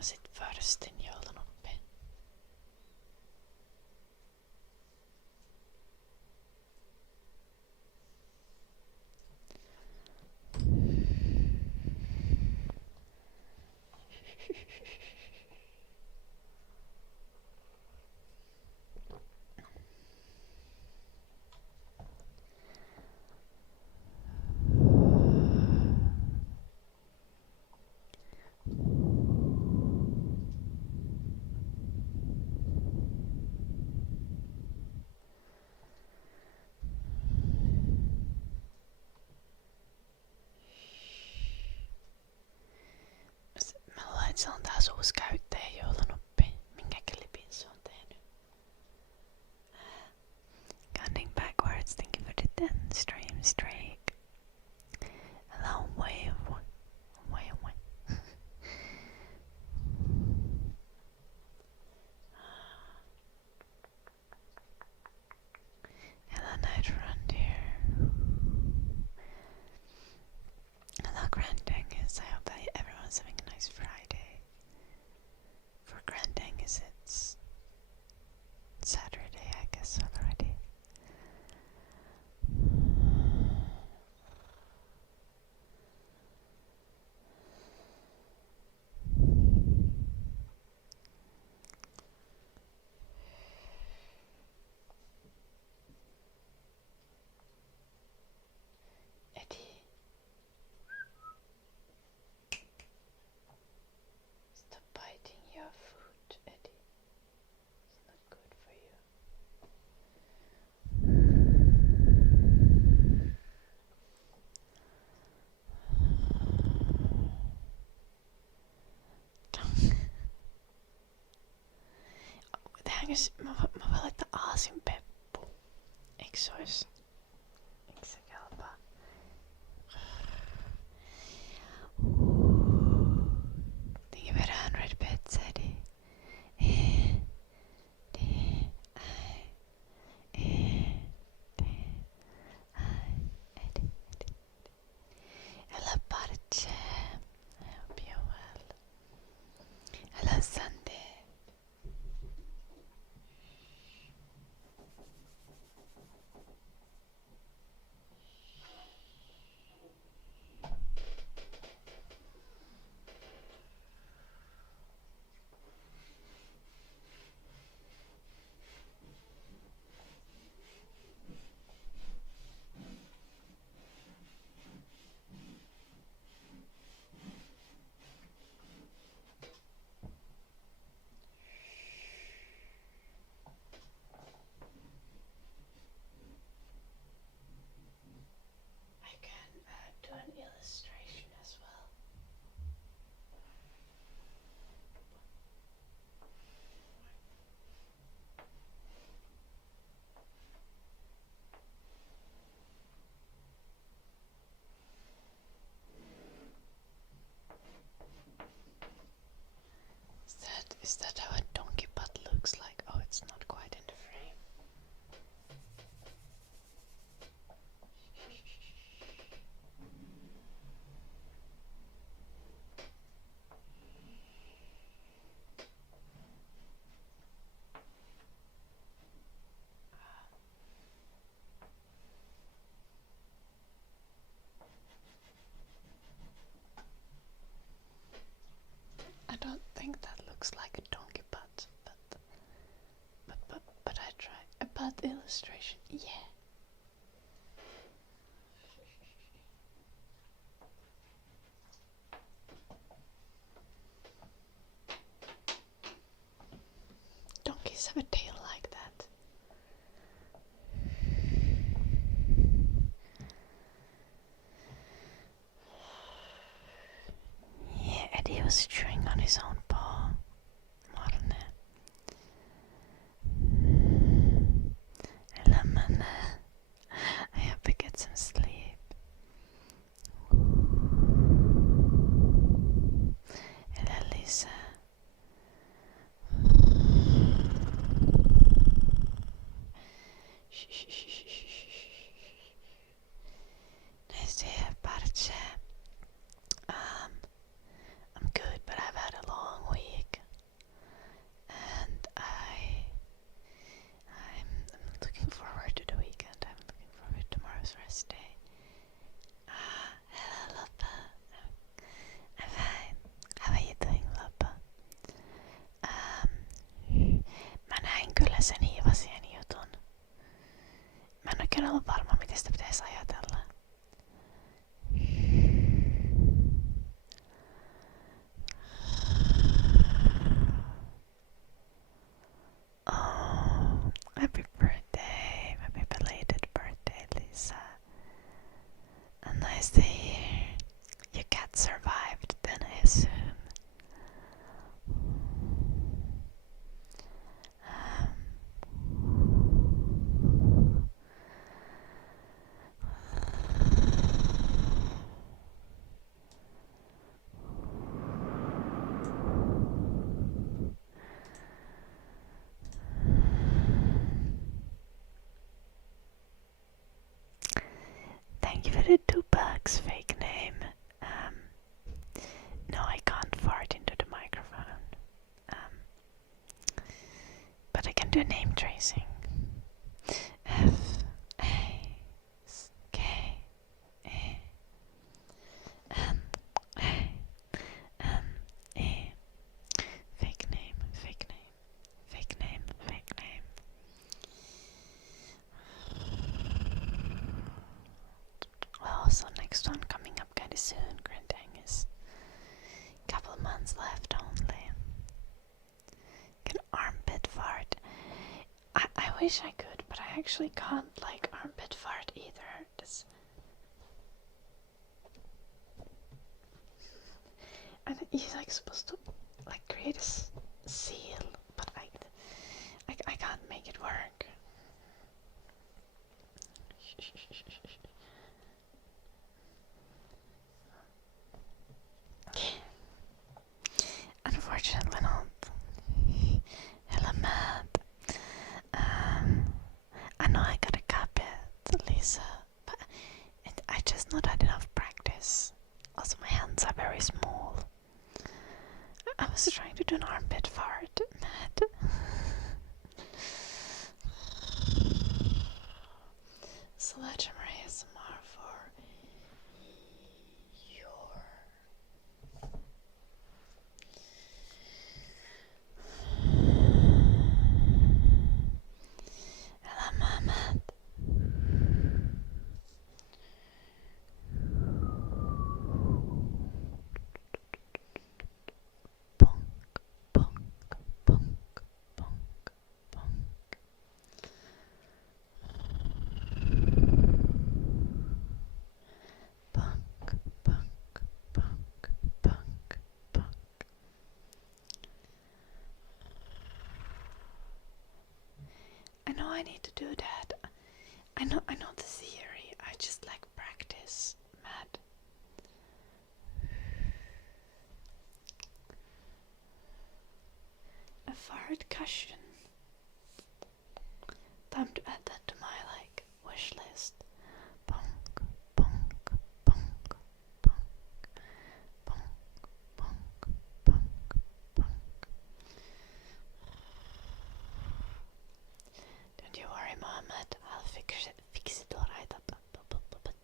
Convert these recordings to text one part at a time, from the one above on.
Mä sit värstin joulunoppi. Se on taas uusi käyttäjän joulunoppi. Minkä klipin se on tehnyt? Counting backwards, thank you for the 10 stream streak. Hello, wave. Hello, Night Frontier. Hello, Grand Angus. I hope that everyone's having a nice Friday. For Grand Angus, it's Saturday, I guess, already. Eddie, stop biting your food, Eddie. It's not good for you. Tehdäänkö mä voin laittaa aasinpeppu? Eikö se ois? Eikö se kelpaa? Thank you for the 100 bits, Eddie. Hello, Barce. I hope you're well. Hello, Sunday. I can do an illustration as well. Is that how a donkey butt looks like? Oh, it's not quite in the frame. I don't think that looks like a donkey butt, but I try. A butt illustration, yeah. Donkeys have a tail like that. Yeah, Eddie was chewing on his own paw. Morne. Hello, Manna. I hope you get some sleep. Hello, Lisa. Nice to have Barce. I'm good, but I've had a long week. Alex fake name. No, I can't fart into the microphone. But I can do name tracing. F-A-S-K-A-N-A. Fake name, fake name, fake name, fake name. Well, so next one coming up kinda soon, Grinding is a couple of months left only. Can armpit fart. I wish I could, but I actually can't like armpit fart either. And you're like supposed to like create a seal, but I can't make it work. Unfortunately not. Hello, Matt. I know I gotta copy it, Lisa, but I just not had enough practice. Also, my hands are very small. I was trying to do an armpit fart, Matt. Sledgehammer ASMR for your hello, Matt. Bonk, bonk, bonk, bonk, bonk. Bonk, bonk, bonk, bonk, bonk. I know I need to do that. I know the theory. I just like practice, Matt. A fart cushion. Time to add that to my like wish list. Bonk, bonk, bonk, bonk, bonk, bonk, bonk, bonk. Don't you worry, Mohammed. I'll fix it all right up. Bonk, bonk, bonk.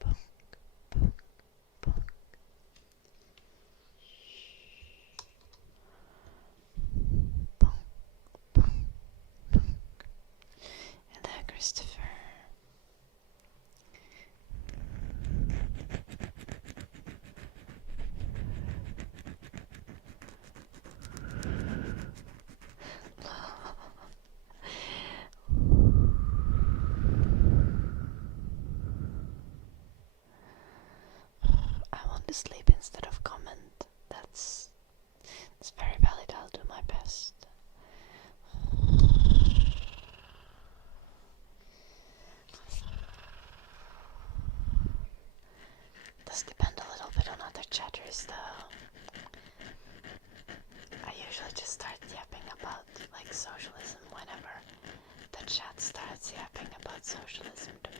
Bonk, bonk, bonk. Hello, Christopher. I want to sleep instead of comment. That's very valid. I'll do my best. Does depend a little bit on other chatters though. I usually just start yapping about like socialism whenever the chat starts yapping about socialism to me.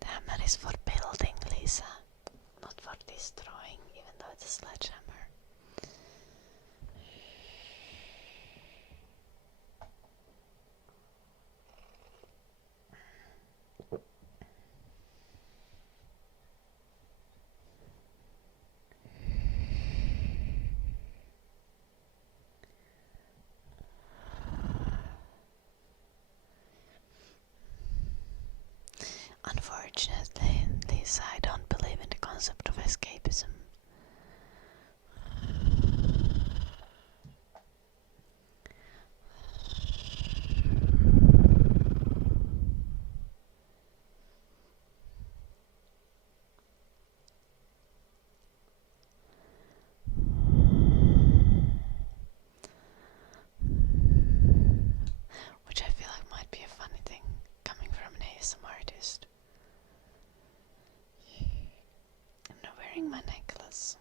The hammer is for building, Lisa, not for destroying, even though it's a sledgehammer. Unfortunately, Lisa, I don't believe in the concept of escapism. ASM artist. I'm not wearing my necklace.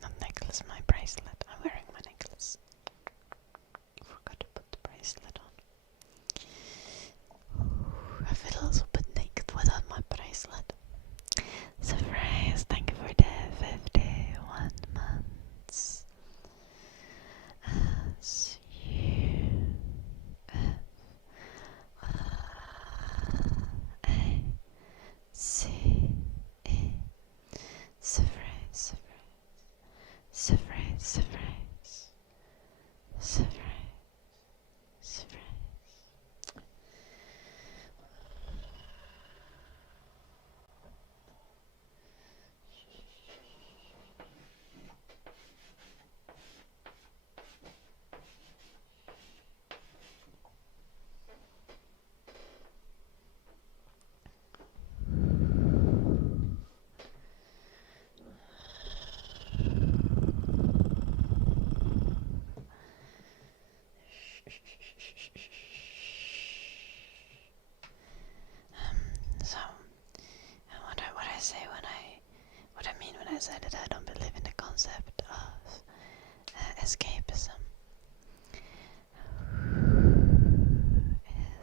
Not necklace, my bracelet. I'm wearing my necklace. Forgot to put the bracelet on. I feel a little bit naked without my bracelet. So Phrase, thank you for the 51 months. As you C E surprise, surprise, surprise, surprise, surprise. So, what I say what I mean when I say that I don't believe in the concept of escapism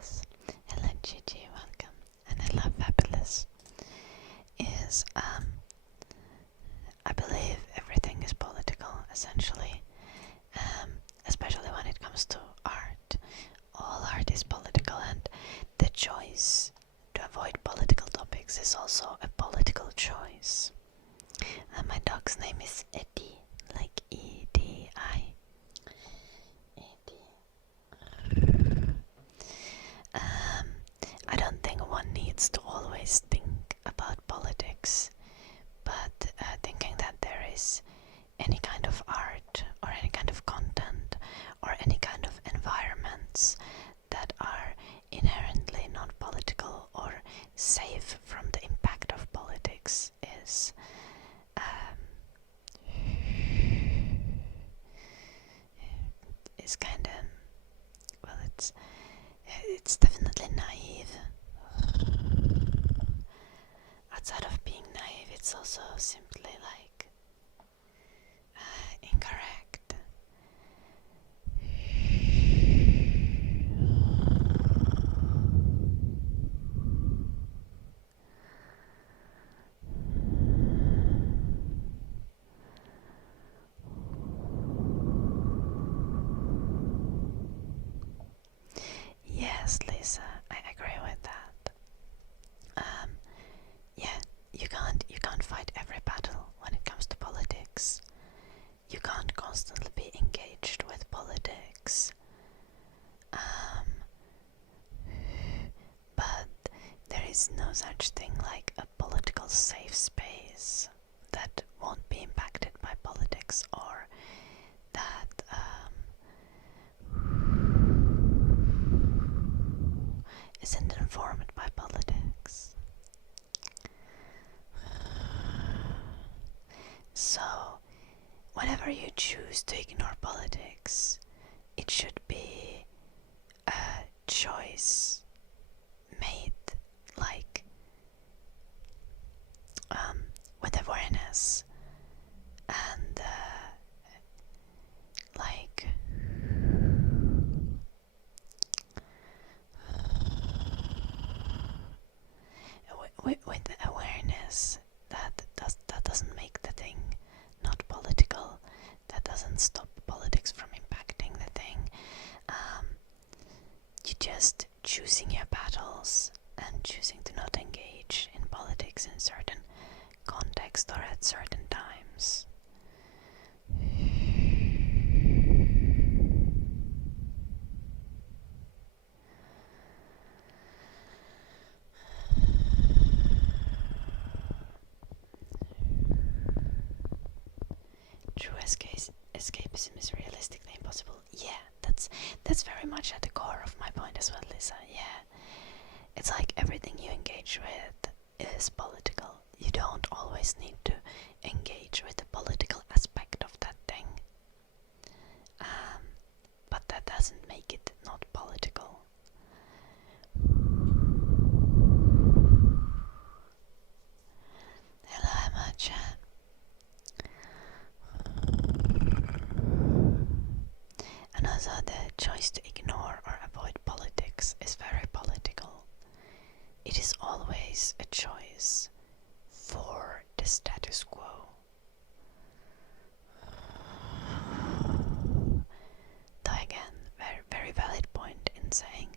is hello Gigi, welcome, and I love Fabulous. Is I believe everything is political essentially, especially when it comes to art. All art is political, and the choice to avoid political topics is also a political choice. My dog's name is Eddie, like E-D-I. Eddie. I don't think one needs to always think about politics, but thinking that there is any kind of art or any kind of content or any kind of environments that are inherently non-political or safe from the impact of politics is kind of, well, it's definitely naive. Outside of being naive, it's also simply like incorrect. Yes, Lisa, I agree with that. Yeah, you can't fight every battle when it comes to politics. You can't constantly be engaged with politics. But there is no such thing like a political safe space that won't be impacted by politics, or that isn't informed by politics. So, whenever you choose to ignore politics, it should be a choice made like with awareness and like with the awareness that doesn't make the thing not political, that doesn't stop politics from impacting the thing. You just choosing your battles and choosing to not engage in politics in certain context or at certain times. True escapism is realistically impossible. Yeah, that's very much at the core of my point as well, Lisa. Yeah, it's like everything you engage with is political. You don't always need to engage with the political aspect of that thing, but that doesn't make it not political. status quo. Though again, very, very valid point in saying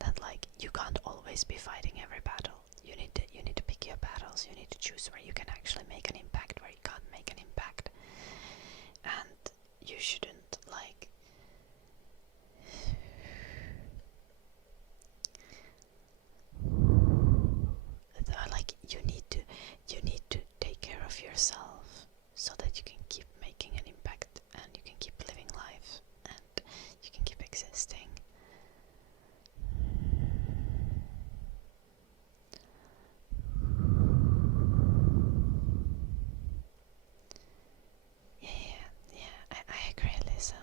that like you can't always be fighting every battle. You need to pick your battles. You need to choose where you can actually make an impact, where you can't make an impact, and you shouldn't like you need to take care of yourself so that you can keep making an impact and you can keep living life and you can keep existing. Yeah, I agree, Lisa.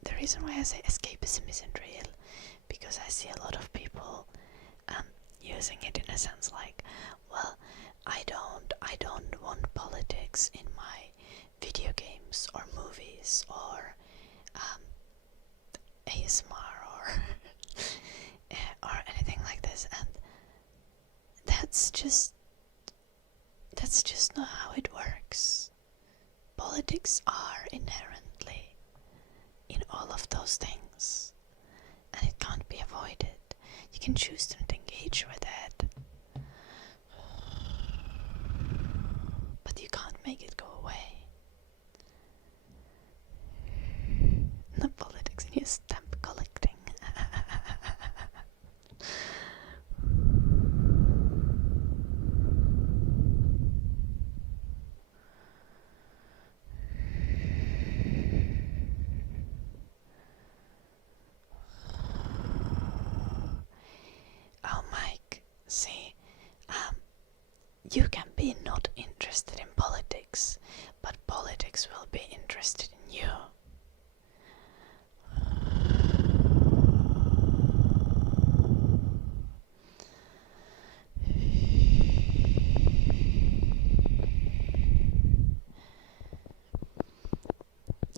The reason why I say escapism isn't real, because I see a lot of people using it in a sense like, well, I don't want politics in my video games or movies or ASMR or anything like this, and that's just not how it works. Politics are inherently in all of those things, and it can't be avoided. You can choose to not engage with it, but you can't make it go away. No politics in your stamp collecting. Oh, Mike, see, you can be not interested in politics, but politics will be interested in you.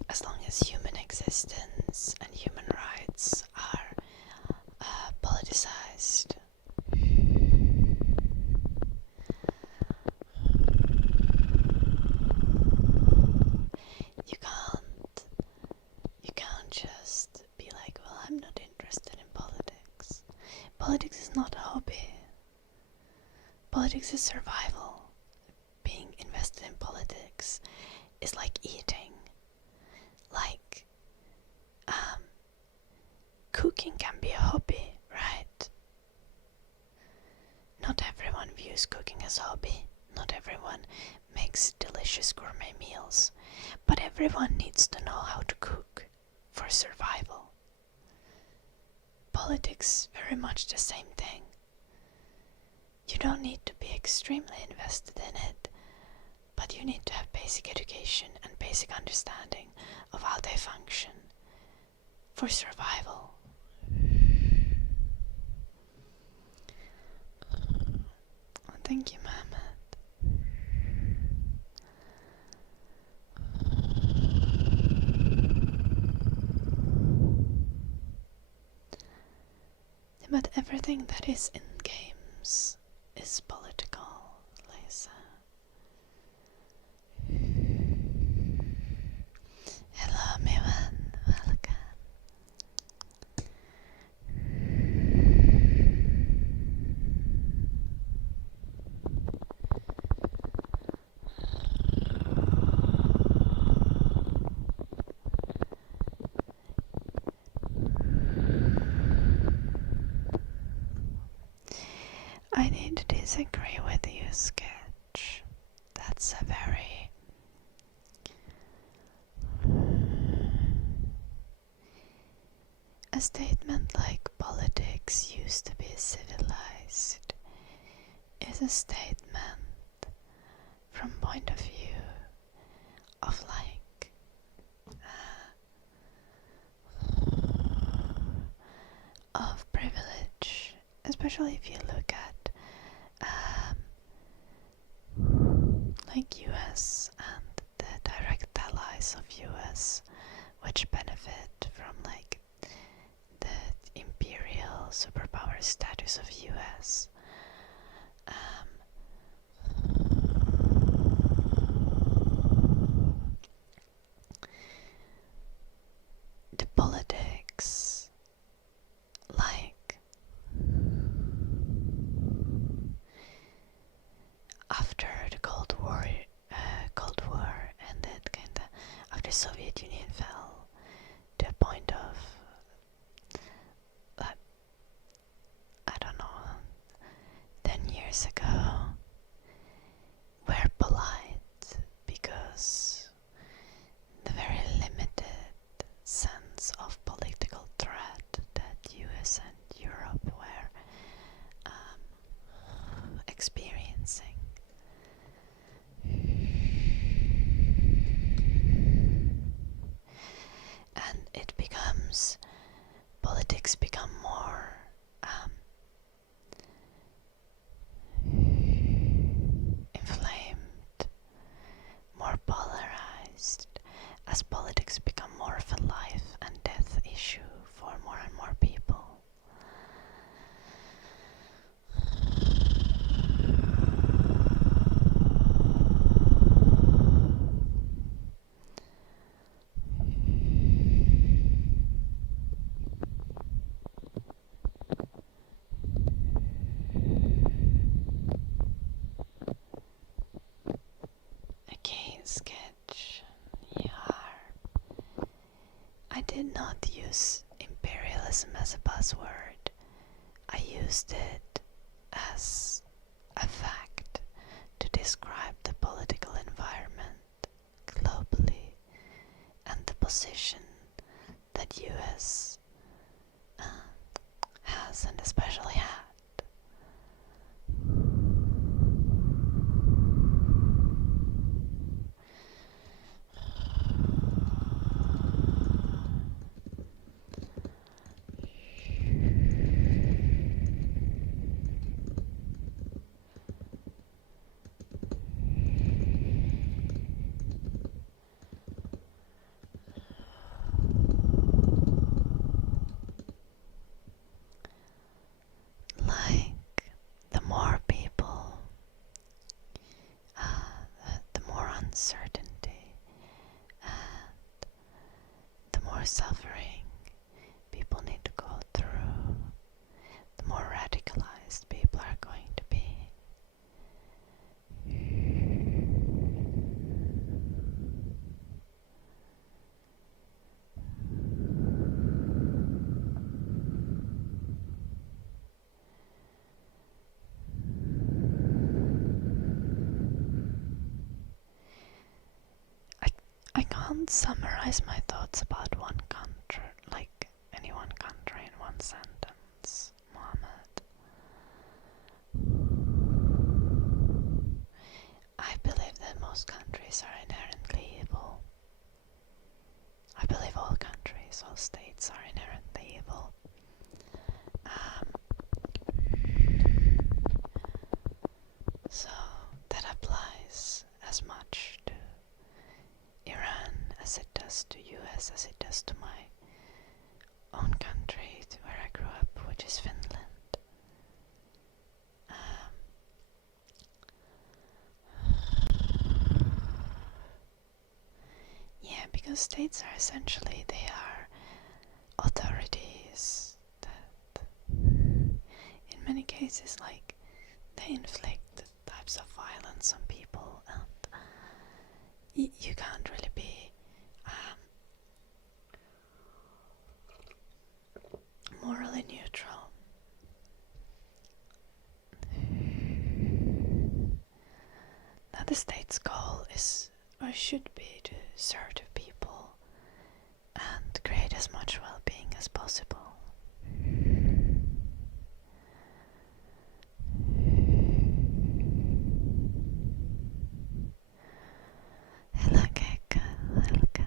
As long as human existence and human rights are politicized, you can't just be like, well, I'm not interested in politics. Politics is not a hobby. Politics is survival. Being invested in politics is like eating. Like, cooking can be a hobby, right? Not everyone views cooking as a hobby. Not everyone makes delicious gourmet meals. But everyone needs to know how to cook for survival. Politics, very much the same thing. You don't need to be extremely invested in it, but you need to have basic education and basic understanding of how they function for survival. Thank you, Mohammed. But everything that is in games is political, Lisa. Hello, Miwan. Welcome. I need to disagree with you, Sketch. That's a very... A statement like politics used to be civilized is a statement from point of view of like especially if you look at like US and the direct allies of US, which benefit from like the imperial superpower status of US. The politics, like after the Cold War ended, kinda after Soviet Union fell, to a point of I don't know, 10 years ago, we're polite because the very limited sense of political threat that US and Europe were experiencing. And it becomes, politics become more inflamed, more polarized, as politics become more of a life and death issue for more and more people. Okay, sketch. Yeah. I did not use imperialism as a buzzword. I used it as a fact to describe the political environment globally and the position that US has and especially had. Like, the more people, the more uncertainty and the more suffering people need to go through, the more radicalized people are going to be. I can't summarize my thoughts about one country, like any one country, in one sentence, Mohammed. I believe that most countries are inherently evil. I believe all countries, all states are inherently evil. So that applies as much to Iran as it does to US, as it does to my own country, to where I grew up, which is Finland. Yeah, because states are essentially, they are authorities that in many cases, like, they inflict types of violence on people, and you can't really be morally neutral. Now the state's goal is, or should be, to serve the people and create as much well-being as possible. Hello, Keka. Welcome.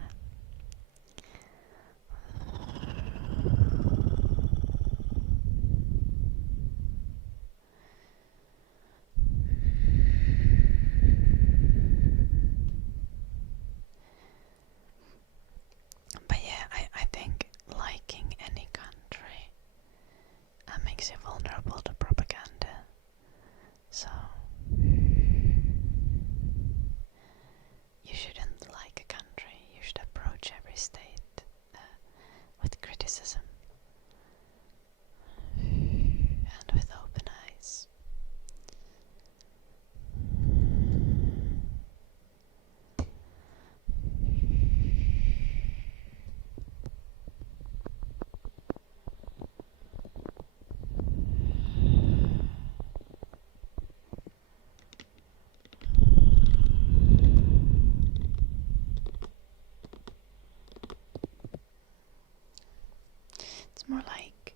more like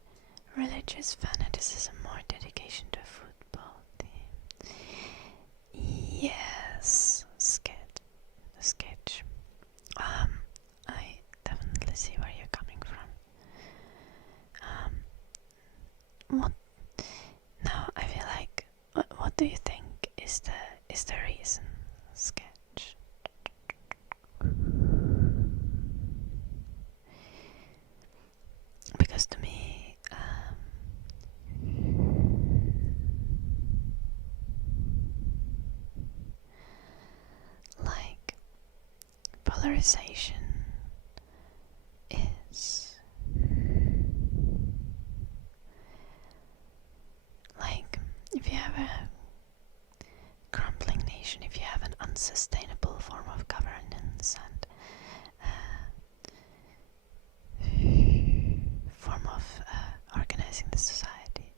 religious fanaticism, more dedication to a football team. Yes, sketch. I definitely see where you're coming from. What now? I feel like. What do you think is the reason? Sketch. Because to me, like polarization is like if you have a crumbling nation, if you have an unsustainable form of governance and form of organizing the society,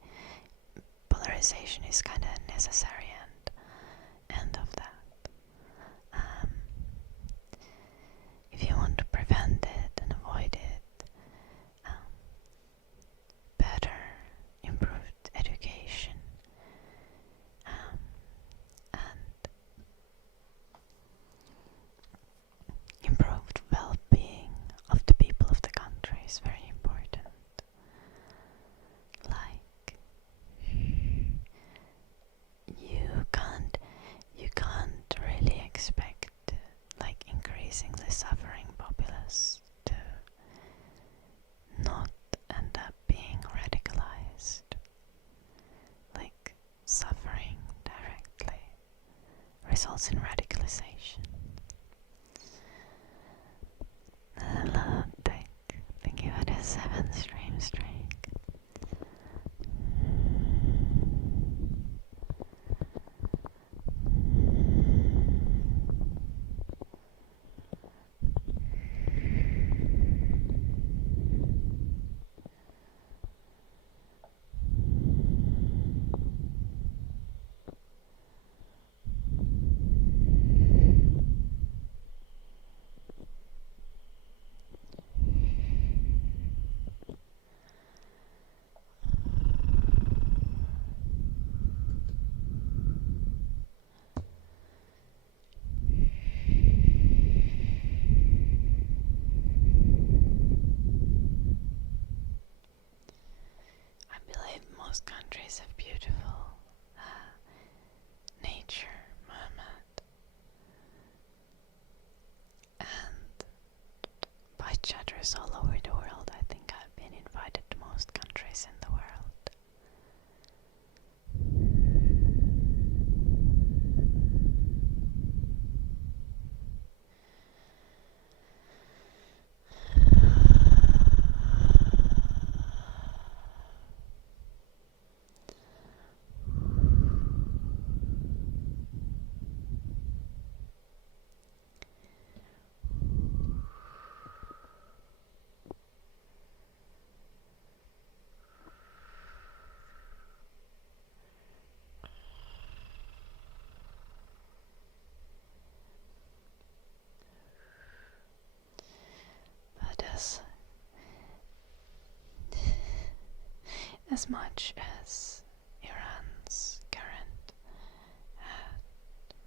polarization is kind of a necessary end of that. If you want to prevent it and avoid it, better, improved education, and improved well-being of the people of the country is very important. Like, you can't really expect like increasingly suffering populace to not end up being radicalized. Like, suffering directly results in radicalization. Hello, thank you for the 7th stream streak. I believe most countries have beautiful nature, Muhammad, and by chatters all over the world, I think I've been invited to most countries in the world. But as much as Iran's current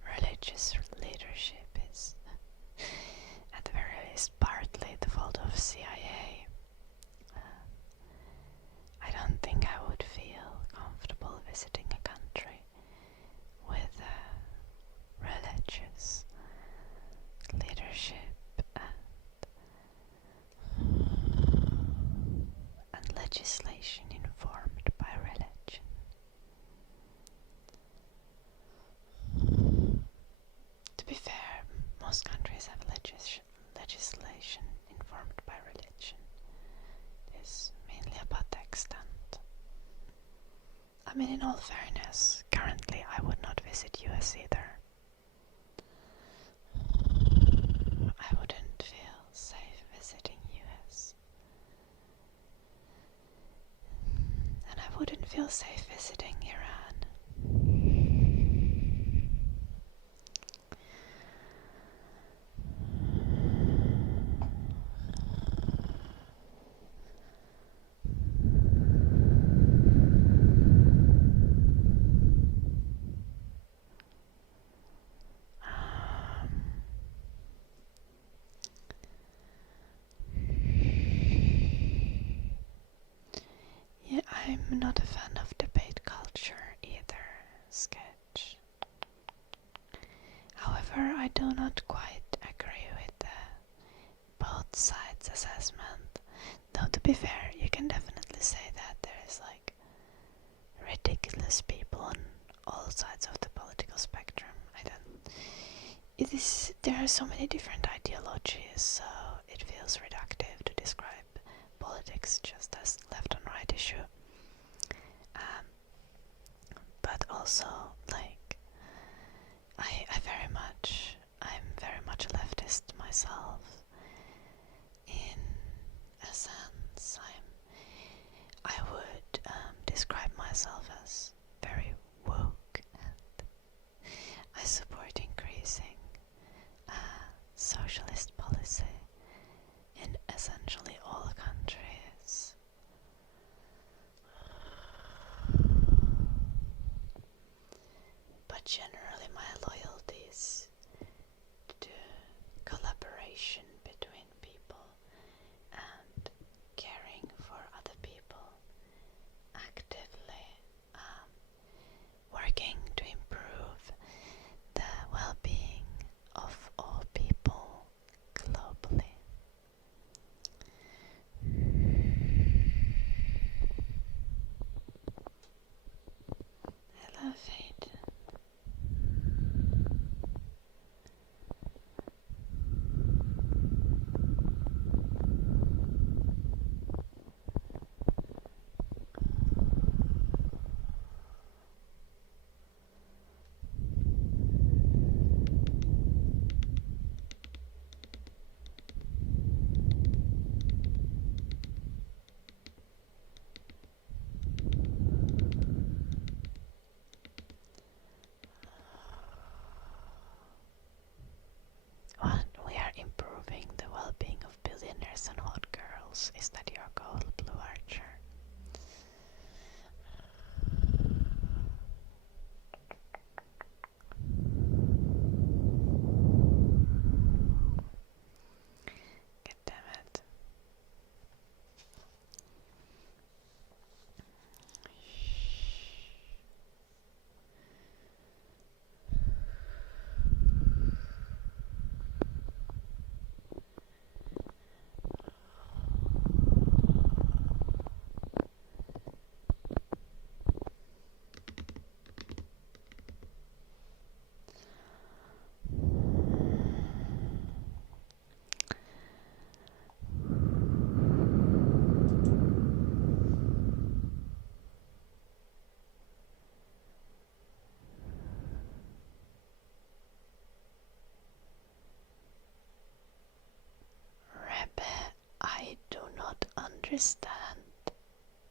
religious leadership is at the very least partly the fault of CIA, I don't think I would feel comfortable visiting a country with religious leadership and legislation informed by religion. To be fair, most countries have legislation informed by religion. It is mainly about the extent. I mean, in all fairness, currently I would not visit US either. I wouldn't feel safe visiting US. And I wouldn't feel safe visiting Iran. I'm not a fan of debate culture either, Sketch. However, I do not quite agree with the both sides assessment. Though to be fair, you can definitely say that there is like ridiculous people on all sides of the political spectrum. There are so many different ideologies, so it feels reductive to describe politics just as left and right issue. But also, like, I'm very much a leftist myself. In a sense, I would describe myself as very woke, and I support increasing socialist policy in essentially all countries. But generally my loyalties to collaboration between people and caring for other people, actively working to improve the well-being of all people globally. Hello, Fate. We are improving the well-being of billionaires and hot girls. Is that your goal, Blue Archer? God damn it. Rebbe, I do not understand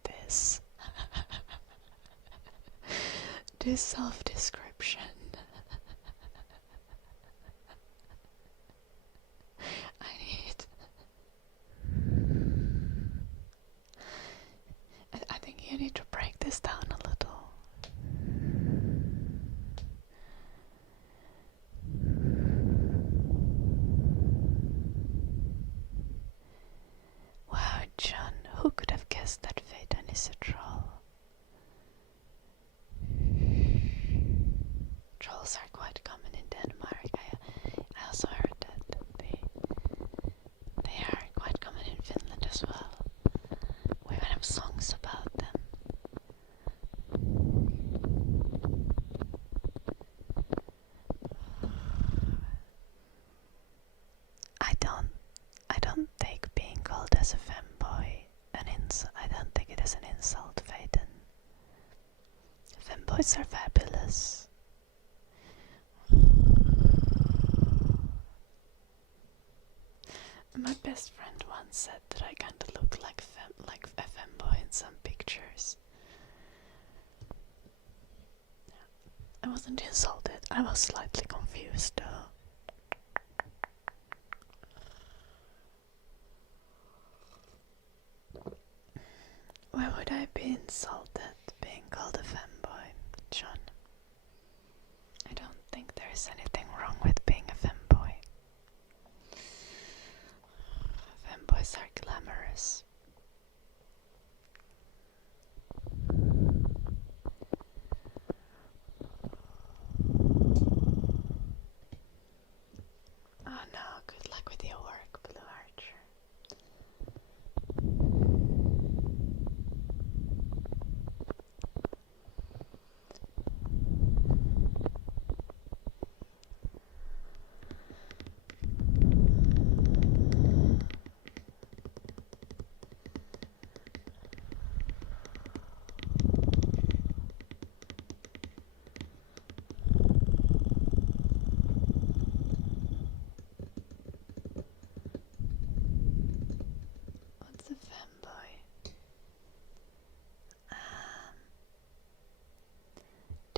this. This self-description. I think you need to break this down a little. Wow, John, who could have guessed that Phaeton is a troll? Trolls are quite common in Denmark. I also heard that they are quite common in Finland as well. We even have songs about them. I don't take being called as a femboy I don't take it as an insult, Phaeton. Femboys are fabulous. My best friend once said that I kinda look like a femboy in some pictures. I wasn't insulted, I was slightly confused though. Why would I be insulted being called a femboy, John? I don't think there's anything wrong with being a femboy. Femboys are glamorous.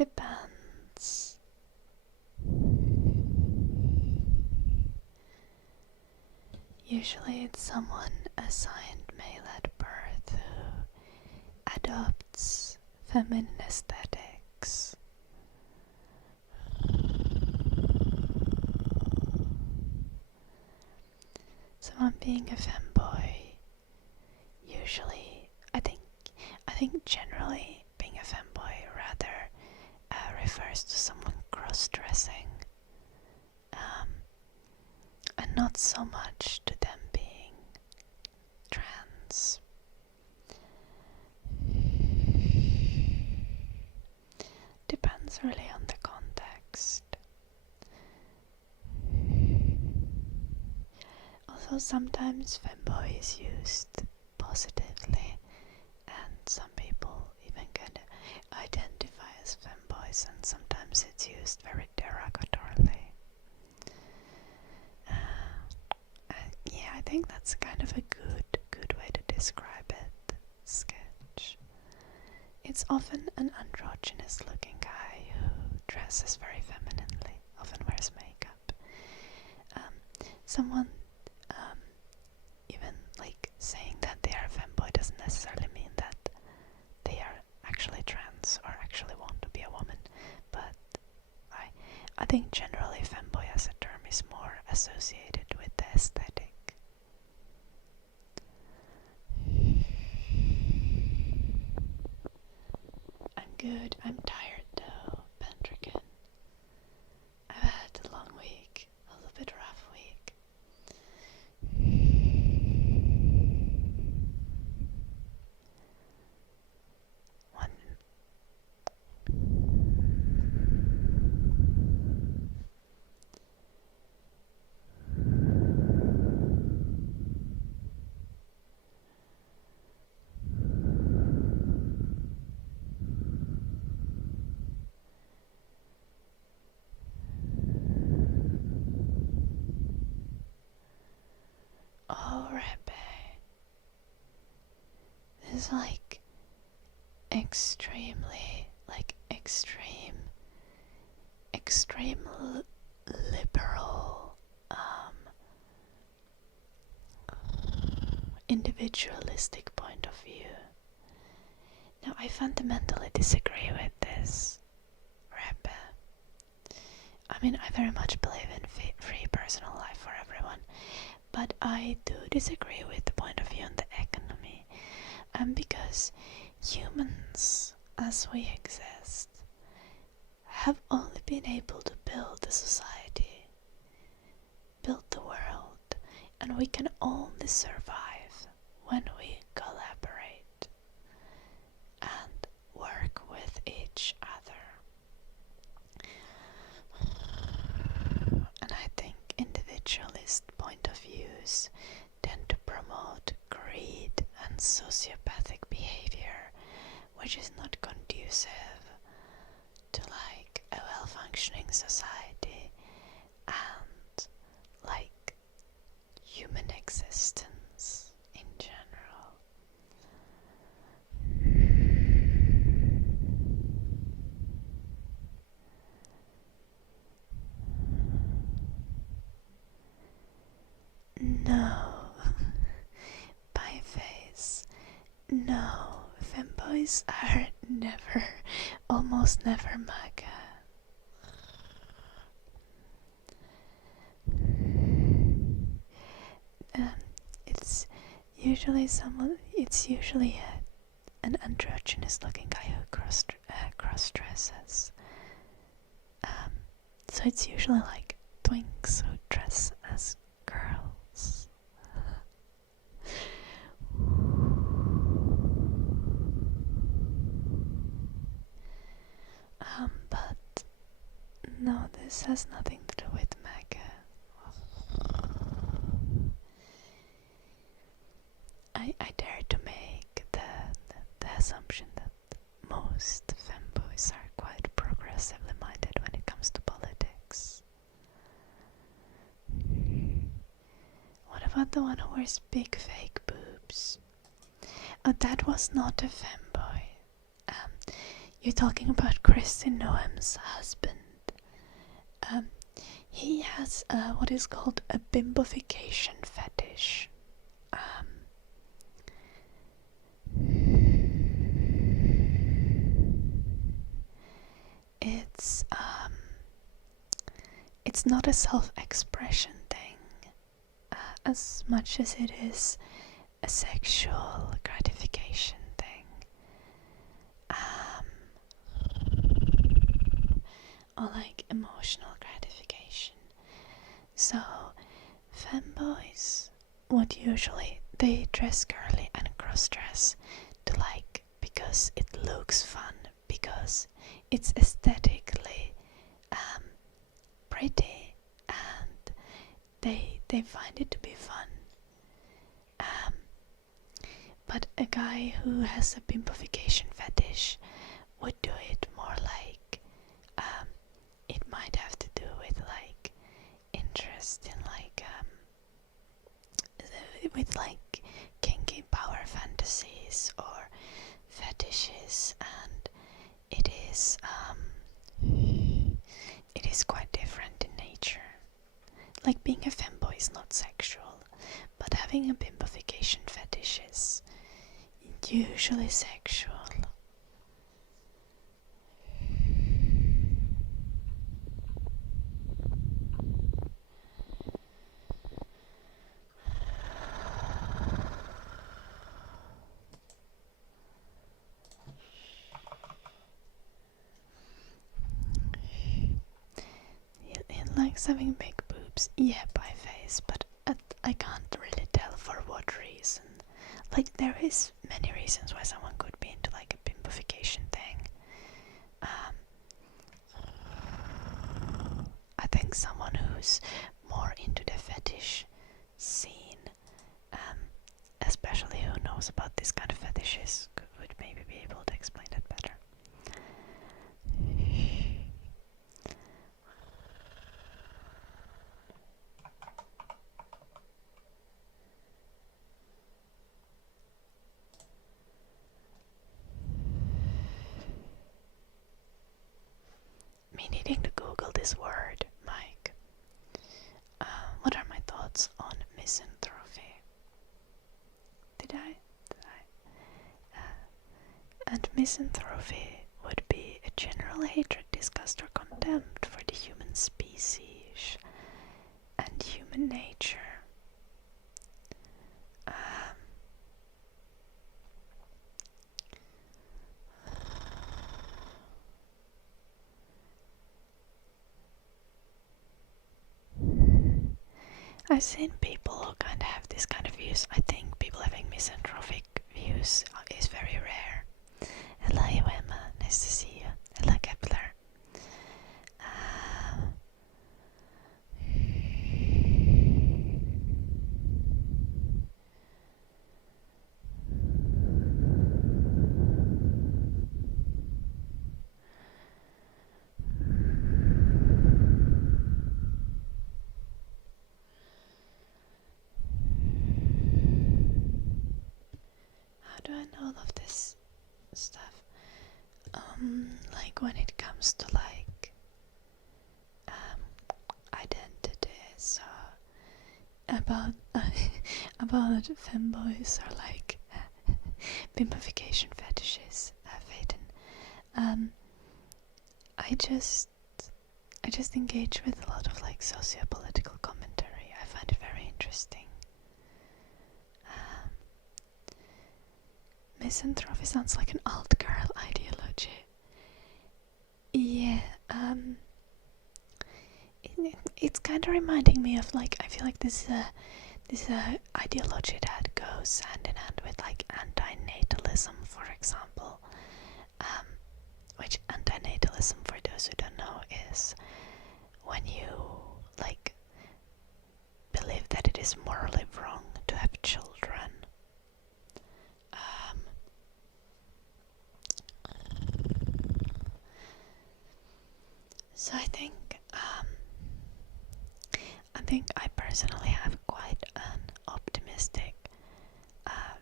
depends. Usually it's someone assigned male at birth who adopts feminine aesthetics. Someone being a femboy, usually, I think generally being a femboy rather refers to someone cross-dressing, and not so much to them being trans. Depends really on the context. Also, sometimes femboy is used positively, and some people even can identify as femboys, and sometimes it's used very derogatorily. Yeah, I think that's kind of a good way to describe it. Sketch. It's often an androgynous looking guy who dresses very femininely, often wears makeup. Someone even like saying that they are a femboy doesn't necessarily mean that they are actually trans or actually want to be a woman, but I think generally femboy as a term is more associated with the aesthetic. I'm good. I'm tired though, Pendragon. I've had a long week, a little bit rough week. Oh, Rebbe. This is like extremely, extreme liberal, individualistic point of view. Now, I fundamentally disagree with this, Rebbe. I mean, I very much believe in free personal life for everyone, but I do disagree with the point of view on the economy, because humans, as we exist, have only been able to build a society, build the world, and we can only survive when we collaborate and work with each other. And I think individualist point of views tend to promote greed and sociopathic behavior, which is not conducive to like a well-functioning society and like human existence in general. No, pie face. No, femboys are never, almost never MAGA. It's usually an androgynous looking guy who cross dresses. So it's usually like twinks who dress as girls. But no, this has nothing to do with MAGA. I dare to make the assumption that most femboys are quite progressively minded when it comes to politics. What about the one who wears big fake boobs? Oh, that was not a femboy. You're talking about Kristin Noem's husband. He has what is called a bimbofication fetish. It's not a self-expression thing as much as it is a sexual gratification thing. Or like emotional gratification. So femboys would usually, they dress girly and cross-dress to like, because it looks fun, because it's aesthetically pretty, and they find it to be fun. But a guy who has a bimbofication fetish would do it more like, it might have to do with like interest in like with like kinky power fantasies or fetishes, and it is quite different in nature. Like being a femboy is not sexual, but having a bimbofication fetish is usually sexual. He likes having big boobs, yeah, by face, but I can't really tell for what reason. Like, there is many reasons why someone could be into like a bimbofication thing. I think someone who's more into the fetish scene, especially who knows about this kind of fetishes, would maybe be able to explain that better. Me needing to Google this word, Mike. What are my thoughts on misanthropy? Did I? And misanthropy would be a general hatred, disgust, or contempt for the human species and human nature. I've seen people who kind of have this kind of views. I think people having misanthropic views is very rare. Hello, Emma. Nice to see you. Hello, Kepler. How do I know all of this stuff? Like when it comes to like identities, about about femboys or like bimbofication fetishes, Phaeton. I just engage with a lot of like socio-political commentary. I find it very interesting. Misanthropy sounds like an alt girl ideology. Yeah, it's kind of reminding me of like, I feel like this ideology that goes hand in hand with like antinatalism, for example. Which antinatalism, for those who don't know, is when you like believe that it is morally wrong to have children. So I think I personally have quite an optimistic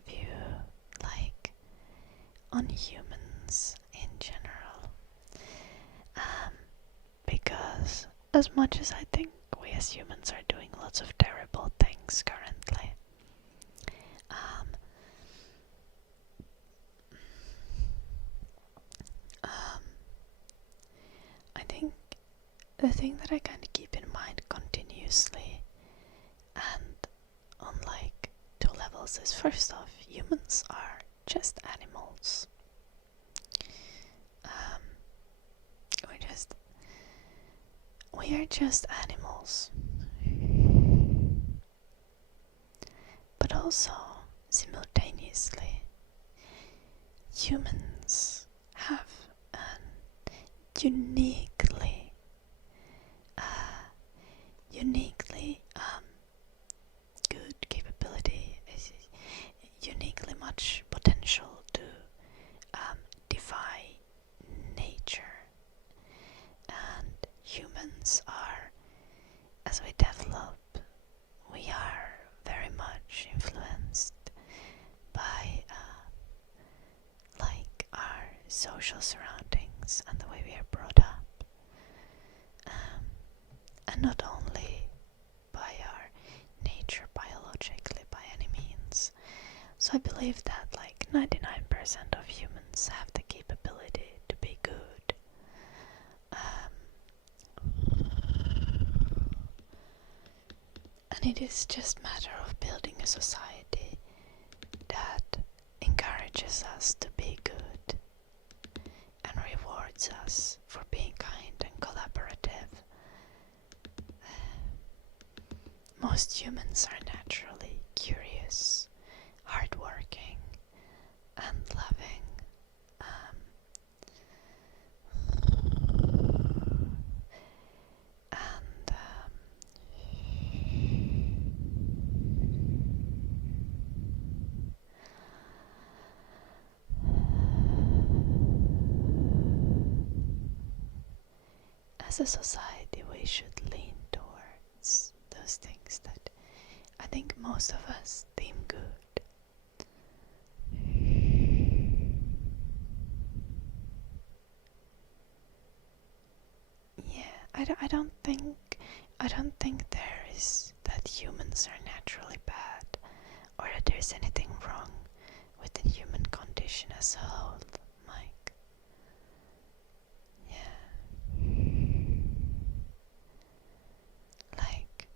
view, like on humans in general. as much as I think we as humans are doing lots of terrible things currently, um, um, I think the thing that I kind of keep in mind continuously and on like two levels is, first off, humans are just animals. We are just animals. But also, simultaneously, humans have an uniquely good capability, uniquely much potential to defy nature. And humans are, as we develop, we are very much influenced by like our social surroundings and the way we are brought up, and not only by our nature biologically by any means. So I believe that like 99% of humans have the capability to be good. And it is just a matter of building a society that encourages us to be good and rewards us for being kind and collaborative. Most humans are naturally curious, hardworking, and loving. As a society, we should lean towards those things that I think most of us deem good. Yeah, I don't think there is that humans are naturally bad, or that there's anything wrong with the human condition as a whole, Mike. Yeah. Like,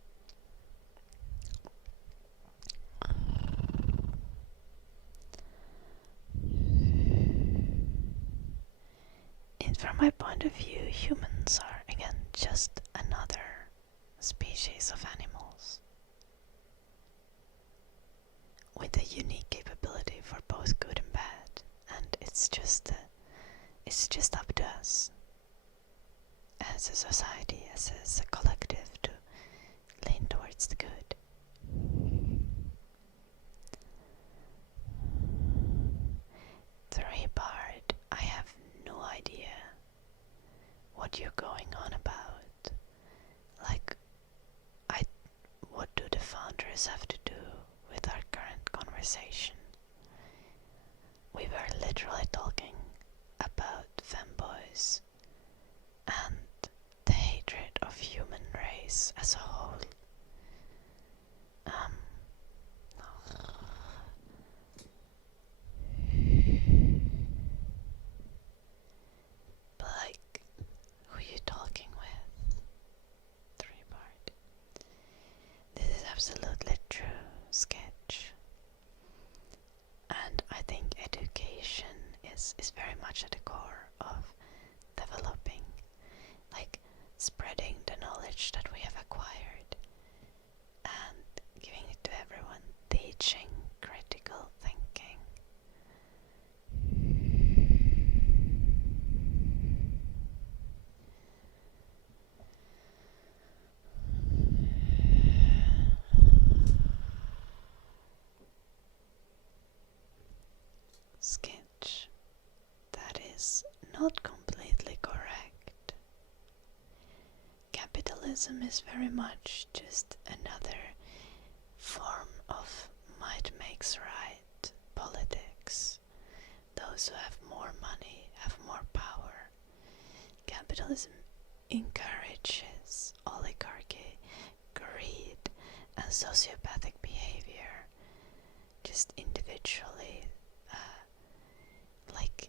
from my point of view, humans are again just another species of animals with a unique capability for both good and bad, and it's just up to us as a society, as a collective, to lean towards the good. Three-part, I have no idea what you're going on about. Like, what do the founders have to do with our current conversation? We were literally talking about femboys and the hatred of human race as a whole. But like, who are you talking with? Three-part. This is absolutely true, Sketch. And I think education is very much at the core of developing, like spreading the knowledge that we have acquired and giving it to everyone, teaching critical thinking. Sketch, that is not completely correct. Capitalism is very much just another form of might makes right politics. Those who have more money have more power. Capitalism encourages oligarchy, greed, and sociopathic behavior just individually, like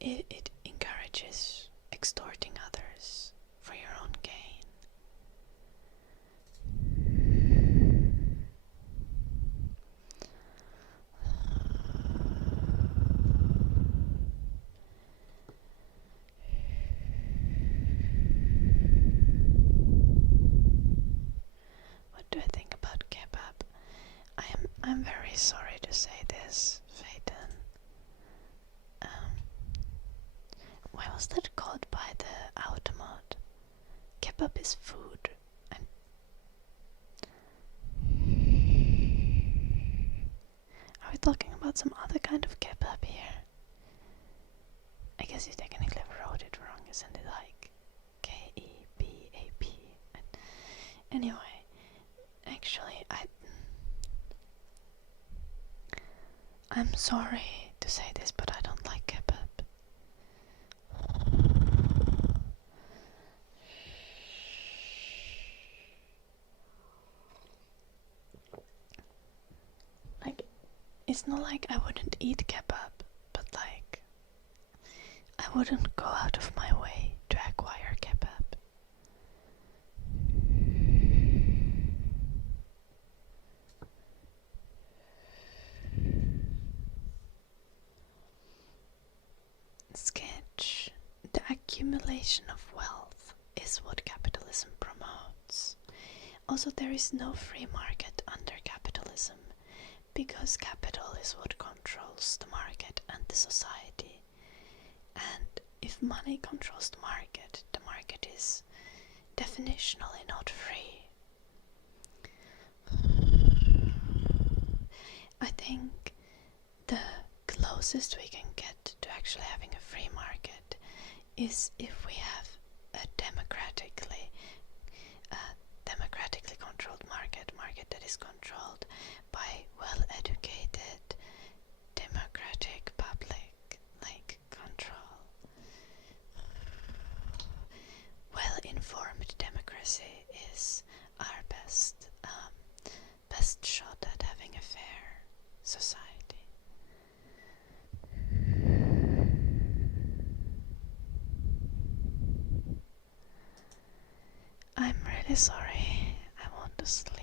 it encourages extorting others for your own gain. What do I think about kebab? I'm very sorry to say this, Phaeton. Why was that called by the automat? Kebab is food. And are we talking about some other kind of kebab here? I guess you technically wrote it wrong, isn't it? Like Kebab. Anyway, actually, I'm sorry to say this, but I don't like kebab. Like, it's not like I wouldn't eat kebab, but like, I wouldn't go out of my way to acquire kebab. Sketch. The accumulation of wealth is what capitalism promotes. Also, there is no free market under capitalism, because capital is what controls the market and the society. And if money controls the market is definitionally not free. I think the closest we can get to actually having a free market is if we have a democratically controlled market that is controlled by well-educated democratic public, like control. Well-informed democracy is our best shot at having a fair society. I'm really sorry. I want to sleep.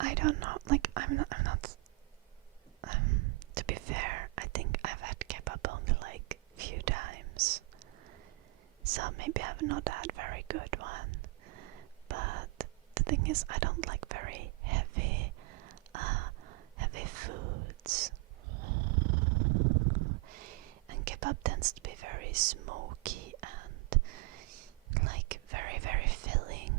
I don't know. Like, I'm not. To be fair, I think I've had kebab only like few times, so maybe I've not had very good one. But the thing is, I don't like very heavy foods. And kebab tends to be very smoky and like very, very filling.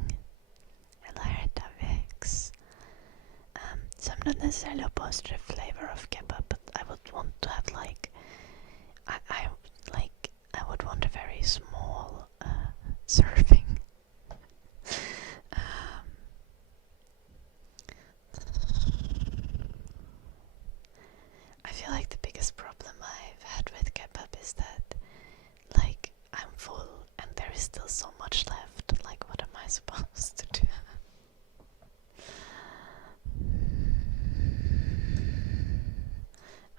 So I'm not necessarily opposed to the flavor of kebab, but I would want to have like I would want a very small serving. I feel like the biggest problem I've had with kebab is that like I'm full and there is still so much left. Like, what am I supposed to do?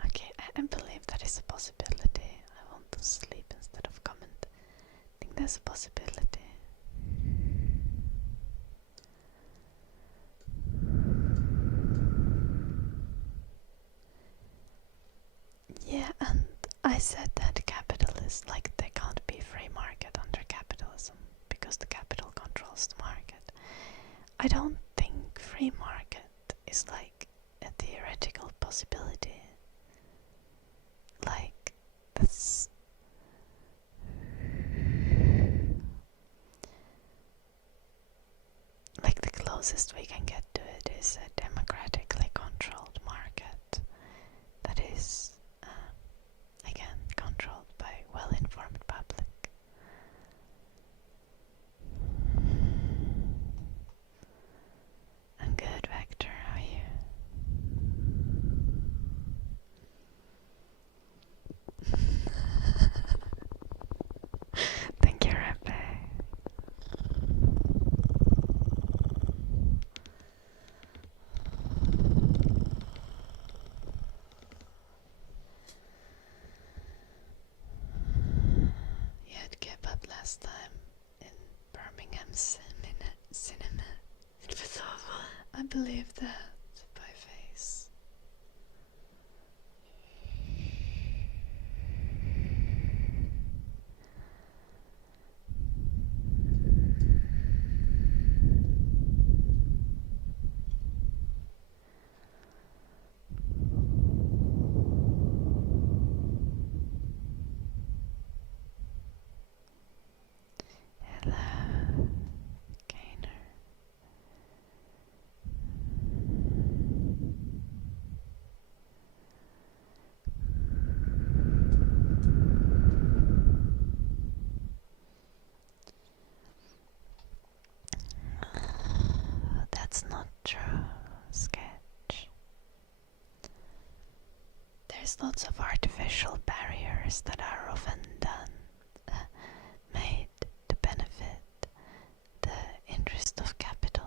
Okay, I believe that is a possibility. I want to sleep instead of comment. I think there's a possibility. Yeah, and I said that capitalists, like, there can't be free market under capitalism because the capital controls the market. I don't think free market is like a theoretical possibility. Like, that's like the closest we can get to it is a democratically controlled market that is again controlled by well-informed public. I'm good, Vector. How are you? Cinema. I believe that by face. Hello, Gainer. That's not true, Sketch. There's lots of artificial barriers that are often made to benefit the interest of capital.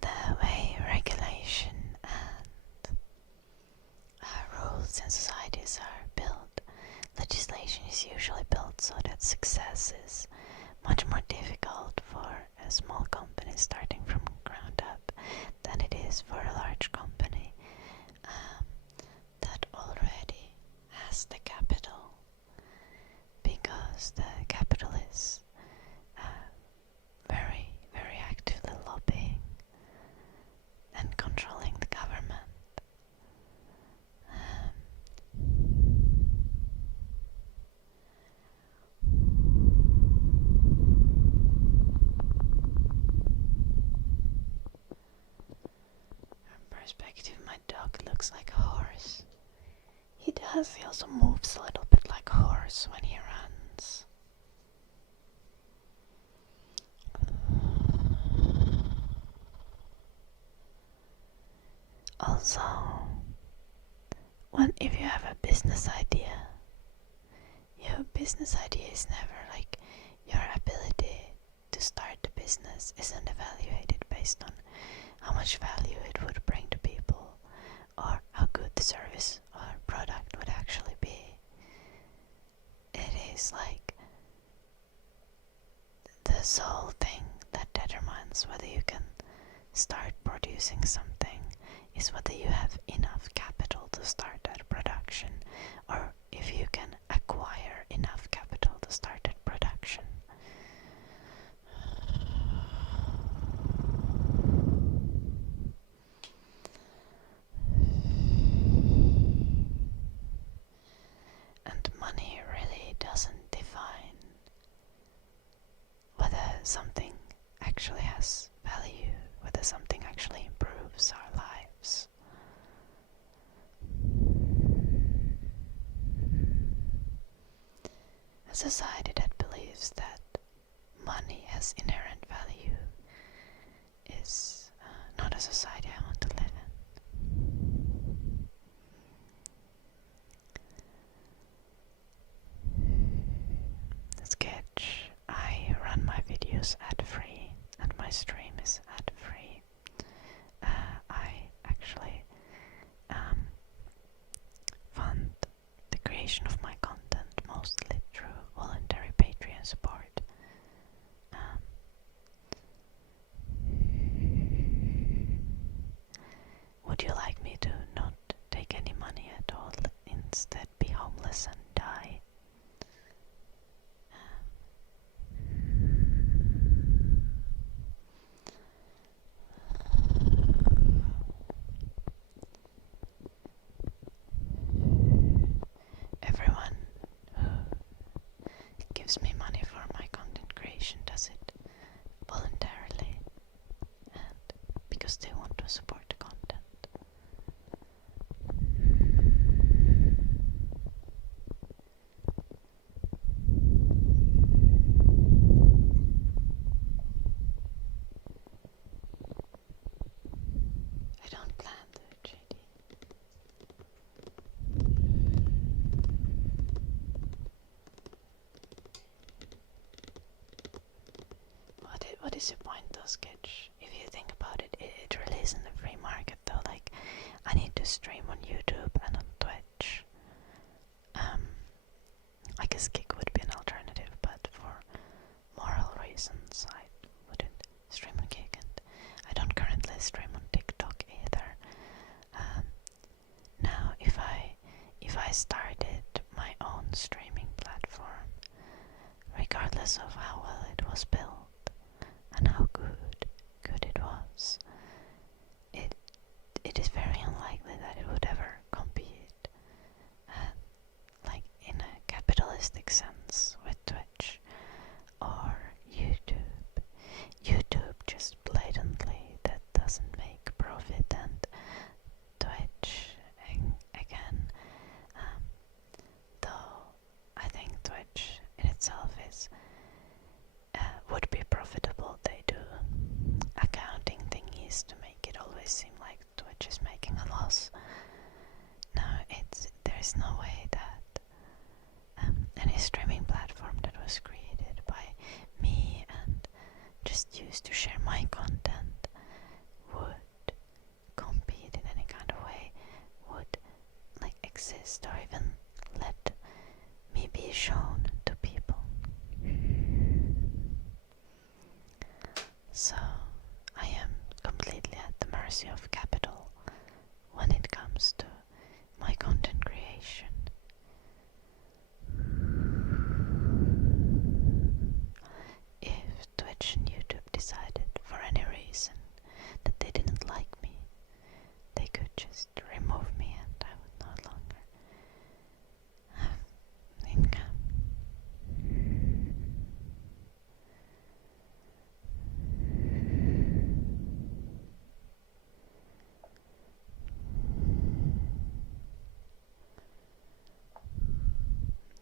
The way regulation and rules in societies are built, legislation is usually built so that success is much more difficult for a small company starting from ground up than it is for a large company that already has the capital, because the capital is very, very actively lobbying and controlling the government. From perspective, my dog looks like a horse. He does, he also moves a little bit like a horse when he runs. Also, if you have a business idea, your business idea is never like your ability to start the business isn't evaluated based on how much value it would bring to people or how good the service or product would actually be. It is like the sole thing that determines whether you can start producing something is whether you have enough capital to start that production, or if you can acquire enough capital to start that production. And money really doesn't define whether something actually has value, whether something actually improves our lives. A society that believes that money has inherent value is not a society I want to live in. Sketch, I run my videos ad-free and my stream is ad-free. I actually fund the creation of my content mostly through voluntary Patreon support. Would you like me to not take any money at all, instead be homeless and die? Everyone who gives me money for my content creation does it voluntarily and because they want to support the content. I don't plan to, JD. What is your point though, Sketch? If you think about it, it really isn't a free market though. Like, I need to stream on YouTube and on Twitch. I guess Kick would be an alternative, but for moral reasons I wouldn't stream on Kick, and I don't currently stream on TikTok either. Now if I started my own streaming platform, regardless of how well it was built and how good it was, it is very unlikely that it would ever compete, like in a capitalistic sense, with Twitch or YouTube. YouTube just blatantly that doesn't make profit, and Twitch again, though I think Twitch in itself is would be profitable. They do accounting thingies to make it always seem like Twitch is making a loss. No, there's no way that any streaming platform that was created by me and just used to share my content would compete in any kind of way, would like exist or even let me be shown to people. So I am completely at the mercy of capital when it comes to my content creation. If Twitch and YouTube decided for any reason that they didn't like me, they could just remove me and I would no longer have income.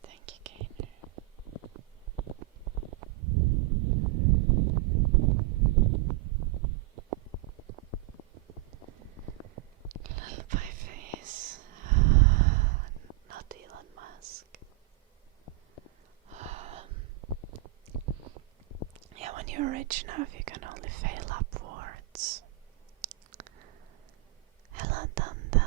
Thank you, Kainer. Lullaby face. Not Elon Musk. Yeah, when you're rich enough, you can only fail upwards. Hello, Dun Dun.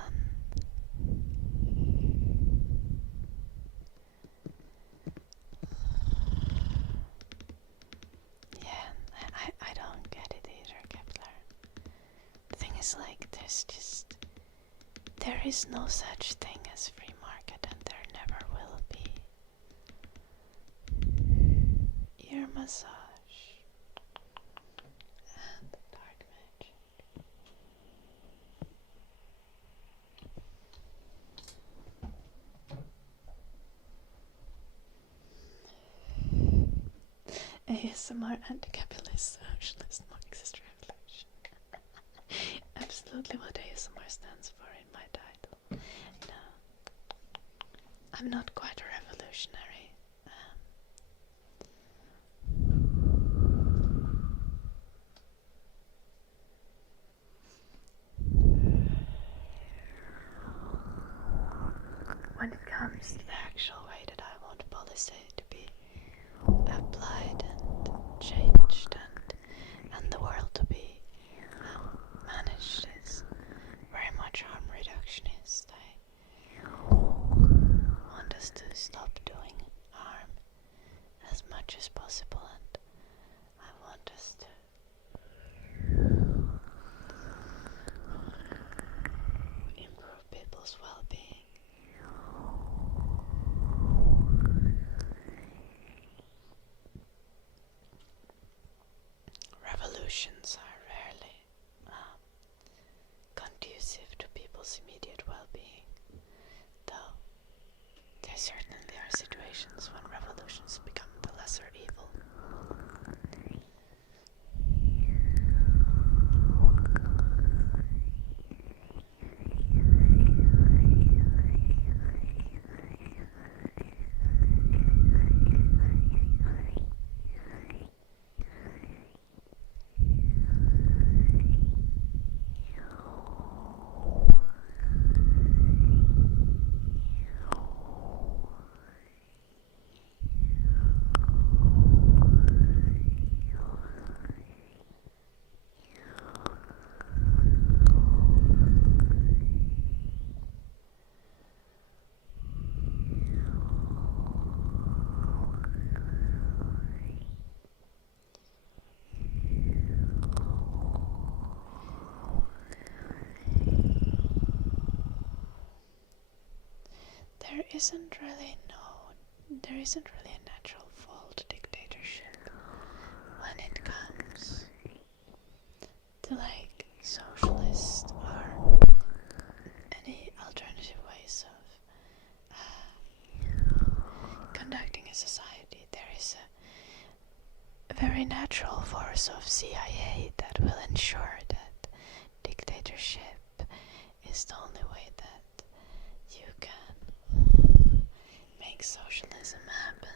Yeah, I don't get it either, Kepler. The thing is, like, there is no such thing as free market, and there never will be. Ear massage and dark magic. ASMR anti-capitalist socialist Marxist revolution. Absolutely what ASMR stands for in my title. No, I'm not quite a revolutionary. When it comes to the actual way that I want policy to be applied and changed, and the world to be managed, is very much harm reductionist. I want us to stop doing harm as much as possible, and I want us to improve people's well-being. Revolutions are rarely conducive to people's immediate well-being, though there certainly are situations when revolutions become the lesser evil. isn't really a natural fall to dictatorship when it comes to like socialist or any alternative ways of conducting a society. There is a very natural force of CIA that will ensure that dictatorship is the only way that you can make socialism happen.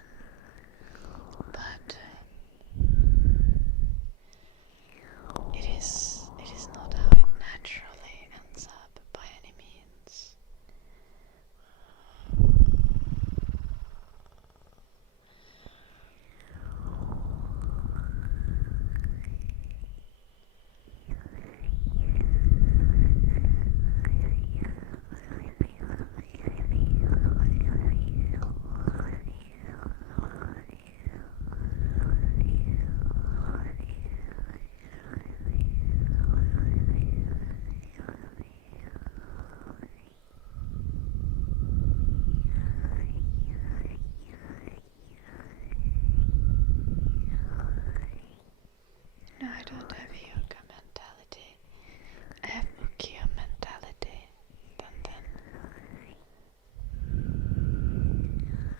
But it is not how it naturally ends up by any means. No, I don't have yoga mentality. I have ukiyo mentality.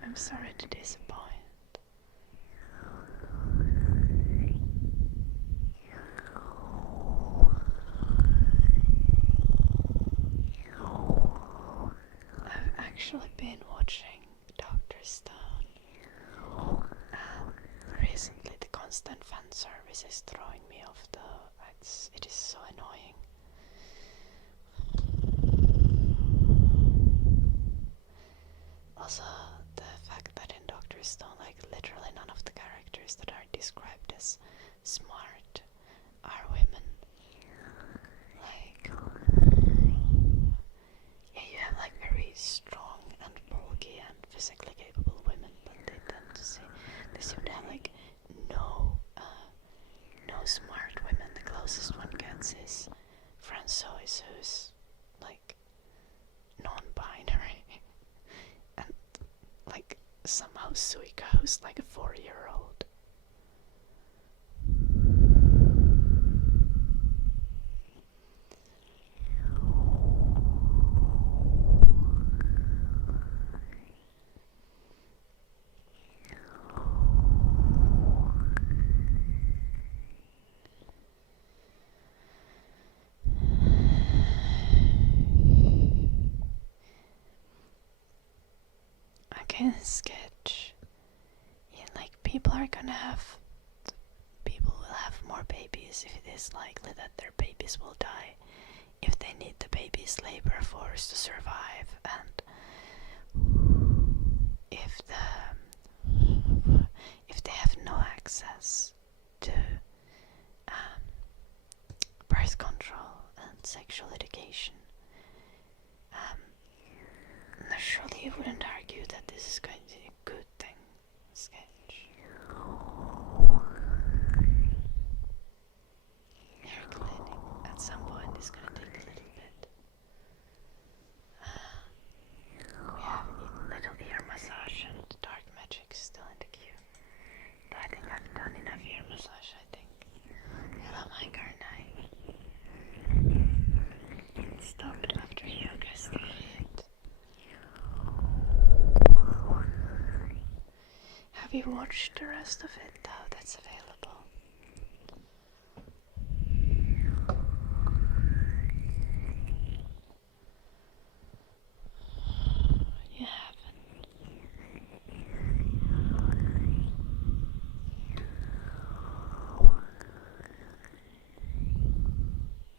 I'm sorry to disappoint. I've actually been watching Dr. Stone. Recently the constant fan service is throwing me off though. It is so annoying. Also, the fact that in Dr. Stone, like literally none of the characters that are described as smart are women. Like, yeah, you have like very strong and bulky and physically capable women, but they seem to have like no smart women. The closest one gets is Francois, who's like non-binary and like somehow Suika, who's like a 4-year-old. Okay, the sketch. Yeah, like people will have more babies if it is likely that their babies will die, if they need the baby's labor force to survive, and if they have no access to birth control and sexual education. Surely you wouldn't argue that this is going to be a good thing. Sketch. Hair cleaning at some point is going to take a little bit. We have a little ear massage and dark magic still in the queue. I think I've done enough ear massage, I think. Hello, my Karnai. Stopped after yoga started. Have you watched the rest of it though? That's available. You haven't.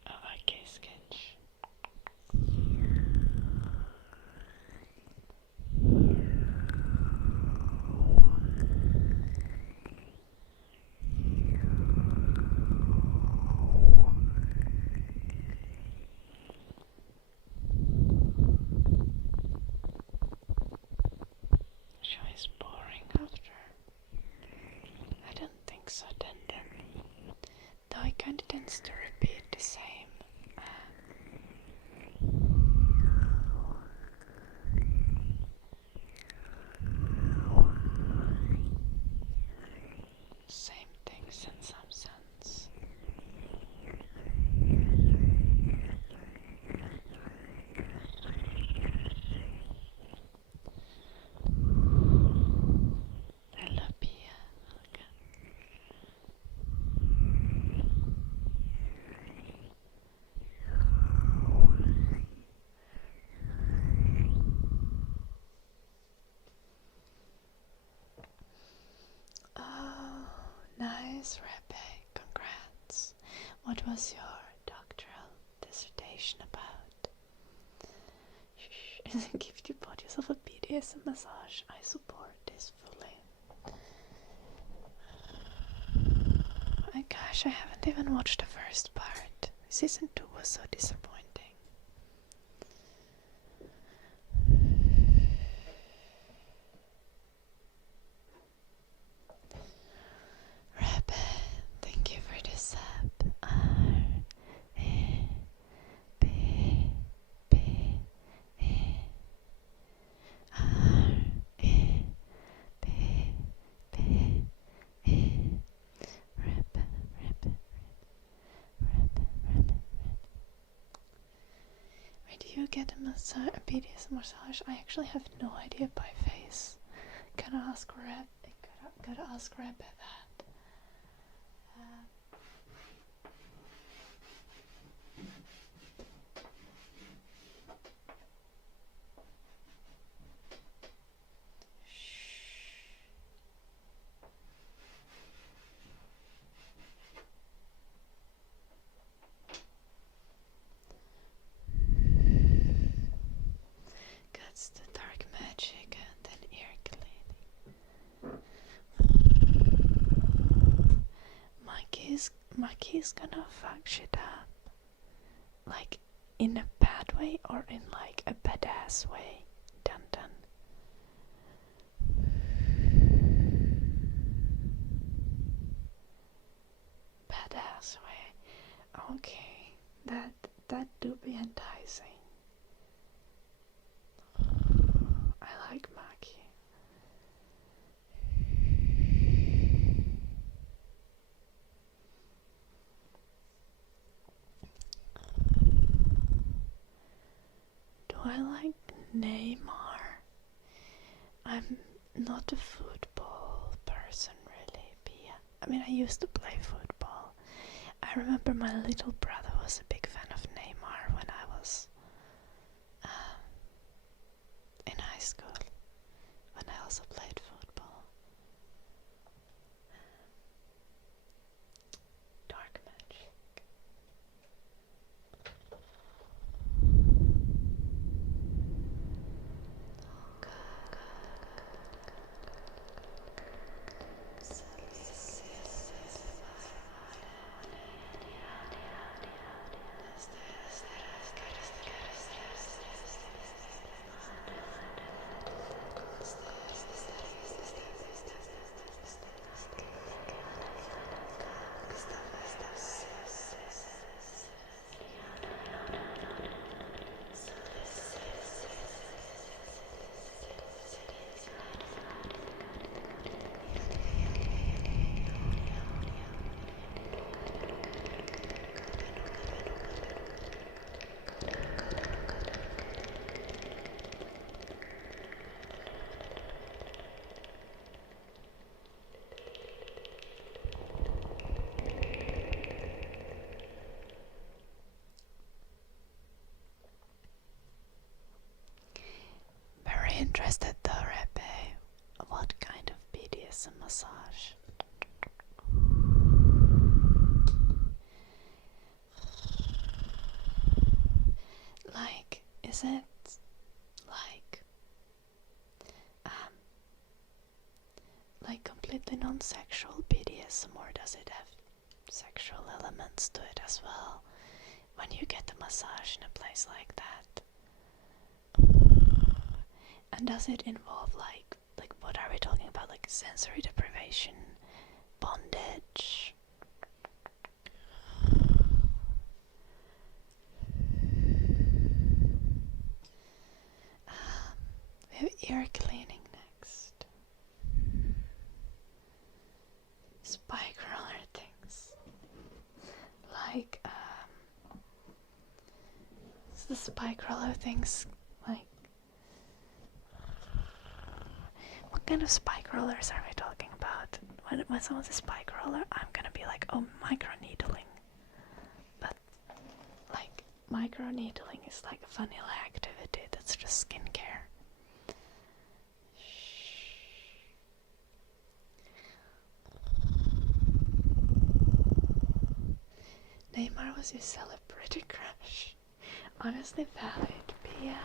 Oh, okay, sketch. Show is boring after. I don't think so, Denden. Though it kinda tends to repeat the same. Nice, Rebbe. Congrats. What was your doctoral dissertation about? Shh. Give you bought yourself a BDSM massage. I support this fully. Oh gosh, I haven't even watched the first part. Season 2 was so disappointing. Rebbe, thank you for the sub. Where do you get a BDSM massage? I actually have no idea by face. Gotta ask Rebbe that. That's the dark magic and then ear cleaning. Mikey's gonna fuck shit up. Like in a bad way or in like a badass way. Dun dun. Badass way. Okay. That do be enticing. I like Maki. Do I like Neymar? I'm not a football person really, Pia. I mean, I used to play football. I remember my little brother was a big fan of Neymar when I was in high school, when I also played football. Dark magic. Interested though, Rebbe. What kind of BDSM massage? Like, is it like completely non-sexual BDSM, or does it have sexual elements to it as well? When you get a massage in a place like that. And does it involve like what are we talking about? Like sensory deprivation, bondage? We have ear cleaning next. Spike roller things. Like the spike roller things, like what kind of spike rollers are we talking about? When someone says spike roller, I'm gonna be like, oh, microneedling. But like microneedling is like a vanilla activity that's just skincare. Neymar was your celebrity crush. Honestly valid, but yeah.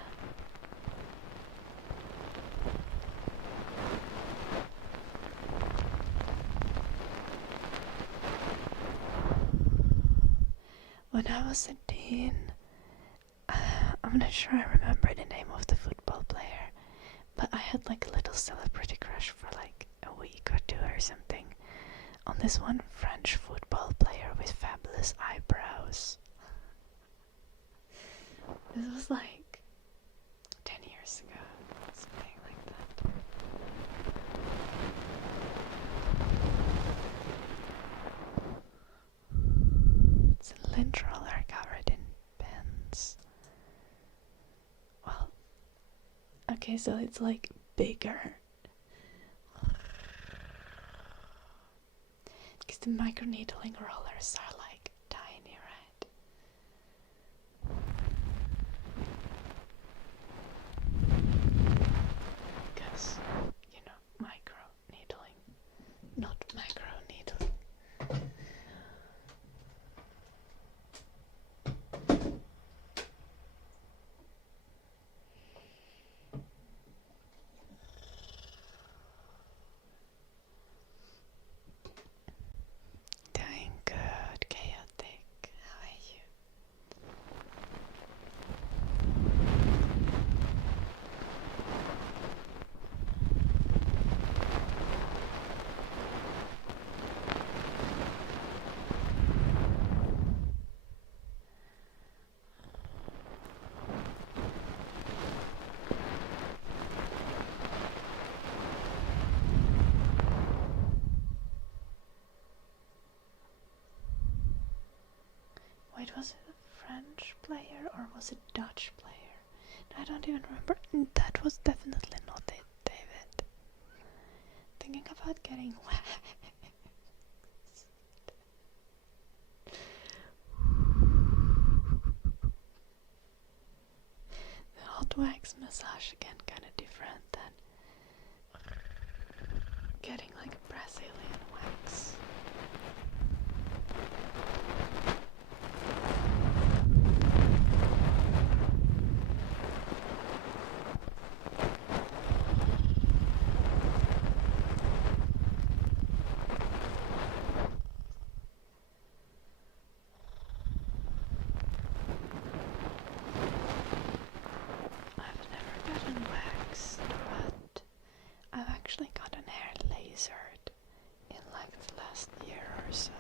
When I was a teen, I'm not sure I remember the name of the football player, but I had like a little celebrity crush for like a week or two or something on this one French football player with fabulous eyebrows. This was like 10 years ago, something like that. It's a lint roller covered in pins. Well, okay, so it's like bigger. Because the microneedling rollers are like tiny, right? Because, you know, micro needling, not macro needling. Doing good, chaotic. How are you? Wait, was it a French player or was it Dutch player? I don't even remember. That was definitely not it, David. Thinking about getting waxed. The hot wax massage again, kind of different than getting like a Brazilian wax. I've never gotten waxed, but I've actually gotten hair lasered in like the last year or so.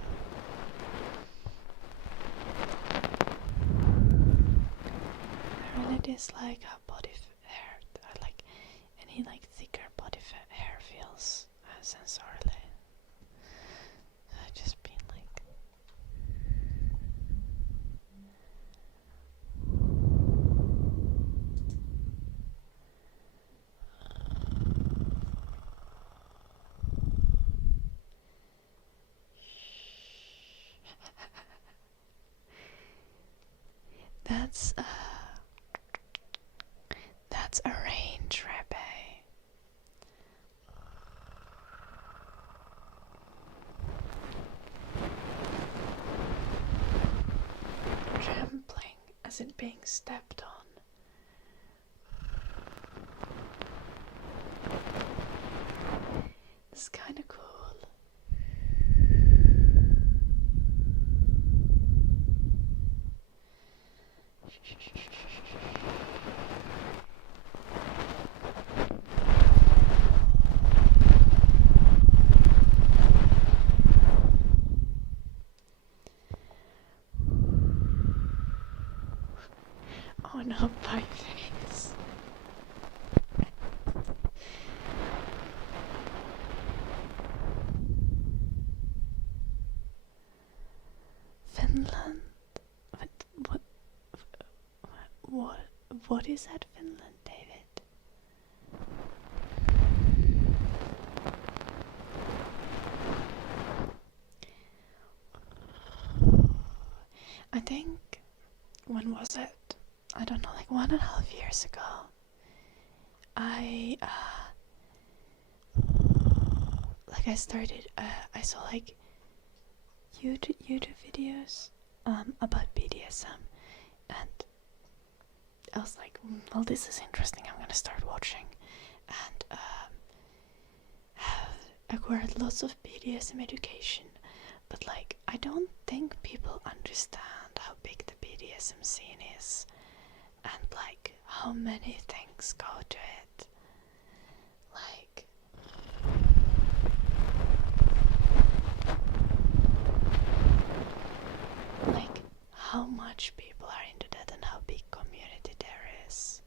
I really dislike how hair, like any like thicker hair feels sensorily. So I've just been like. That's a range, Rebbe. Trampling, as in being stepped on. It's kind of cool. Oh no, pie face. Finland? What is that, Finland, David? I think, when was it? I don't know, like 1.5 years ago. I saw like YouTube videos about BDSM, and I was like, well, this is interesting, I'm gonna start watching, and have acquired lots of BDSM education, but like, I don't think people understand how big the BDSM scene is, and like, how many things go to it. Like how much people are into that and how big community there is.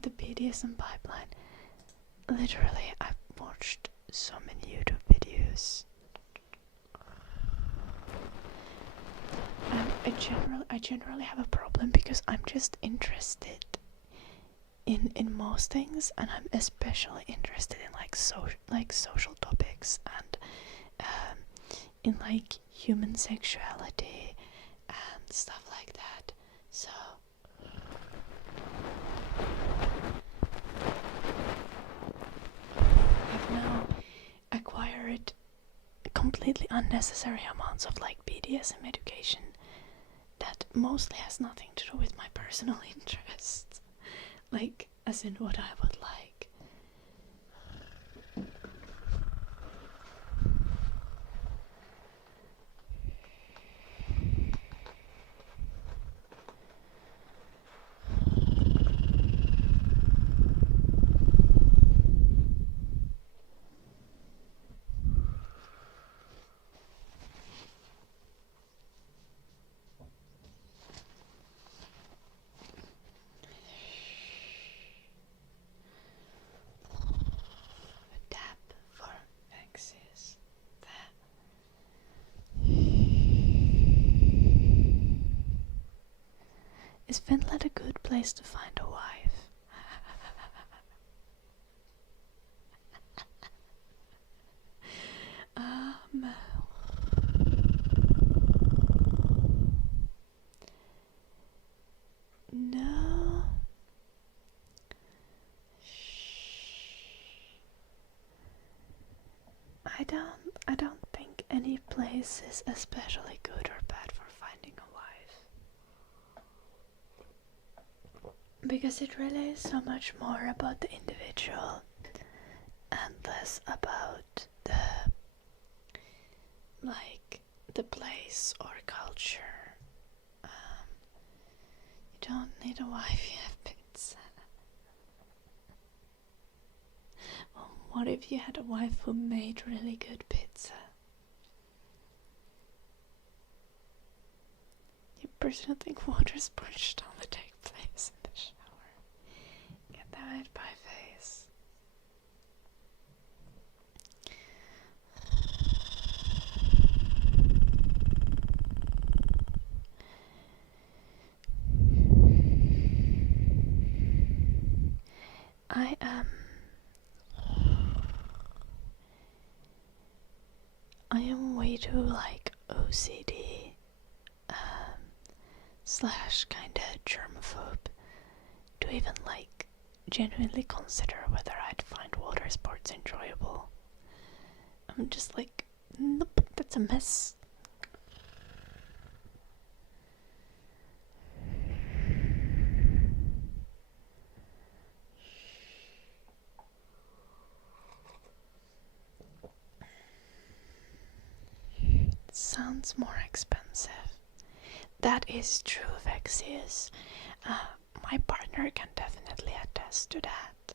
The BDSM pipeline. Literally, I've watched so many YouTube videos. I generally have a problem because I'm just interested in most things, and I'm especially interested in like social topics, and in like human sexuality and stuff like that. So I've now acquired completely unnecessary amounts of like BDSM education that mostly has nothing to do with my personal interests, like as in what I would like. Is Finland a good place to find a wife? No. I don't think any place is especially good or bad for finding a wife. Because it really is so much more about the individual and less about the place or culture. You don't need a wife, you have pizza. Well, what if you had a wife who made really good pizza? You personally think water splashed only take place in the shower? Get that right by face. I am way too like OCD slash kinda germaphobe to even like genuinely consider whether I'd find water sports enjoyable. I'm just like, nope, that's a mess. Sounds more expensive. That is true, Vexius. My partner can definitely attest to that.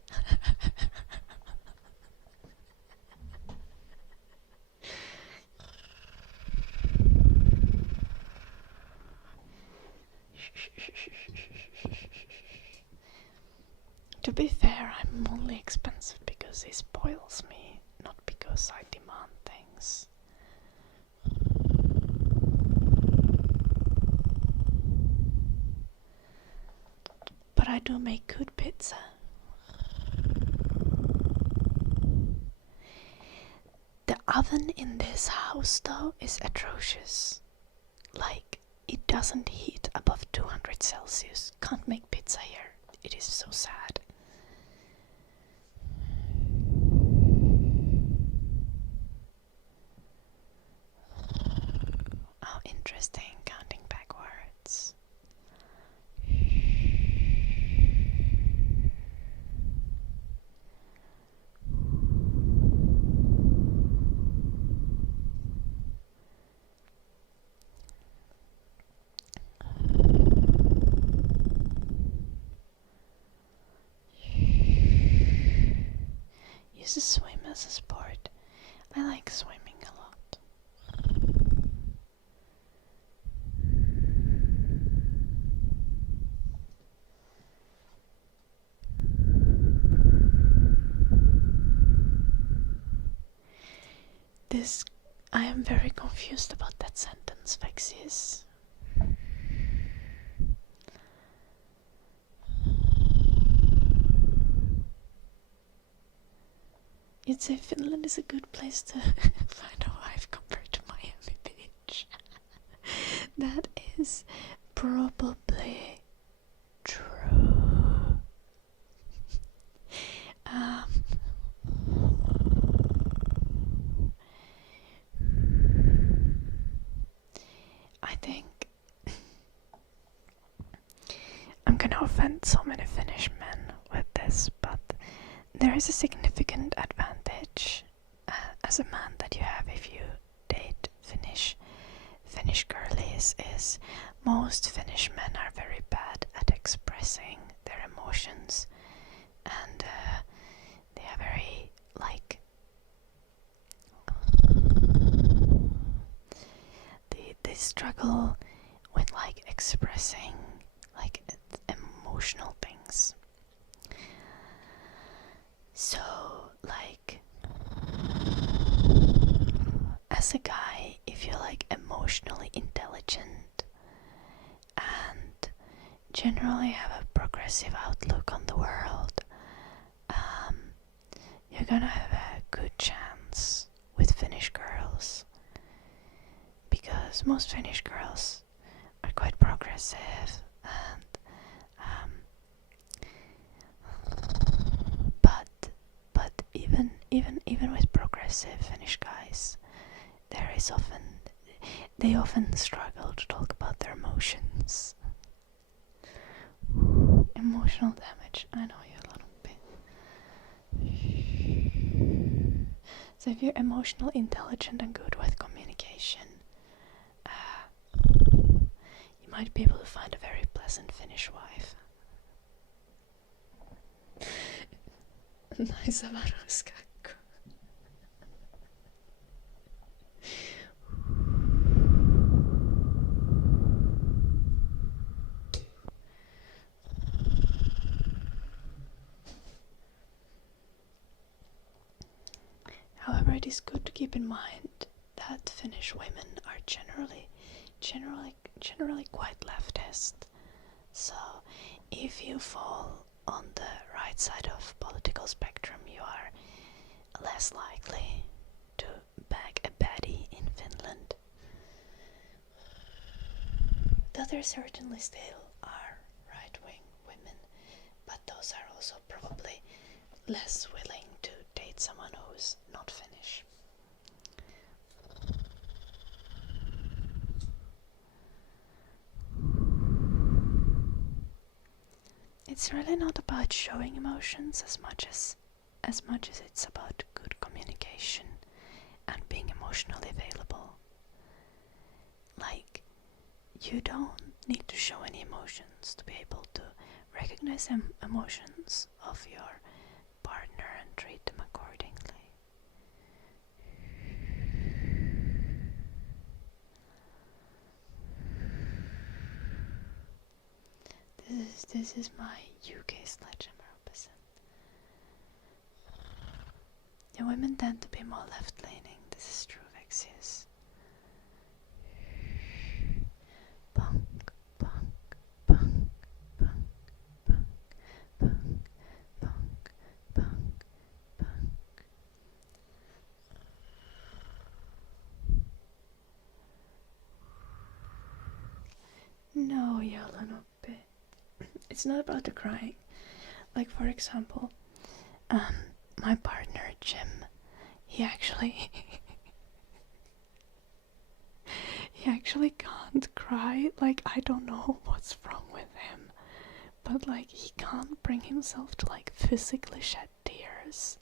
To be fair, I'm only expensive because he spoils me, not because I demand things. But I do make good pizza. The oven in this house, though, is atrocious. Like, it doesn't heat above 200 Celsius. Can't make pizza here. it is so sad. Oh, interesting, counting backwards. Use the swim as a sport. I like swimming a lot. I am very confused about that sentence, Vexis. You'd say Finland is a good place to find a wife compared to Miami Beach. That is probably true. I think I'm gonna offend so many Finnish men with this, but there is a significant advantage as a man that you have if you date Finnish girlies. Is most Finnish men are very bad at expressing their emotions, and they are very like they struggle with like expressing like emotional things. So like as a guy, if you're like emotionally intelligent and generally have a progressive outlook on the world, you're gonna have a good chance with Finnish girls, because most Finnish girls are quite progressive, and but even with progressive Finnish guys, they often struggle to talk about their emotions. Emotional damage. I know you a little bit. So if you're emotional, intelligent, and good with communication, you might be able to find a very pleasant Finnish wife. Naisavaruskakko. However, it is good to keep in mind that Finnish women are generally quite leftist. So, if you fall on the right side of political spectrum, you are less likely to bag a baddie in Finland. Though there certainly still are right-wing women, but those are also probably less willing to date someone who's not Finnish. It's really not about showing emotions as much as it's about good communication and being emotionally available. Like, you don't need to show any emotions to be able to recognize emotions of your partner and treat them accordingly. This is my UK sledgehammer opposite. The women tend to be more left-leaning. This is true, Vexius. Punk, punk, punk, punk, punk, punk, punk, punk, punk. No, Jolanoppe. It's not about the crying. like for example, my partner Jim, he actually he actually can't cry. Like, I don't know what's wrong with him, but like he can't bring himself to like physically shed tears.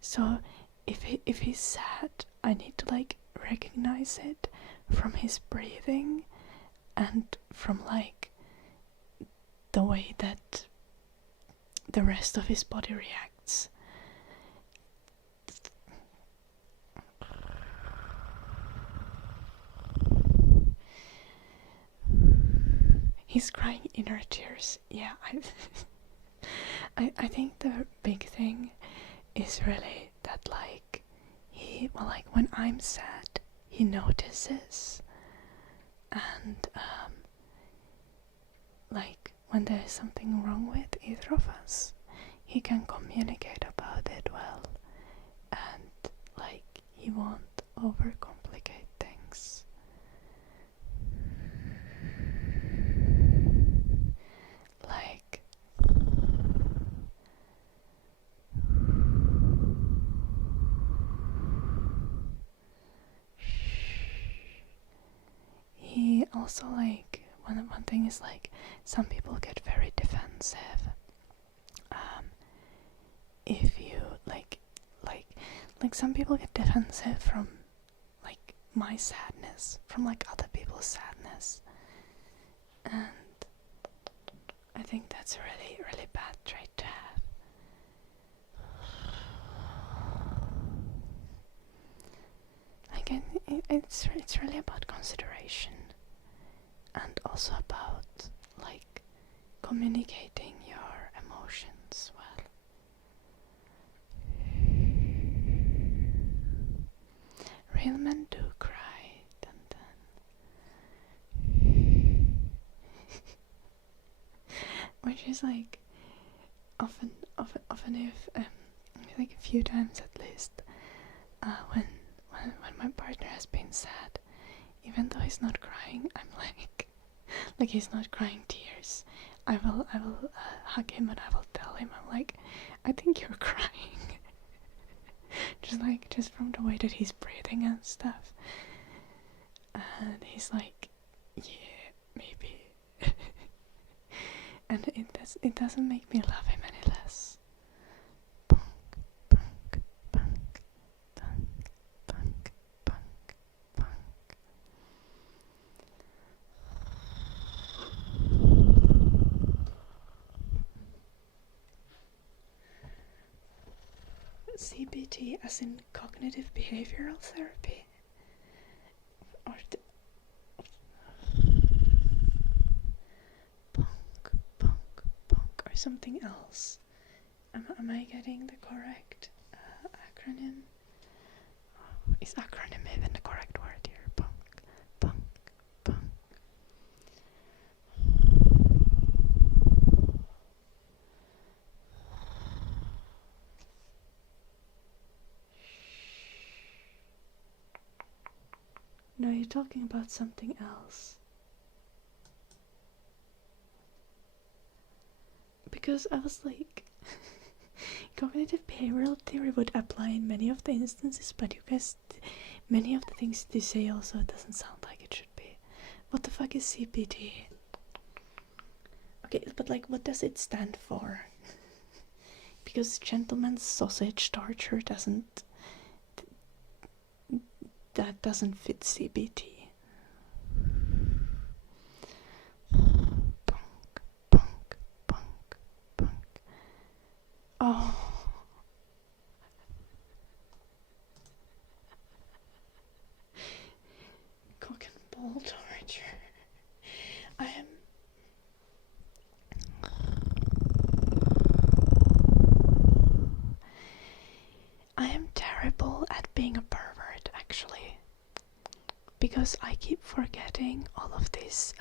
So if he's sad, I need to like recognize it from his breathing and from like the way that the rest of his body reacts. He's crying inner tears. Yeah, I think the big thing is really that like like when I'm sad, he notices, and like when there is something wrong with either of us, he can communicate about it well, and like he won't overcomplicate things. Like he also like one thing is like some people get very defensive if you like some people get defensive from like my sadness, from like other people's sadness, and I think that's a really, really bad trait to have. Like, it's really about consideration, and also about like communicating your emotions well. Real men do cry, dun dun. Which is like often if like a few times at least, when my partner has been sad, even though he's not crying, I'm like he's not crying tears, I will hug him and I will tell him, I'm like, I think you're crying. just from the way that he's breathing and stuff, and he's like, yeah, maybe. And it doesn't make me love him any less. Punk, punk, punk, punk, punk, punk, punk. CBT as in cognitive behavioral therapy? Or punk, or something else? Am I getting the correct acronym? Is acronym even the correct word here? Punk. No, you're talking about something else. Because I was like, cognitive behavioral theory would apply in many of the instances, but you guys, many of the things you say also doesn't sound like it should be. What the fuck is CBT? Okay, but like, what does it stand for? Because gentleman's sausage torture doesn't fit CBT. Punk. Oh. Cock and ball torture. I am terrible at being a pervert, actually, because I keep forgetting all of these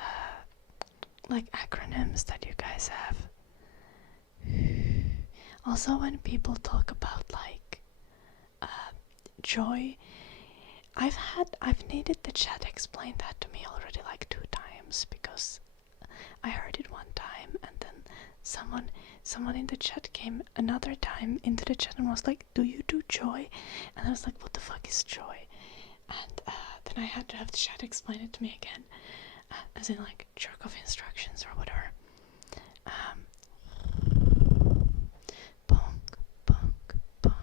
like acronyms that you guys have. Also, when people talk about like joy, I've needed the chat explain that to me already like 2 times, because I heard it one time and then someone someone in the chat came another time into the chat and was like, do you do joy? And I was like, what the fuck is joy? And then I had to have the chat explain it to me again, as in like jerk off instructions or whatever. Bonk, bonk, bonk.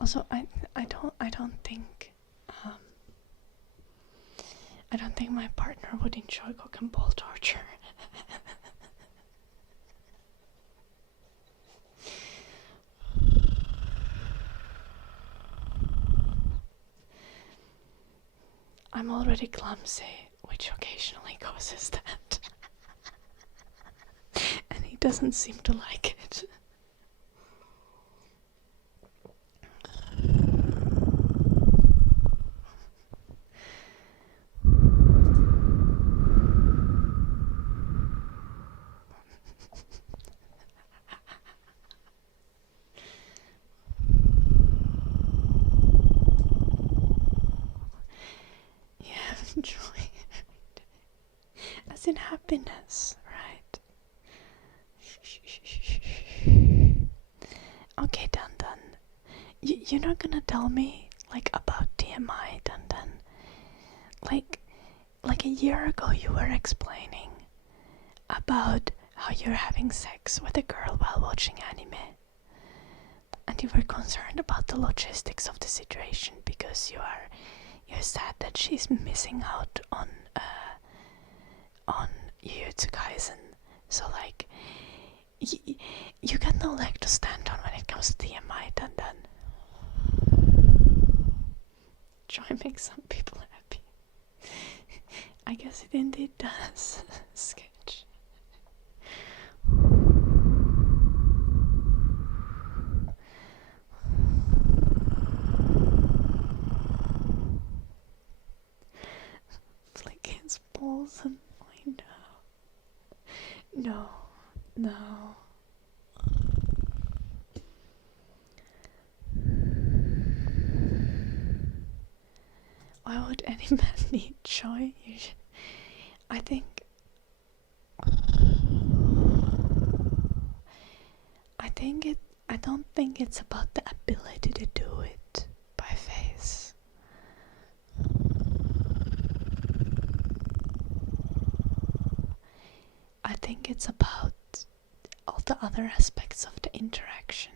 Also, I don't think my partner would enjoy cock and ball torture. I'm already clumsy, which occasionally causes that. And he doesn't seem to like it. Joy. As in happiness, right? Okay, Dun Dun. You're not gonna tell me, like, about TMI, Dun Dun. Like a year ago you were explaining about how you're having sex with a girl while watching anime. And you were concerned about the logistics of the situation because you're sad that she's missing out on Jujutsu Kaisen. So like, you got no leg to stand on when it comes to TMI, Dun Dun. Joy makes some people happy. I guess it indeed does. Sketch. Flick his balls and I know. No. Why would any man need joy? I don't think it's about the ability to do it by face. I think it's about all the other aspects of the interaction.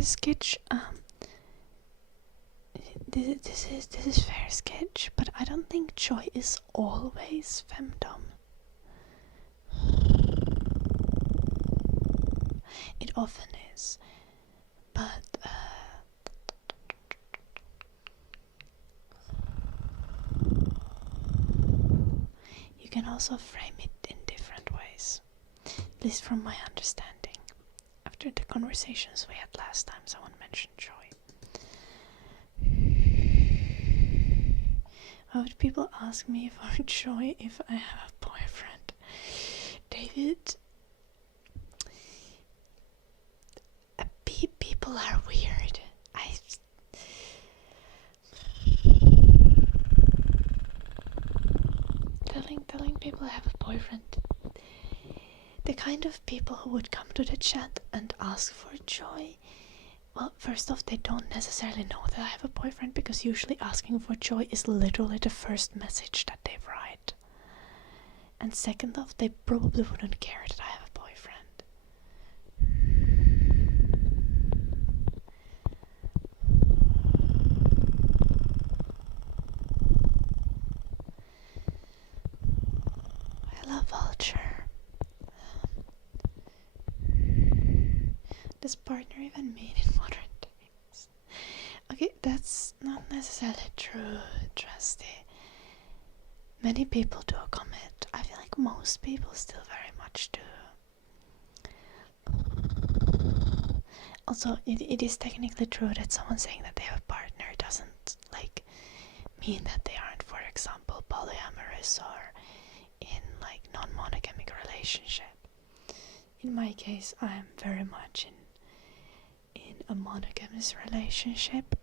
Sketch, this is fair, Sketch, but I don't think joy is always femdom. It often is, but you can also frame it in different ways, at least from my understanding. After the conversations we had last time, someone mentioned joy. Why would people ask me for joy if I have a boyfriend? David, people are weird. Telling people I have a boyfriend. The kind of people who would come to the chat and ask for joy, well, first off, they don't necessarily know that I have a boyfriend, because usually asking for joy is literally the first message that they write. And second off, they probably wouldn't care that I have a boyfriend. Hello, Vulture. Does partner even mean in modern days? Okay, that's not necessarily true, Trusty. Many people do commit. I feel like most people still very much do. Also, it is technically true that someone saying that they have a partner doesn't like mean that they aren't, for example, polyamorous or in like non-monogamic relationship. In my case, I am very much in a monogamous relationship.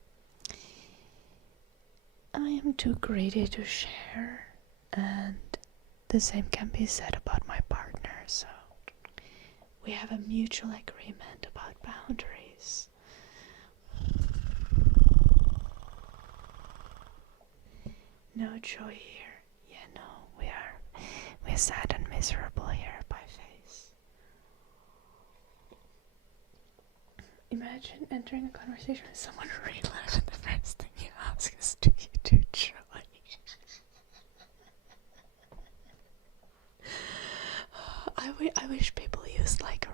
I am too greedy to share, and the same can be said about my partner, so we have a mutual agreement about boundaries. No joy here. Yeah, no, we're sad and miserable here by face. Imagine entering a conversation with someone who really loves and the first thing you ask is, do you do joy? I wish people used like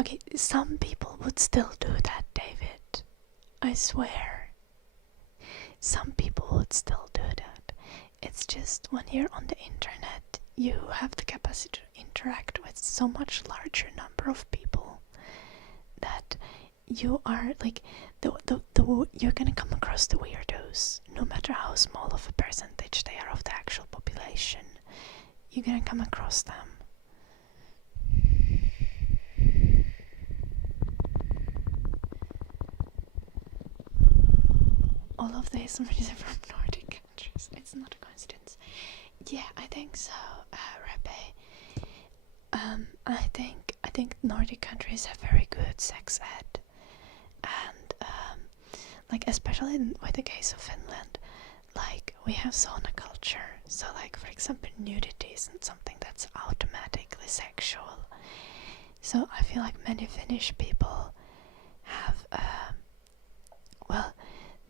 okay, some people would still do that, David. I swear. Some people would still do that. It's just when you're on the internet, you have the capacity to interact with so much larger number of people that you are like you're gonna come across the weirdos, no matter how small of a percentage they are of the actual population. You're gonna come across them. All of the ASMRs are from Nordic countries. It's not a coincidence. Yeah, I think so, Rabbi. I think Nordic countries have very good sex ed, and like especially with the case of Finland, like we have sauna culture. So like for example, nudity isn't something that's automatically sexual. So I feel like many Finnish people have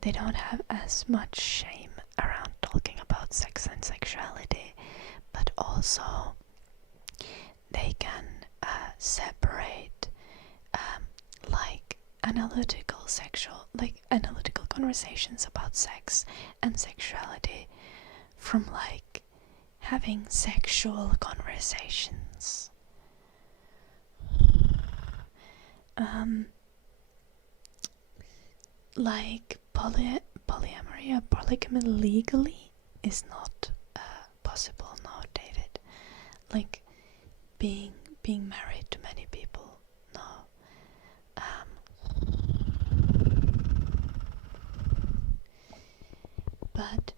they don't have as much shame around talking about sex and sexuality, but also they can separate like analytical conversations about sex and sexuality from like having sexual conversations. Like polyamory or polygamy legally is not possible now, David. Like being married to many people, no. But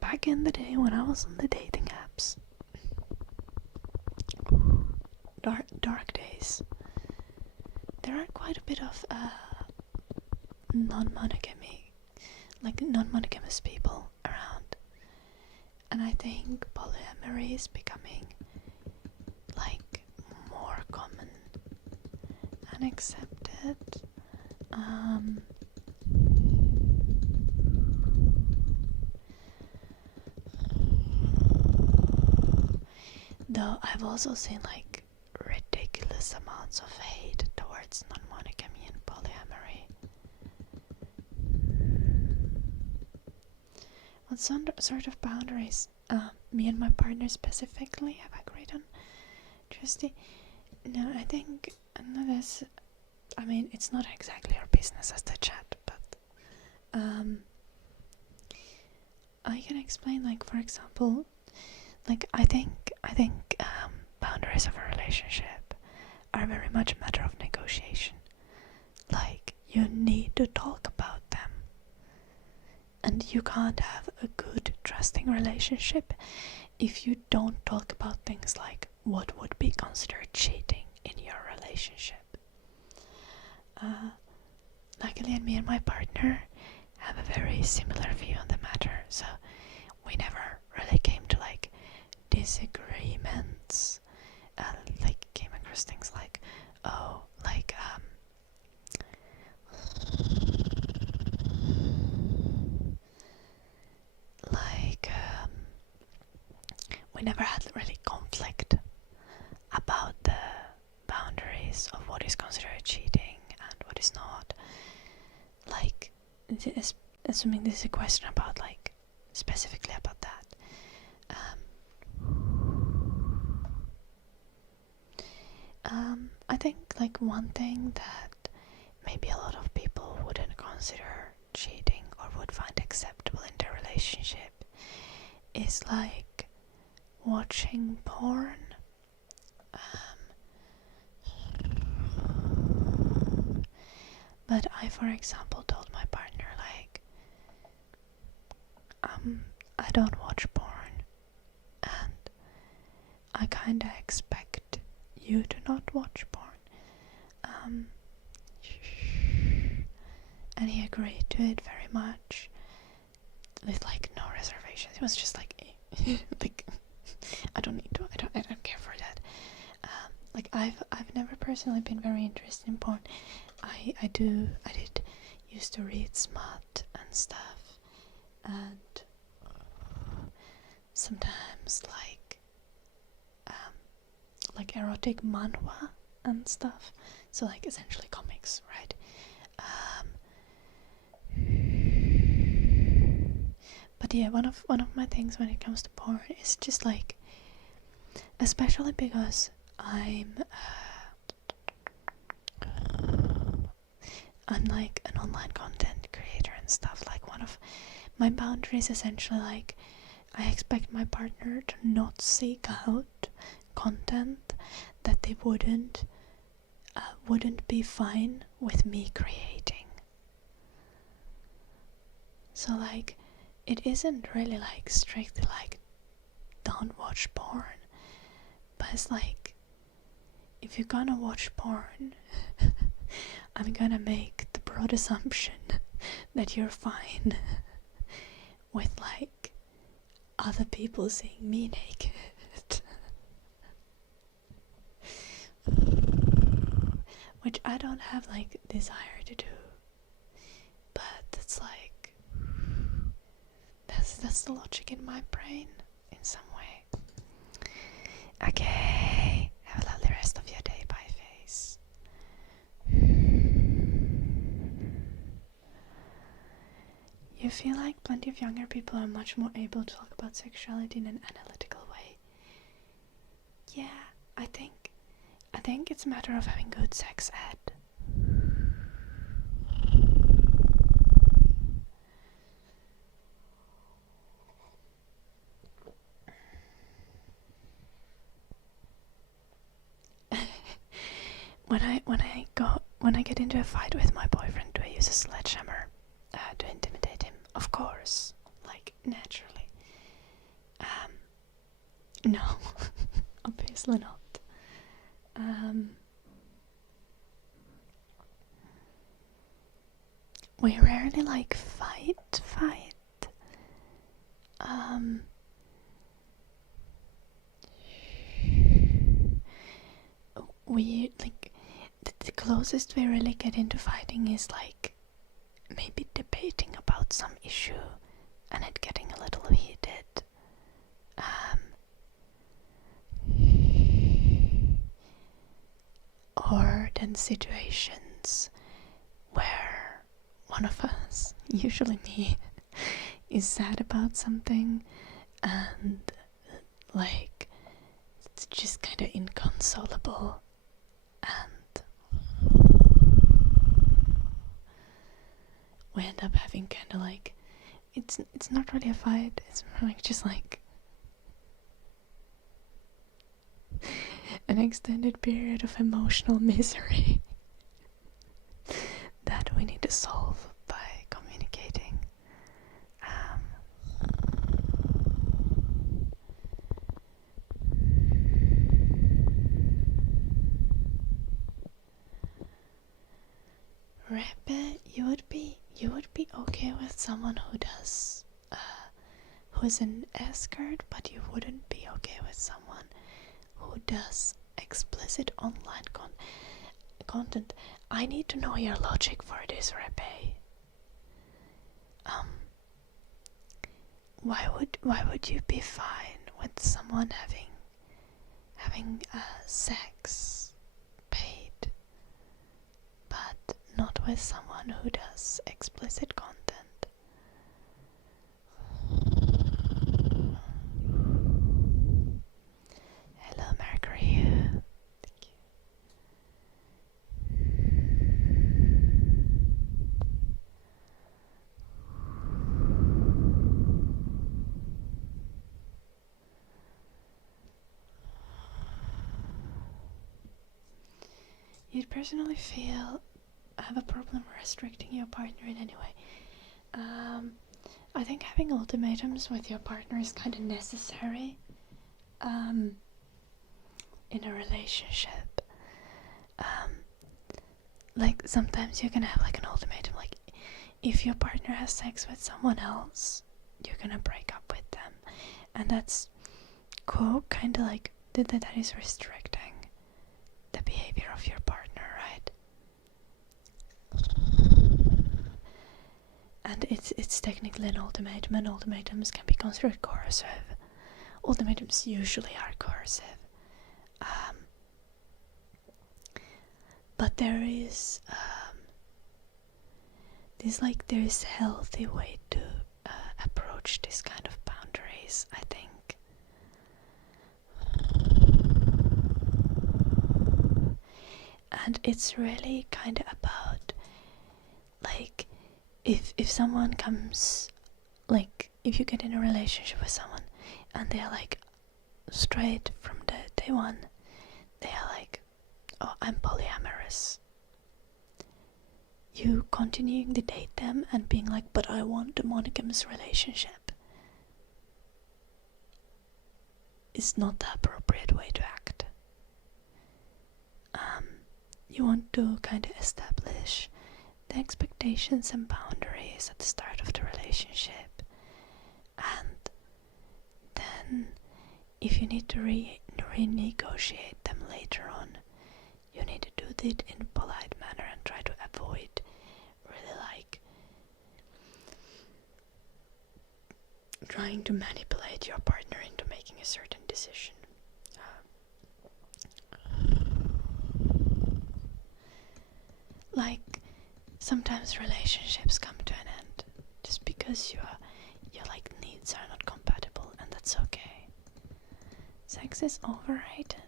back in the day when I was on the dating apps, dark days, there are quite a bit of non-monogamous people around, and I think polyamory is becoming like more common and accepted. Though I've also seen like ridiculous amounts of hate towards non-monogamy and polyamory. What sort of boundaries me and my partner specifically have agreed on? Trusty? No, I think this. I mean, it's not exactly our business as the chat, but I can explain. Like, for example, like I think boundaries of a relationship are very much a matter of negotiation. Like, you need to talk about them, and you can't have a good, trusting relationship if you don't talk about things like what would be considered cheating in your relationship. Luckily, me and my partner have a very similar view on the matter, so we never really came to like disagreements. Like came across things like, we never had really conflict about the boundaries of what is considered cheating is not. Like, assuming this is a question about, like, specifically about that. I think, like, one thing that maybe a lot of people wouldn't consider cheating or would find acceptable in their relationship is, like, watching porn. But I, for example, told my partner, like, I don't watch porn, and I kinda expect you to not watch porn. And he agreed to it very much, with, like, no reservations. He was just like, like, I don't care for that. Like, I've never personally been very interested in porn. I did used to read smut and stuff, and sometimes like erotic manhwa and stuff. So, like, essentially comics, right? But yeah, one of my things when it comes to porn is just, like, especially because I'm like an online content creator and stuff. Like, one of my boundaries essentially, like, I expect my partner to not seek out content that they wouldn't be fine with me creating. So, like, it isn't really, like, strictly like, don't watch porn, but it's like, if you're gonna watch porn, I'm gonna make the broad assumption that you're fine with, like, other people seeing me naked. Which I don't have, like, desire to do, but it's like, that's the logic in my brain in some way. Okay, have a lovely rest of your day. Bye, face. You feel like plenty of younger people are much more able to talk about sexuality in an analytical way. Yeah, I think it's a matter of having good sex ed. When I get into a fight with my boyfriend, do I use a sledgehammer to intimidate him? Of course, like, naturally. No, obviously not. We rarely, like, fight. We, like, the closest we really get into fighting is, like, maybe debating about some issue and it getting a little heated. Or then situations where one of us, usually me, is sad about something and, like, it's just kind of inconsolable, and we end up having kind of, like, it's not really a fight, it's more like just, like, an extended period of emotional misery that we need to solve by communicating. Repe, you would be okay with someone who does who's an escort, but you wouldn't be okay with someone who does explicit online content. I need to know your logic for this, Repe. Why would you be fine with someone having sex paid, but not with someone who does explicit content. Hello, Mercury. Thank you. You'd personally have a problem restricting your partner in any way. I think having ultimatums with your partner is kind of necessary in a relationship. Like sometimes you can have like an ultimatum, like if your partner has sex with someone else, you're gonna break up with them, and that's cool, kind of like that is restricting the behavior of your partner, right? And it's technically an ultimatum, and ultimatums can be considered coercive. Ultimatums usually are coercive. But there is there is a healthy way to approach this kind of boundaries, I think. And it's really kind of about, like, if someone comes, like, if you get in a relationship with someone and they're like straight from the day one, they're like, oh, I'm polyamorous. You continuing to date them and being like, but I want a monogamous relationship, is not the appropriate way to act. You want to kind of establish the expectations and boundaries at the start of the relationship, and then if you need to renegotiate them later on, you need to do it in a polite manner and try to avoid really like trying to manipulate your partner into making a certain decision. Like sometimes relationships come to an end just because your like needs are not compatible, and that's okay. Sex is overrated.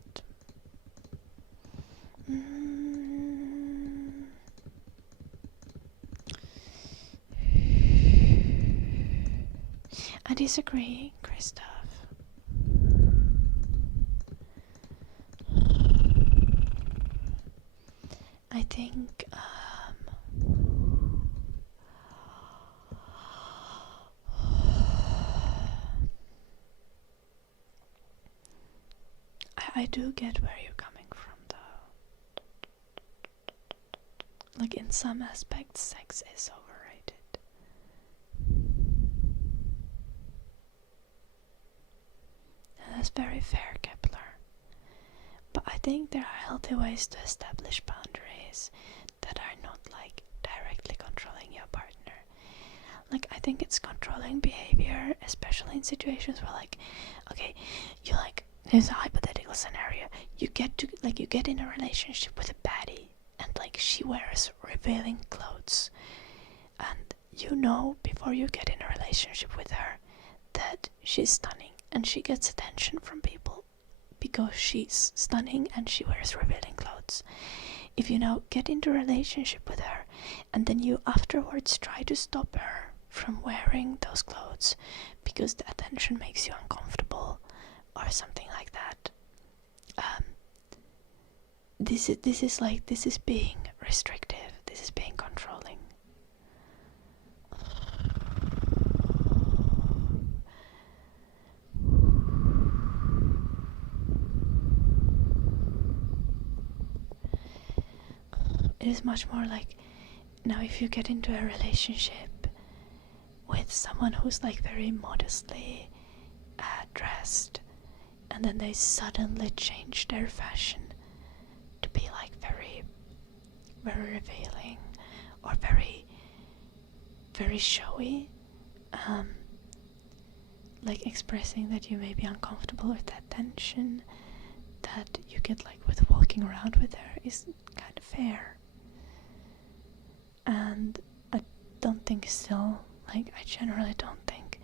I disagree, Christoph. I think I do get where you're coming from, though. Like in some aspects, sex is overrated. And that's very fair, Kepler. But I think there are healthy ways to establish boundaries that are not like directly controlling your partner. Like I think it's controlling behavior, especially in situations where like, okay, you like, there's a hypothetical scenario. You get in a relationship with a baddie, and like she wears revealing clothes, and you know before you get in a relationship with her that she's stunning and she gets attention from people because she's stunning and she wears revealing clothes. If you now get into a relationship with her and then you afterwards try to stop her from wearing those clothes because the attention makes you uncomfortable or something like that, this is being restrictive. This is being controlling. It is much more like, now if you get into a relationship with someone who's like very modestly dressed, and then they suddenly change their fashion to be like very, very revealing or very, very showy, like expressing that you may be uncomfortable with that tension that you get like with walking around with her is kind of fair. And I don't think still, like, I generally don't think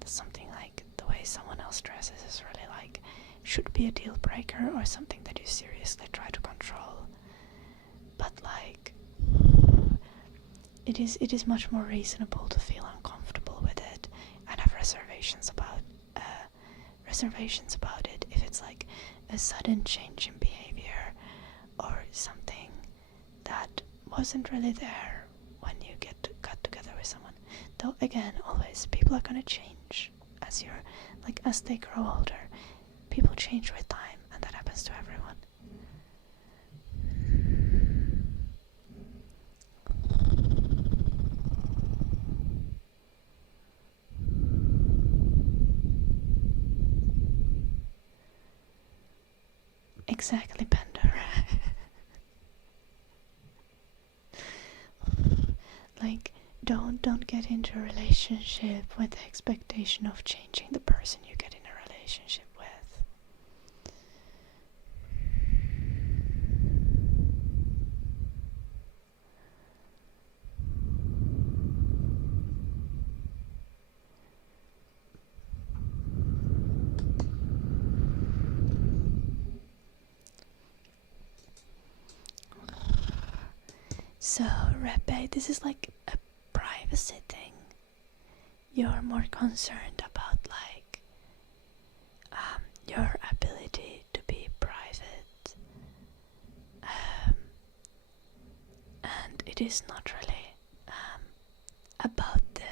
that something like the way someone else dresses is really like should be a deal breaker or something that you seriously try to control. But like, it is much more reasonable to feel uncomfortable with it and have reservations about it if it's like a sudden change in behavior or something that wasn't really there when you got together with someone. Though again, always people are gonna change as they grow older. People change with time, and that happens to everyone. Exactly, Pender. Like, don't get into a relationship with the expectation of changing the person you get in a relationship with. So, Rebbe, this is like a privacy thing. You're more concerned about like your ability to be private, and it is not really about the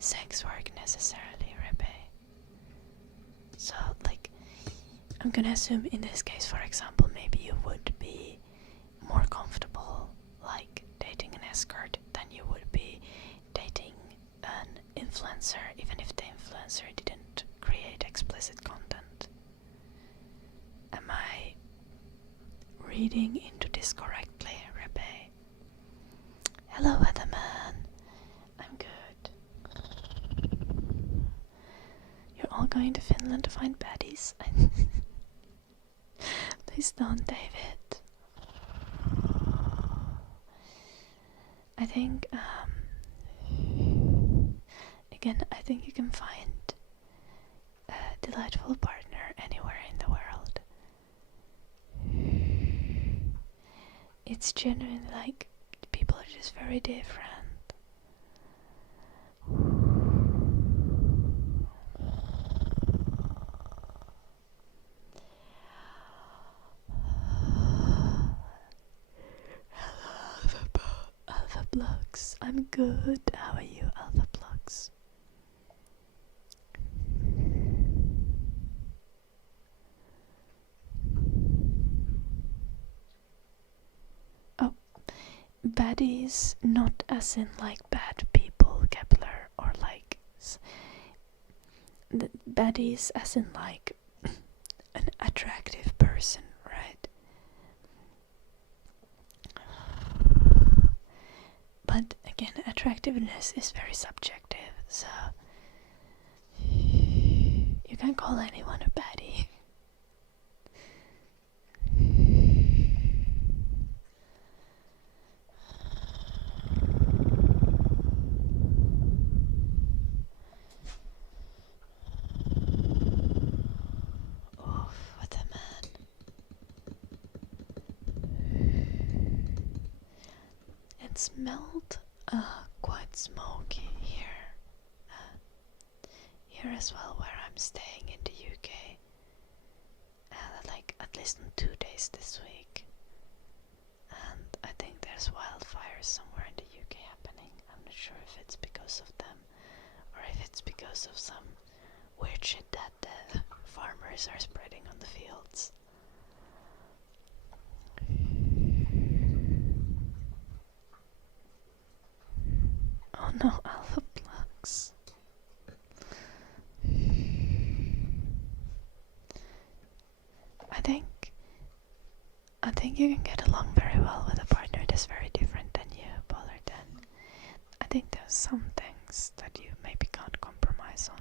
sex work necessarily, Rebbe. So, like, I'm gonna assume in this case, for example, maybe you would be more comfortable like dating an escort than you would be dating an influencer, even if the influencer didn't create explicit content. Am I reading into this correctly, Rebbe? Hello, Weatherman. I'm good. You're all going to Finland to find baddies? Please don't, David. I think, again, I think you can find a delightful partner anywhere in the world. It's genuinely like, people are just very different. Alpha Blocks, I'm good. How are you, Alpha Blocks? Oh, baddies, not as in like bad people, Kepler, or like the baddies as in like an attractive person, right? But again, attractiveness is very subjective, so you can't call anyone a baddie. Oh, what a man. It smelled quite smoky here. Here as well, where I'm staying in the UK. Like at least on 2 days this week. And I think there's wildfires somewhere in the UK happening. I'm not sure if it's because of them or if it's because of some weird shit that the farmers are spreading on the fields. Oh no, Alpha Blocks. I think you can get along very well with a partner that's very different than you, Bollerton. I think there's some things that you maybe can't compromise on.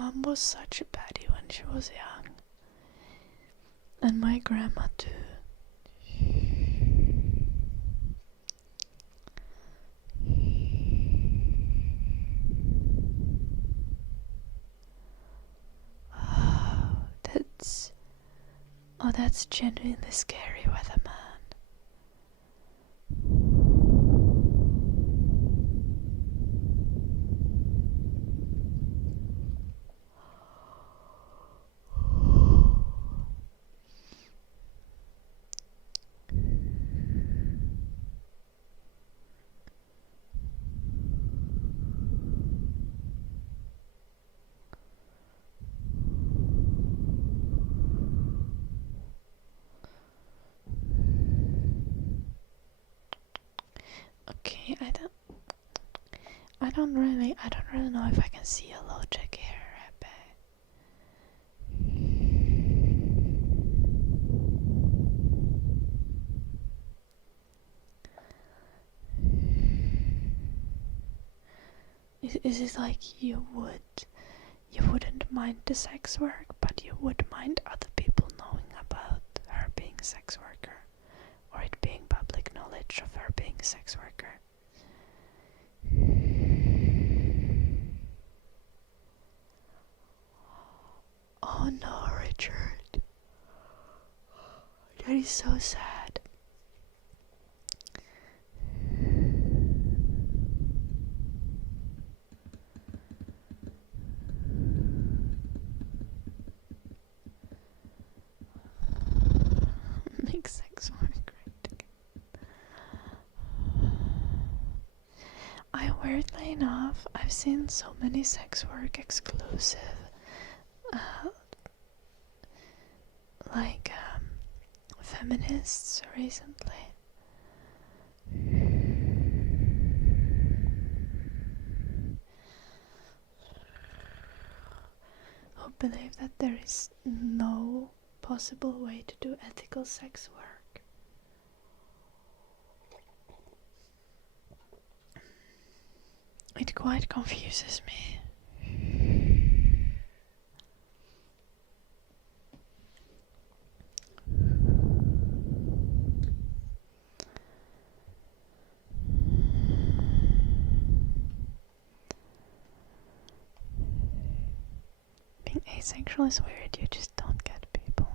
mom was such a baddie when she was young. And my grandma too. That's genuinely scary, Weatherman. Okay, I don't really know if I can see a logic here, Is it like you wouldn't mind the sex work, but you would mind other people knowing about her being a sex worker, or it being public knowledge of her being a sex worker? Oh no, Richard. That is so sad. Make sex work great again. Weirdly enough, I've seen so many sex work exclusive feminists recently. Who believe that there is no possible way to do ethical sex work. It quite confuses me. Being asexual is weird, you just don't get people.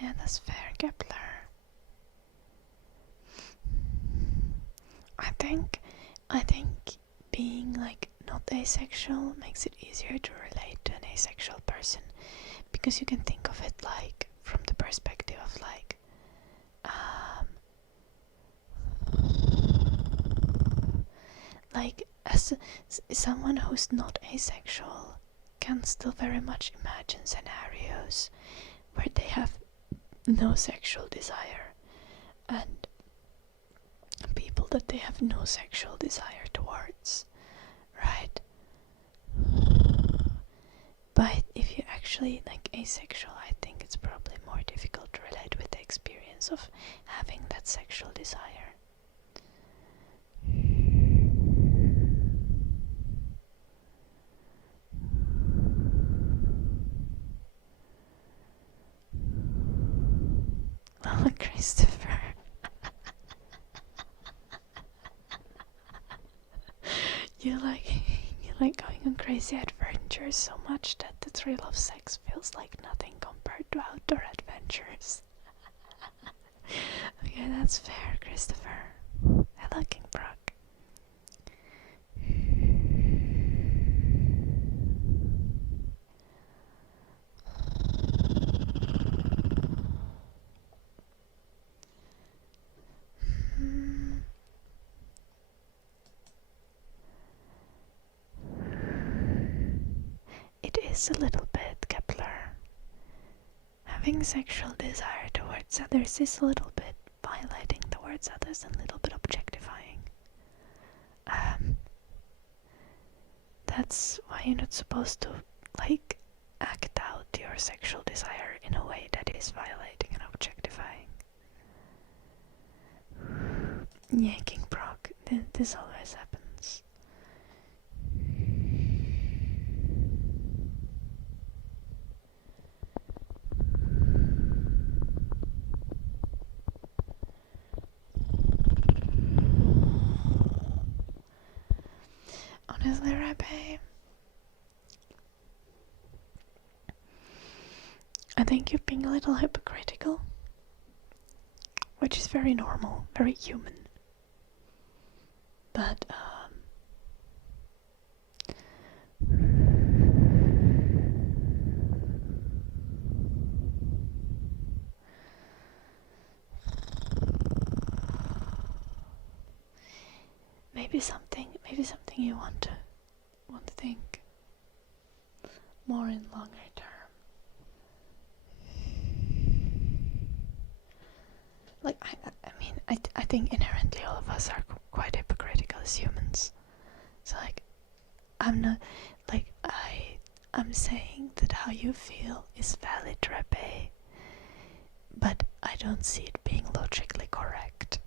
Yeah, that's fair, Kepler. I think being like not asexual makes it easier to relate to an asexual person, because you can think of it like from the perspective of like as someone who's not asexual can still very much imagine scenarios where they have no sexual desire and people that they have no sexual desire towards, right? But if you're actually like asexual, I think it's probably more difficult to relate with the experience of having that sexual desire. Oh, Christopher. You like going on crazy adventures so much that the thrill of sex feels like nothing compared to outdoor adventures. Okay, that's fair, Christopher. Hello, King Brock. It is a little bit, Kepler. Having sexual desire towards others is a little bit violating towards others and a little bit objectifying. That's why you're not supposed to act out your sexual desire in a way that is violating and objectifying. Yeah, King Brock, this always happens. Honestly, Rabbi, I think you're being a little hypocritical, which is very normal, very human. But, maybe something you want to think more in longer term. Like, I mean, I think inherently all of us are quite hypocritical as humans. So, like, I'm not, like, I'm saying that how you feel is valid, Rabbi, but I don't see it being logically correct.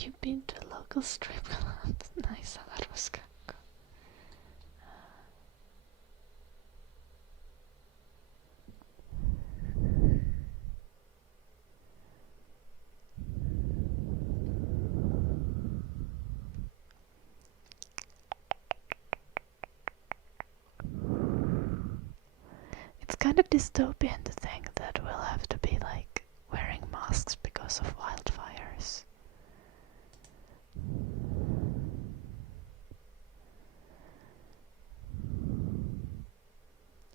You've been to a local strip club. Nice, that was good. It's kind of dystopian to think that we'll have to be like wearing masks because of wildfires.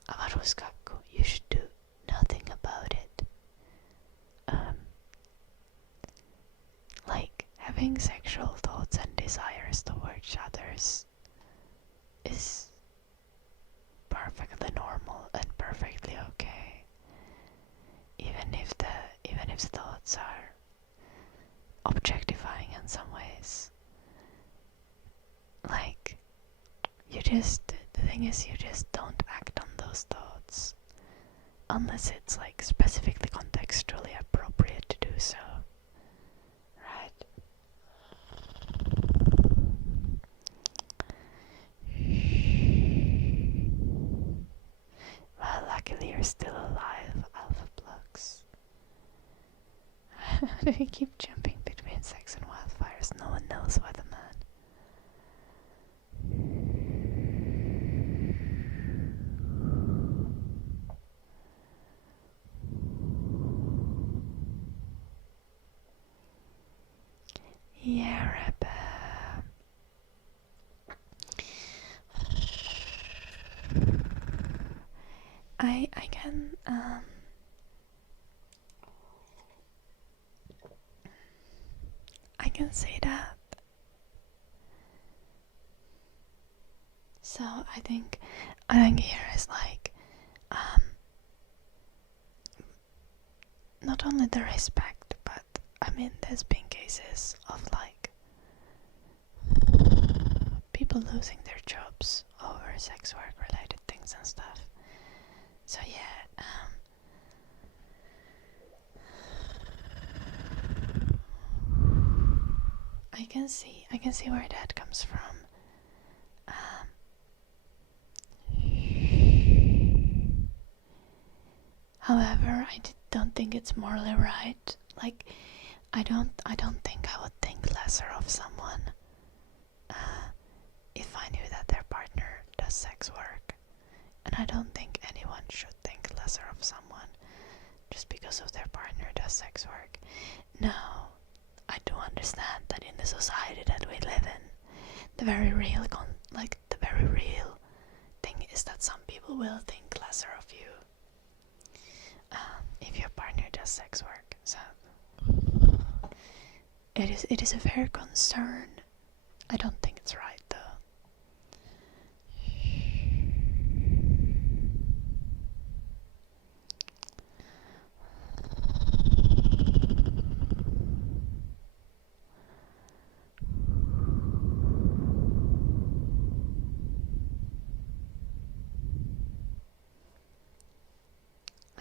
Avaruskakko, you should do nothing about it. Like, having sexual thoughts and desires towards others is perfectly normal and perfectly okay. Even if the thoughts are objectifying in some ways. Like, the thing is, you just don't act on those thoughts unless it's like specifically contextually appropriate to do so. Right? Well, luckily you're still alive, Alpha Blocks. How do we keep jumping between sex and wildfires? No one knows why the man. Yeah, Rebbe. I can say that. So I think here is like not only the respect, but I mean there's been cases of like people losing their jobs over sex work related things and stuff. So yeah, I can see where that comes from. However, don't think it's morally right. Like, I don't think I would think lesser of someone if I knew that their partner does sex work, and I don't think anyone should think lesser of someone just because of their partner does sex work. Now, I do understand that in the society that we live in, the very real thing is that some people will think lesser of you if your partner does sex work. So it is a fair concern. I don't think it's right though.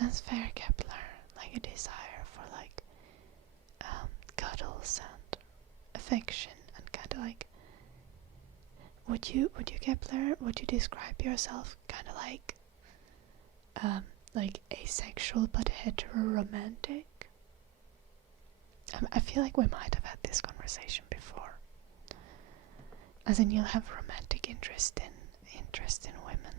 That's fair, Kepler. Like a desire for like cuddles and affection and kind of like. Would you Kepler? Would you describe yourself kind of like asexual but heteroromantic? I feel like we might have had this conversation before. As in, you'll have romantic interest in women,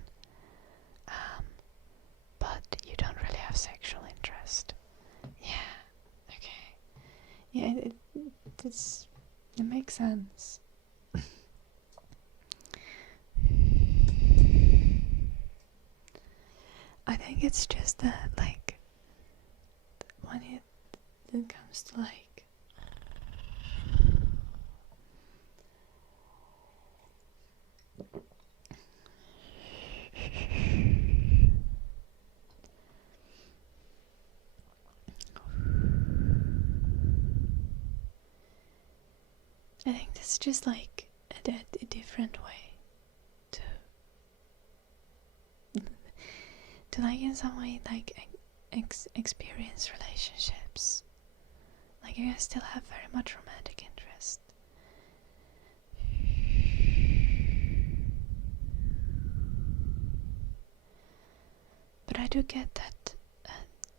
but you don't really have sexual interest. Yeah. Okay. Yeah. It makes sense. I think it's just that, like, when it comes to like I think that's just like a different way to like in some way like experience relationships. Like you guys still have very much romantic interest. But I do get that,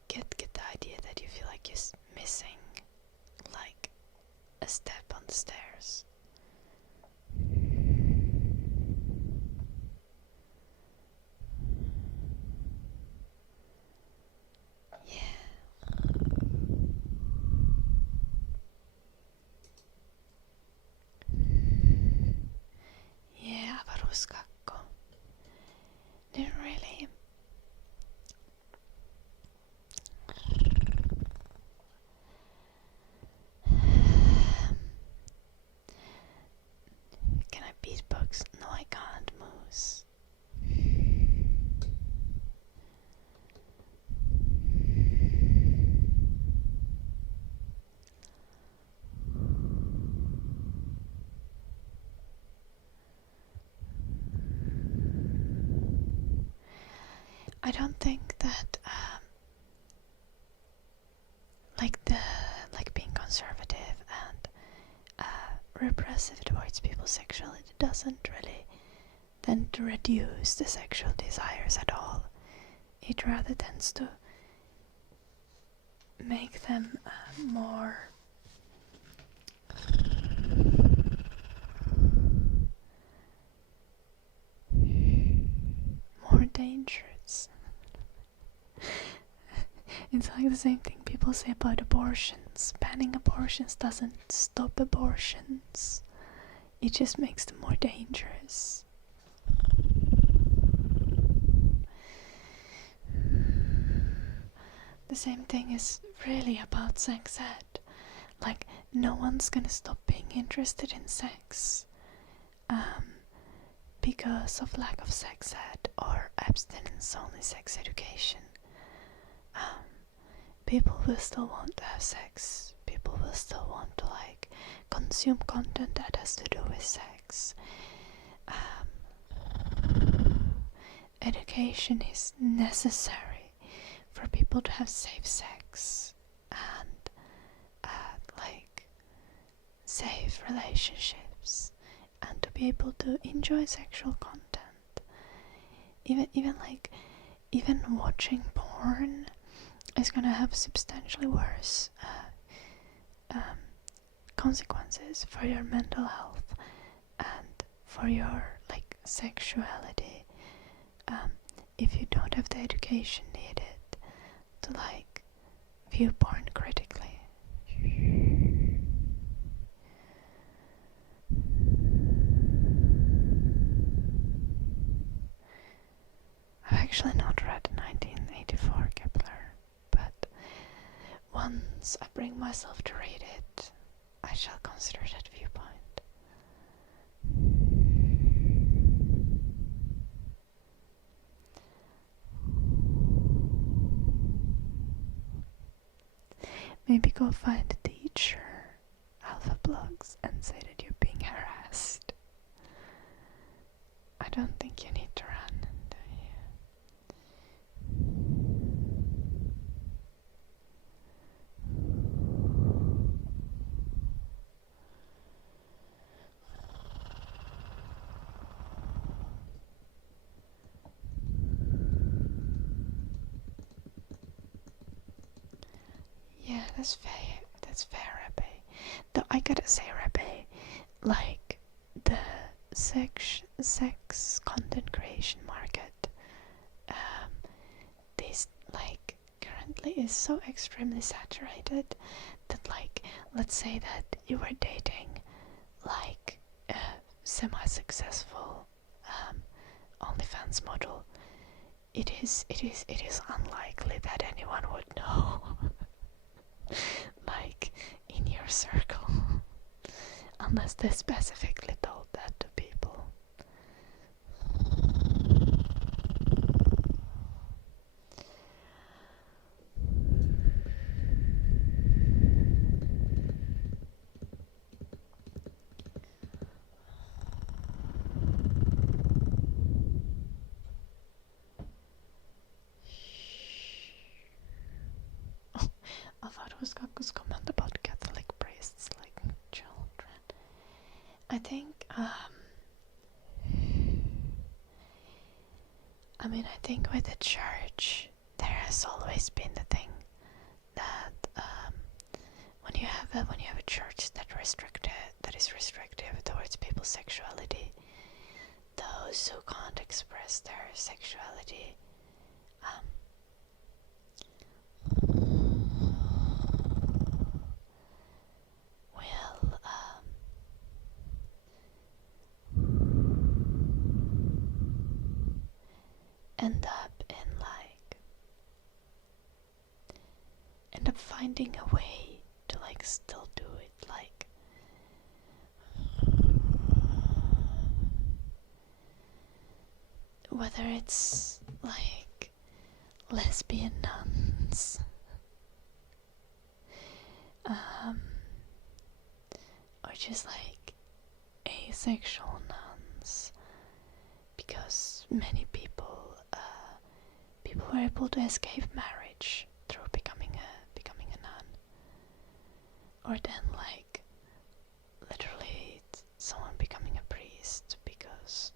get the idea that you feel like you're missing like a step on the stairs. Yeah, avaruuskakko. Didn't really. Can I beatbox? No, I can't, Moose. I don't think that like being conservative and repressive towards people's sexuality doesn't really tend to reduce the sexual desires at all. It rather tends to make them more dangerous. It's like the same thing people say about abortions. Banning abortions doesn't stop abortions. It just makes them more dangerous. The same thing is really about sex ed. Like, no one's gonna stop being interested in sex because of lack of sex ed or abstinence-only sex education. People will still want to have sex. People will still want to like consume content that has to do with sex. Education is necessary for people to have safe sex and like safe relationships and to be able to enjoy sexual content. Even watching porn is gonna have substantially worse consequences for your mental health and for your like sexuality if you don't have the education needed to like view porn critically. actually not read 1984 Kepler, but once I bring myself to read it, I shall consider that viewpoint. Maybe go find a teacher, Alpha Blogs, and say that you're being harassed. I don't think you need to run, do you? Yeah, that's fair. That's fair, Rebbe. Though I gotta say, Rebbe, like the sex content creation market, this like currently is so extremely saturated that, like, let's say that you were dating like a semi-successful OnlyFans model. It is unlikely that anyone would know. Like in your circle, unless they specifically told that to people. I thought it was Kaku's comment about Catholic priests like children. I think, I think with the church, there has always been the thing that when you have a church that is restrictive towards people's sexuality, those who can't express their sexuality will end up finding a way to like still do it, like whether it's like lesbian nuns, or just like asexual nuns, because many people were able to escape marriage through becoming a nun, or then like literally someone becoming a priest because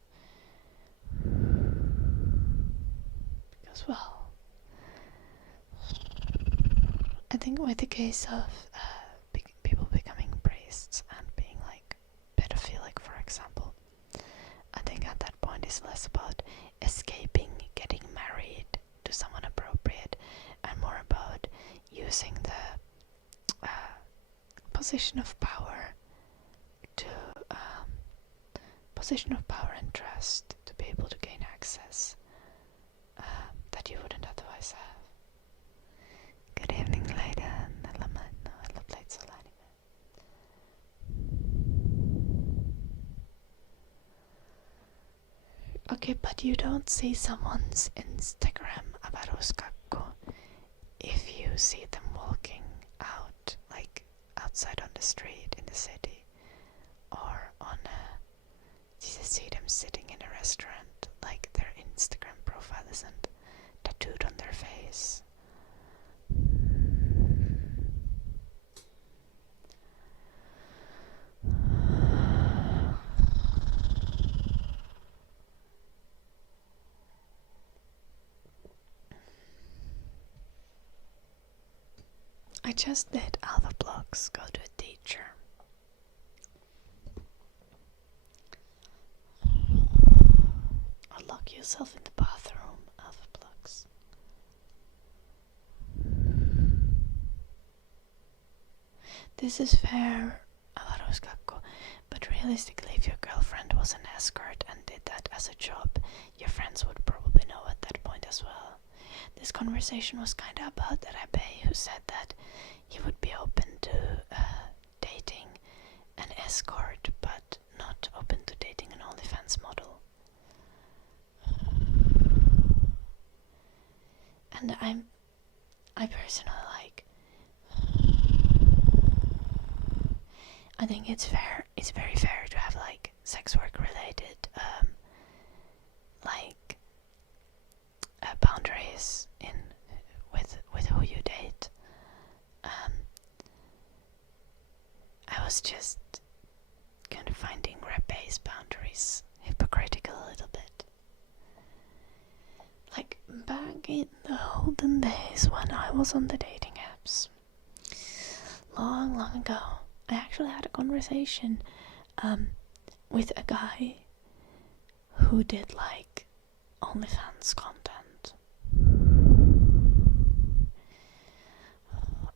well, I think with the case of people becoming priests and being like pedophilic, for example, I think at that point it's less about escaping getting married to someone appropriate and more about using the position of power and trust to be able to gain access that you wouldn't otherwise have. Good evening, Leiden. Eller played så länge. Okay, but you don't see someone's Instagram about Oskakko if you see them walking out, like outside on the street in the city, or you see them sitting in a restaurant, like their Instagram profile isn't tattooed on their face. I just did Alpha Blogs go to a teacher. Or lock yourself in the bathroom, Alpha Blogs. This is fair, Avaroskakko, but realistically, if your girlfriend was an escort and did that as a job, your friends would probably know at that point as this conversation was kind of about that Abe, who said that he would be open to dating an escort, but not open to dating an OnlyFans model. And I personally I think it's very fair to have like sex work related boundaries in with who you date. I was just kind of finding Repe's boundaries hypocritical a little bit. Like back in the olden days when I was on the dating apps, long ago, I actually had a conversation with a guy who did like OnlyFans content.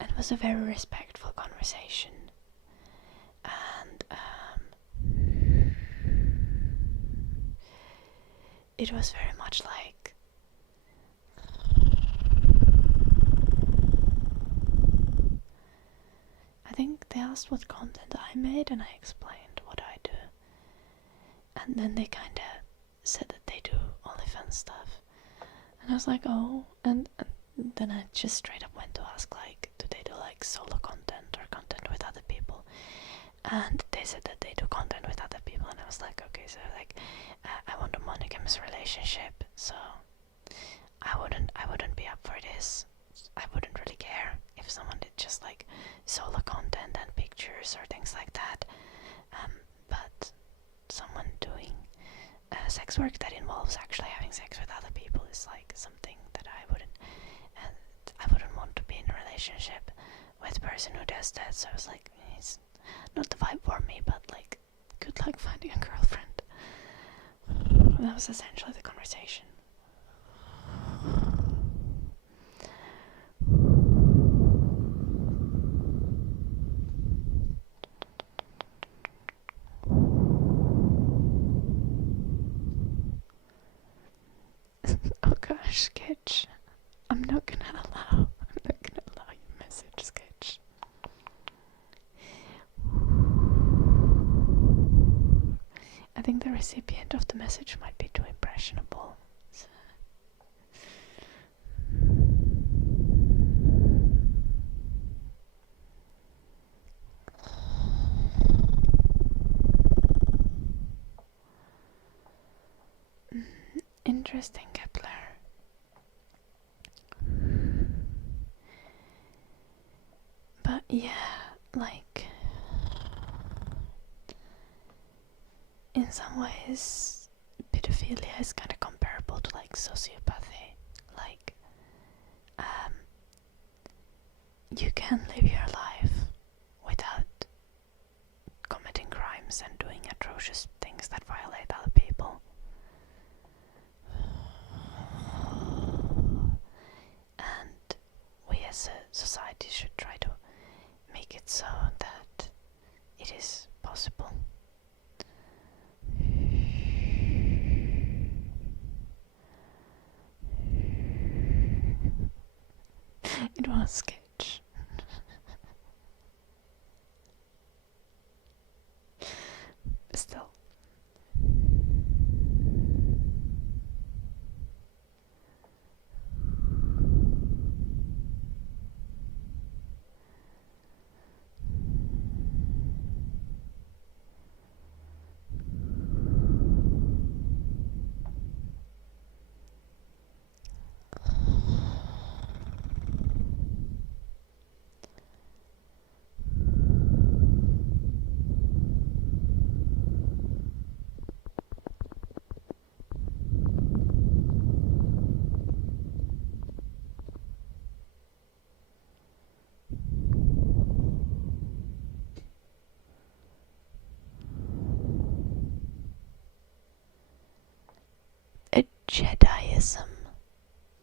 And it was a very respectful conversation. And it was very much like I think they asked what content I made and I explained what I do. And then they kind of said that they do OnlyFans stuff. And I was like, oh. And then I just straight up went to ask, like, do they do like solo content or content with other people? And they said that they do content with other people. And I was like, okay, so like, I want a monogamous relationship. So I wouldn't be up for this. I wouldn't really care if someone did just like solo content and pictures or things like that. But someone doing sex work that involves actually having sex with other people is like something that I wouldn't want to be in a relationship with a person who does that. So I was like, it's not the vibe for me, but like, good luck finding a girlfriend. And that was essentially the conversation. Oh gosh, Sketch. I'm not gonna allow you message, Sketch. I think the recipient of the message might be too impressionable. So. Interesting, Kepler. But yeah, like in some ways pedophilia is kind of comparable to like sociopathy. Like you can live your life without committing crimes and doing atrocious things that violate other people. And we as a society should try to make it so that it is possible. It was Sketch. Still.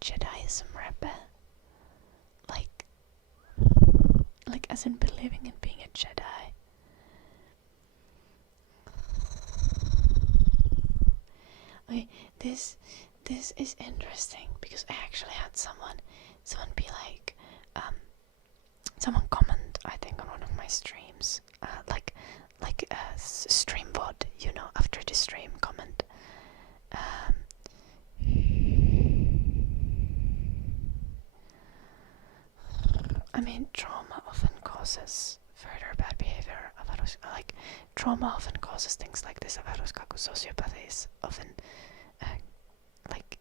Jediism Rebbe. Like as in believing in being a Jedi. Okay, this is interesting because I actually had someone be like, someone comment, I think, on one of my streams, like stream VOD, after the stream comment. I mean, trauma often causes further bad behavior. Trauma often causes things like this. Sociopathy is often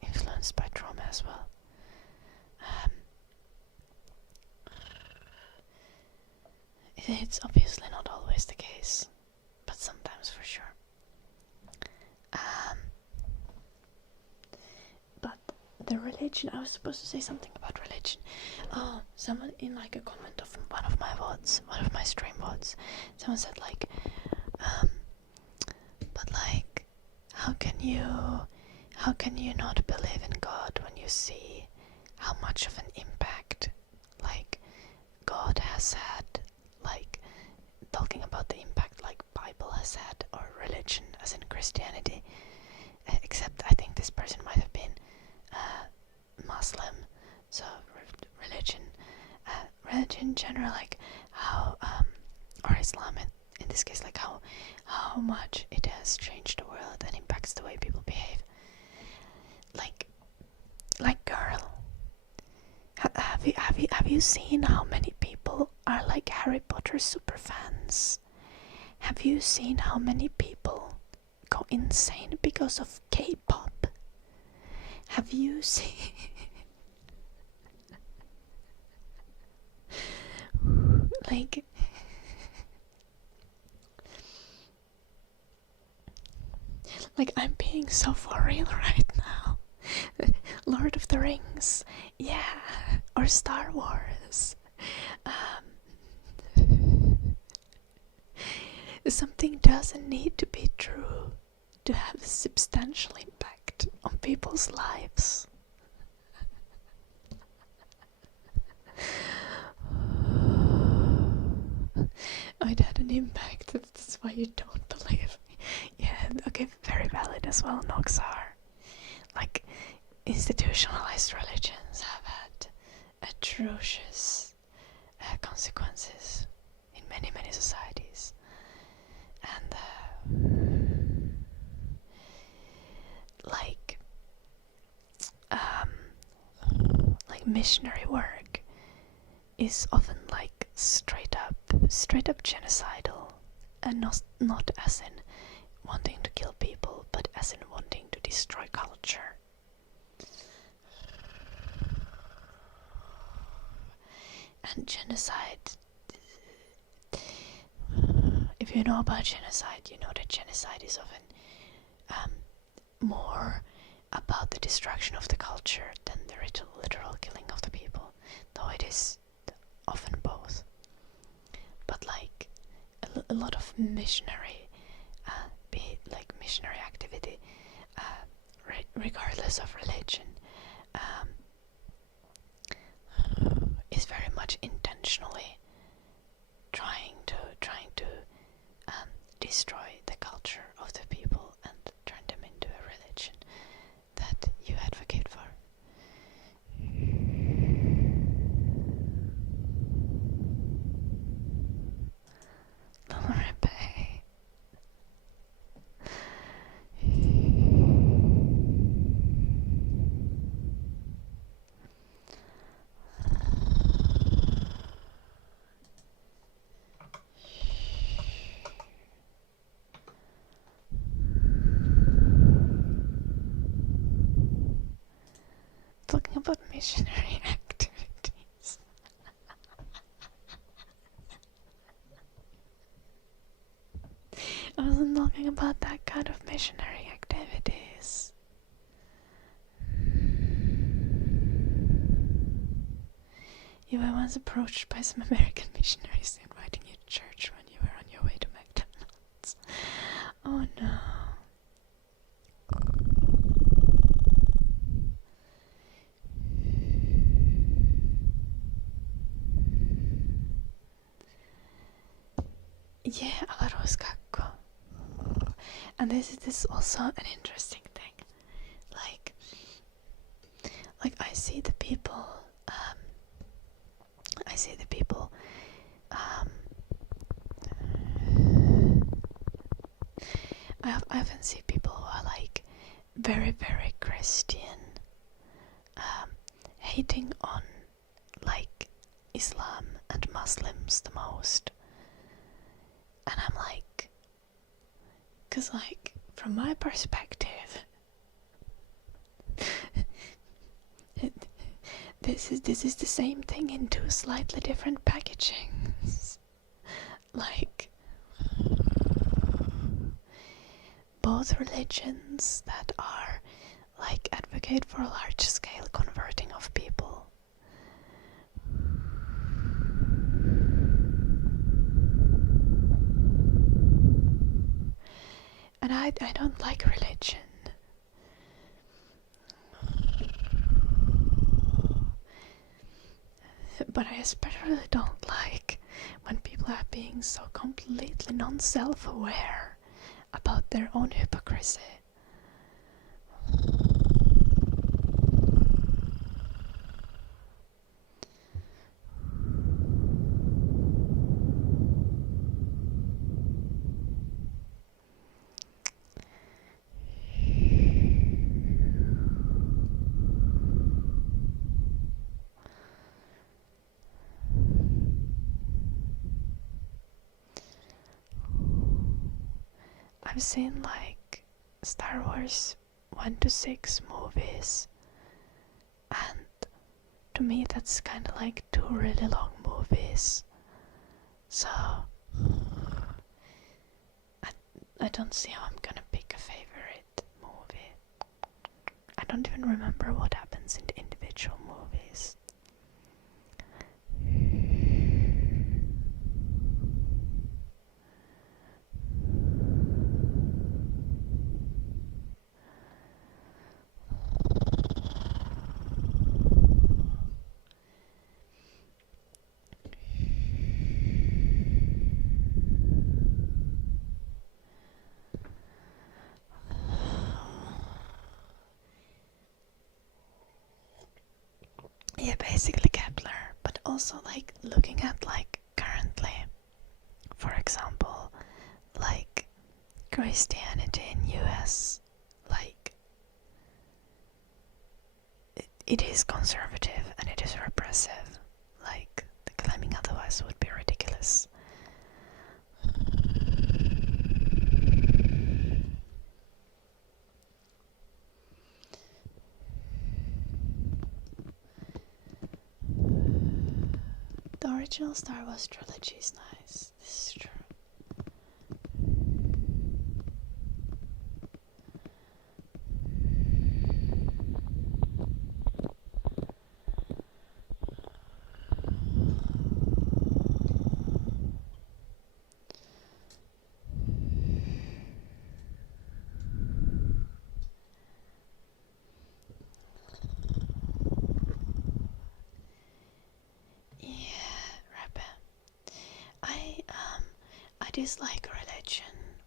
influenced by trauma as well. It's obviously not always the case, but sometimes for sure. But the religion, I was supposed to say something about religion. Oh, someone in a comment of one of my stream VODs, someone said but how can you not believe in God when you see how much of an impact God has had, talking about the impact Bible has had, or religion as in Christianity, except I think this person might have been Muslim, so religion in general, how or Islam in this case, how much it has changed the world and impacts the way people behave. Girl, have you seen how many people are Harry Potter super fans? Have you seen how many people go insane because of K-pop? Have you seen I'm being so for real right now. Lord of the Rings, yeah, or Star Wars. Something doesn't need to be true to have a substantial impact on people's lives. Oh, it had an impact. That's why you don't believe me. Yeah, okay, very valid as well. Noxar. Institutionalized religions have had atrocious consequences in many societies, and missionary work is often straight up genocidal, and not as in wanting to kill people, but as in wanting to destroy culture. And genocide, if you know about genocide, you know that genocide is often more about the destruction of the culture than the literal killing of the people, though it is often both. But a lot of missionary missionary activity, regardless of religion, is very much intentionally trying to destroy the culture of the people and turn them into a religion that you advocate for. Talking about missionary activities. I wasn't talking about that kind of missionary activities. You were once approached by some American missionaries inviting you to church when you were on your way to McDonald's. Oh no. Yeah, avaruuskakko. And this is also an interesting thing. like I see the people I often see people who are like very, very Christian, hating on like Islam and Muslims the most. And I'm like, cause like from my perspective, this is the same thing in two slightly different packagings. Like both religions that are like advocate for a large scale converting of people. And I don't like religion. But I especially don't like when people are being so completely non-self-aware about their own hypocrisy. I've seen like Star Wars 1 to 6 movies, and to me that's kind of like 2 really long movies. So I don't see how I'm gonna pick a favorite movie. I don't even remember what happens in the individual movies. Yeah, basically Kepler, but also like looking at like currently, for example, like Christianity in US, like it is conservative and it is repressive. Like claiming otherwise would be ridiculous. The original Star Wars trilogy is nice. This is true. I dislike religion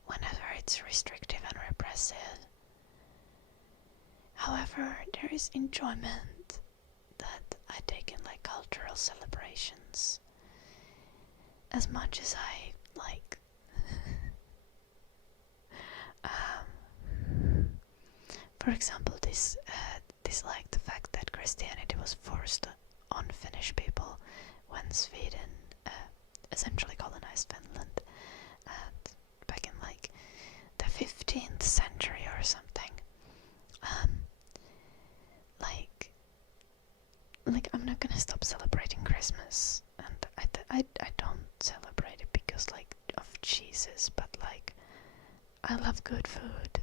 whenever it's restrictive and repressive. However, there is enjoyment that I take in like cultural celebrations. As much as I like for example, dislike the fact that Christianity was forced on Finnish people when Sweden essentially colonized Finland back in like the 15th century or something. Like I'm not gonna stop celebrating Christmas, and I don't celebrate it because like of Jesus, but like I love good food.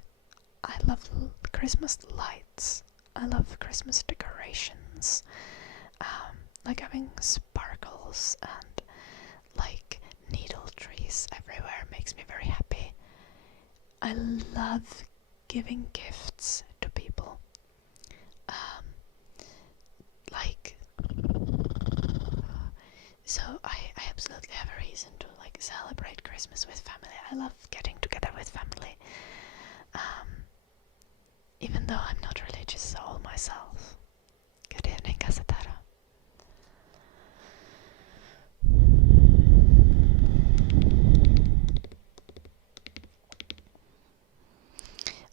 I love Christmas lights. I love Christmas decorations. Like having sparkles and like needle trees everywhere makes me very happy. I love giving gifts to people. So I absolutely have a reason to like celebrate Christmas with family. I love getting together with family. Even though I'm not religious at all myself.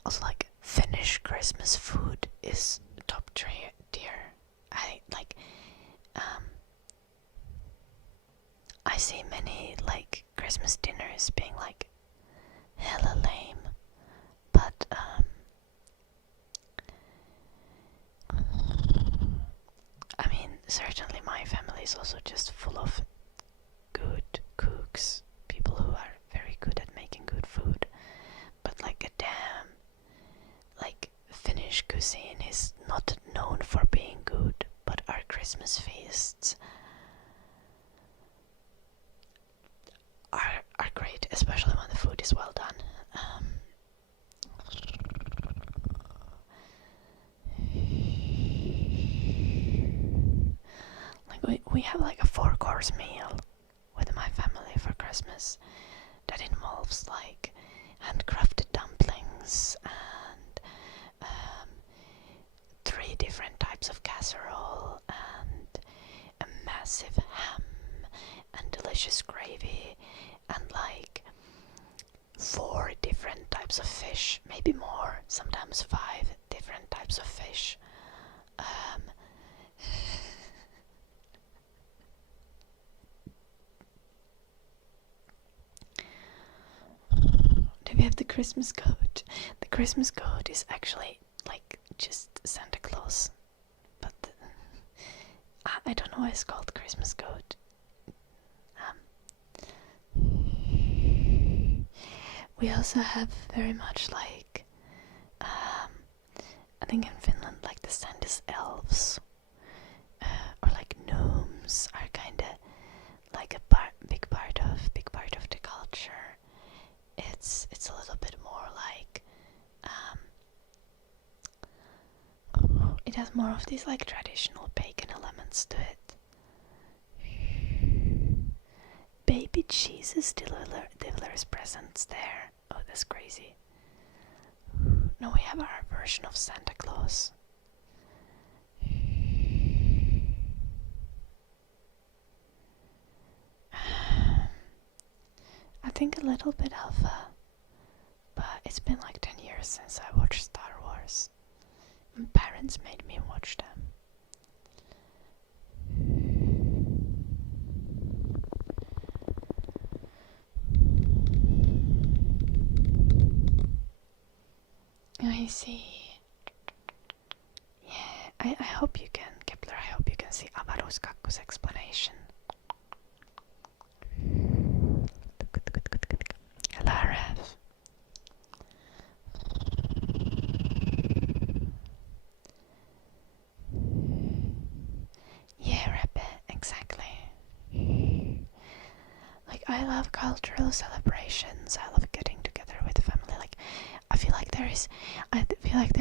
Also, like, Finnish Christmas food is top tier. I see many like Christmas dinners being like hella lame, but I mean, certainly my family is also just full of good cooks, people who are very good at making good food. But like a damn, like Finnish cuisine is not known for being good, but our Christmas feasts are great, especially when the food is well done. Like we have like a 4-course meal with my family for Christmas that involves like handcrafted dumplings and 3 different types of casserole and a massive ham and delicious gravy and like 4 different types of fish, maybe more, sometimes 5 different types of fish. Do we have the Christmas goat? The Christmas goat is actually like just Santa Claus, but I don't know why it's called Christmas goat. We also have very much like I think in Finland like the Santa's elves or like gnomes are kind of like a big part of the culture. It's a little bit more like it has more of these like traditional pagan elements to it. Baby Jesus delivers presents there. Oh, that's crazy. No, we have our version of Santa Claus. I think a little bit alpha, but it's been like 10 years since I watched Star Wars. My parents made me watch them. I see. Yeah, I hope you can, Kepler, I hope you can see Avaruus 2 explanation. Hello, Ref. Yeah, Rep, exactly. Like, I love cultural celebrations. I love getting together with the family. Like, I feel like there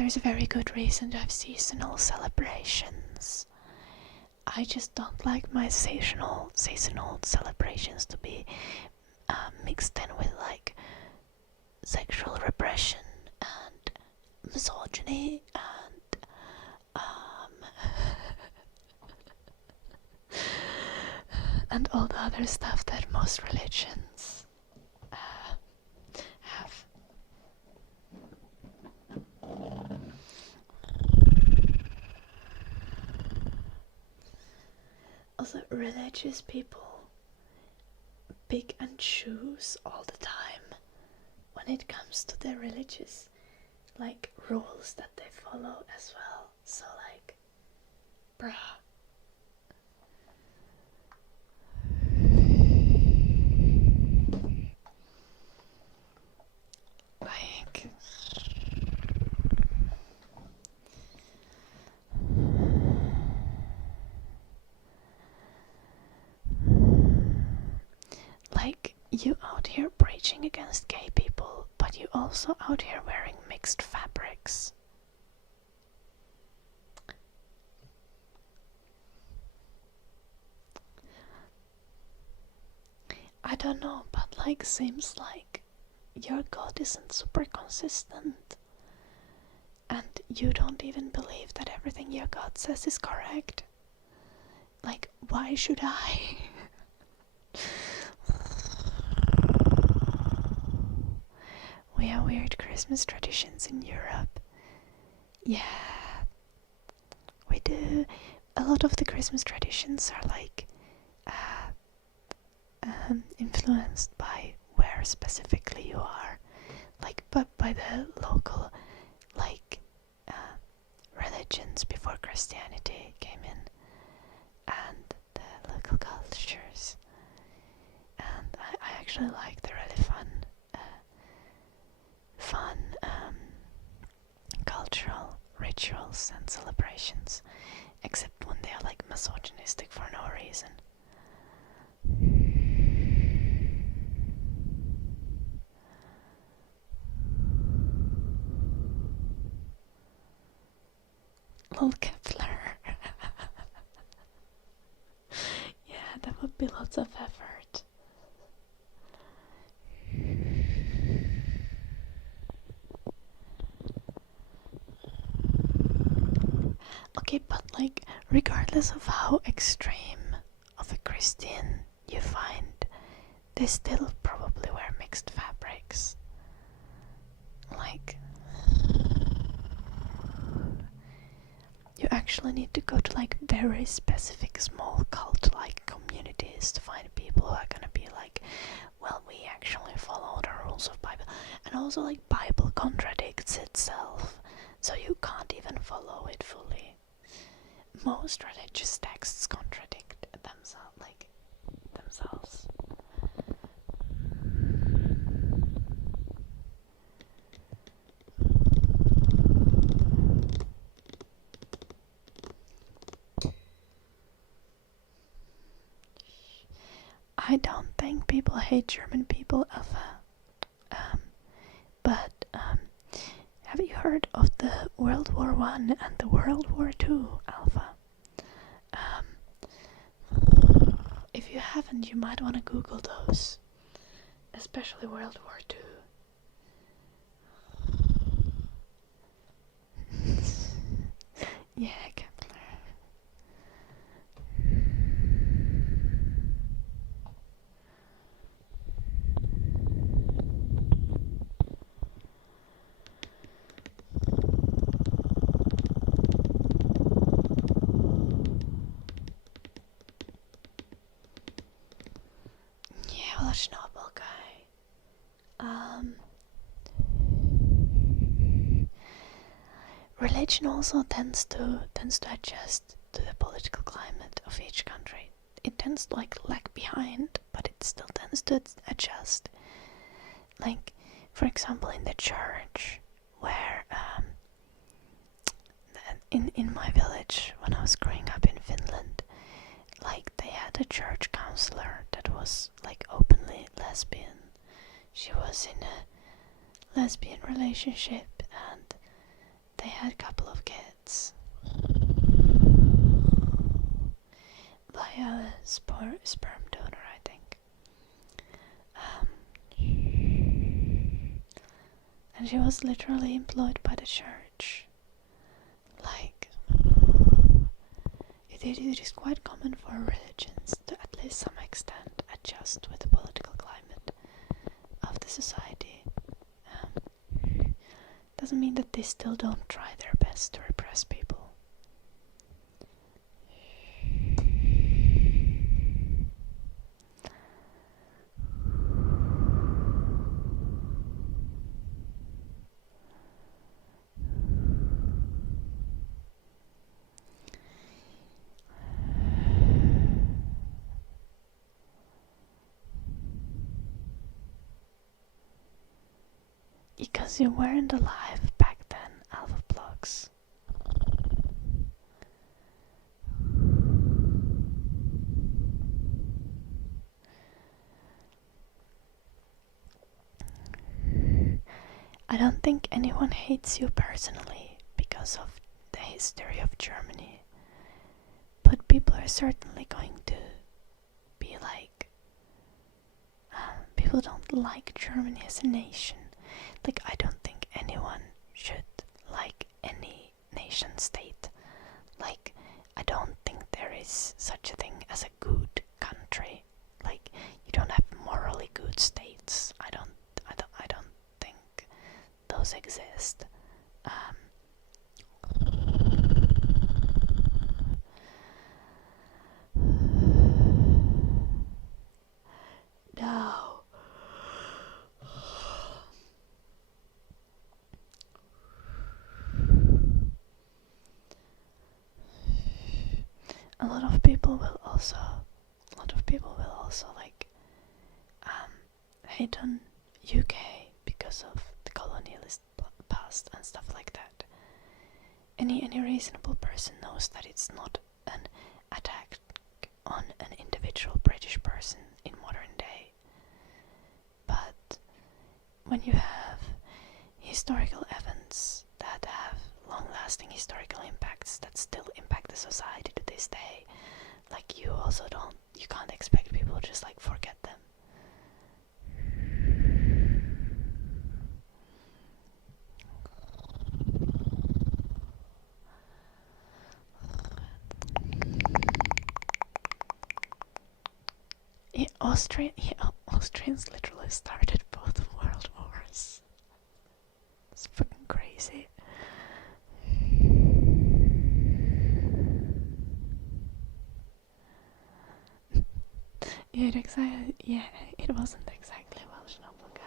is a very good reason to have seasonal celebrations. I just don't like my seasonal celebrations to be mixed in with like sexual repression and misogyny and and all the other stuff that most religions have. Also, religious people pick and choose all the time when it comes to their religious like rules that they follow as well. So like, bruh. Like, you out here preaching against gay people, but you also out here wearing mixed fabrics. I don't know, but like, seems like your God isn't super consistent. And you don't even believe that everything your God says is correct. Like, why should I? We we have weird Christmas traditions in Europe. Yeah, we do. A lot of the Christmas traditions are like influenced by where specifically you are, like but by the local like religions before Christianity came in, and the local cultures. And I actually like the really fun cultural rituals and celebrations, except when they are like misogynistic for no reason. Little Kepler. Yeah, that would be lots of effort. Okay, but like, regardless of how extreme of a Christian you find, they still probably wear mixed fabrics. Like, you actually need to go to like very specific small cult-like communities to find people who are gonna be like, well, we actually follow the rules of Bible. And also like Bible contradicts itself, so you can't even follow it fully. Most religious texts contradict themselves. I don't think people hate German people, Alpha. But have you heard of the World War I and the World War II, Alpha? If you haven't, you might want to Google those, especially World War II. Yeah, Kepler. Yeah, well, a Schnabel guy. Religion also tends to adjust to the political climate of each country. It tends to like lag behind, but it still tends to adjust. Like, for example, in the church, where in my village when I was growing up in Finland, like they had a church counselor that was like openly lesbian. She was in a lesbian relationship and they had a couple of kids by a sperm donor, I think. And she was literally employed by the church. Like, it is quite common for religions to at least some extent adjust with the political climate of the society. Doesn't mean that they still don't try their best to repress people. Because you weren't alive back then, Alpha Blocks. I don't think anyone hates you personally because of the history of Germany. But people are certainly going to be like, people don't like Germany as a nation. Like, I don't think anyone should like any nation state. Like, I don't think there is such a thing as a good country. Like, you don't have morally good states. I don't think a lot of people will also like hate on UK because of the colonialist past and stuff like that. Any reasonable person knows that it's not an attack on an individual British person in modern day. But when you have historical events that have long-lasting historical impacts that still impact the society to this day, like you can't expect people to just like forget them. Austrians literally started both world wars. It's fucking crazy. It wasn't exactly a Welsh noble guy.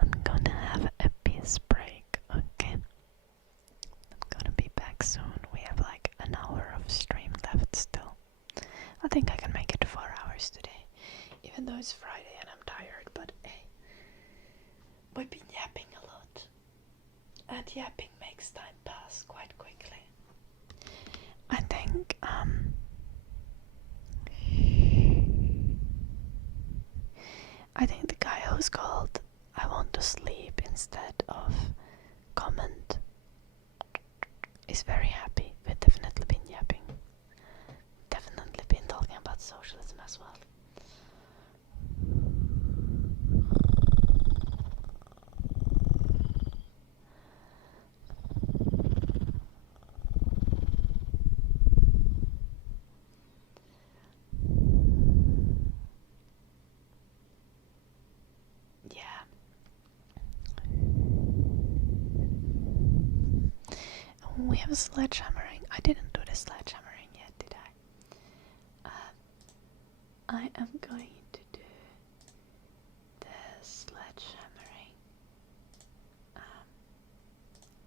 I'm gonna have a piss break, okay? I'm gonna be back soon. We have like an hour of stream left still. I think I can make it to 4 hours today, even though it's Friday and I'm tired, but hey, we've been yapping a lot, and yapping makes time pass quite quickly. I think the guy who's called I Want to Sleep instead of Comment is very happy. We've definitely been yapping. Definitely been talking about socialism as well. We have a sledgehammering. I didn't do the sledgehammering yet, did I? I am going to do the sledgehammering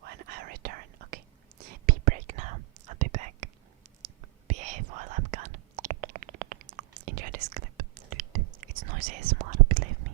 when I return. Okay, pee break now. I'll be back. Behave while I'm gone. Enjoy this clip. It's noisy ASMR, believe me.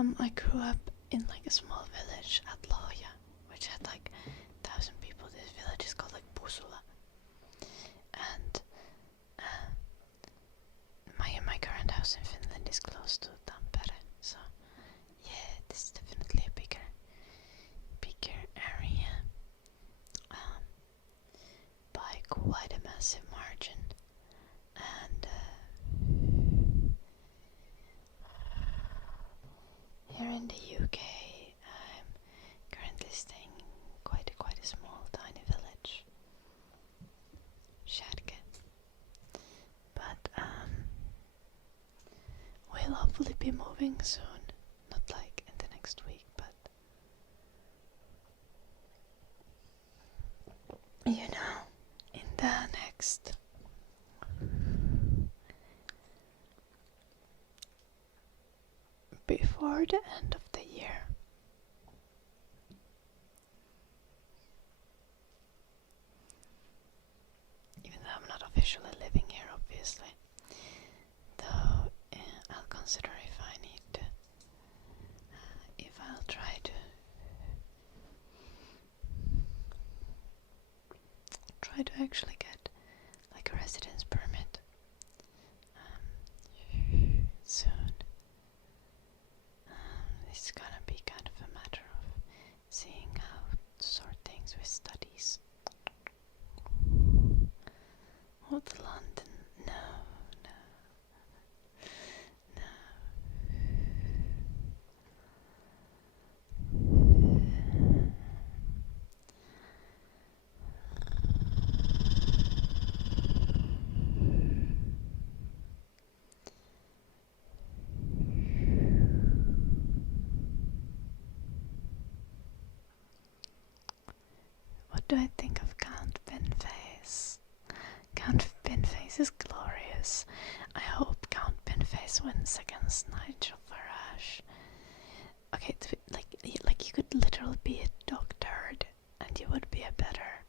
I grew up in like a small village at Loja, which had like 1,000 people. This village is called like Pusula, and my current house in Finland is close to Tampere, so yeah, this is definitely a bigger area, by quite a massive margin, and here in the UK, I'm currently staying in quite a small, tiny village, Scherke. But we'll hopefully be moving soon, not like in the next week, but you know, in the next before the end of the year. Even though I'm not officially living here, obviously, though I'll consider if I need to, if I'll try to actually get like a residence permit soon. It's gonna be kind of a matter of seeing how to sort things with studies. What, London? No. What do I think of Count Pinface? Count Pinface is glorious. I hope Count Pinface wins against Nigel Farage. Okay, like you could literally be a dog turd, and you would be a better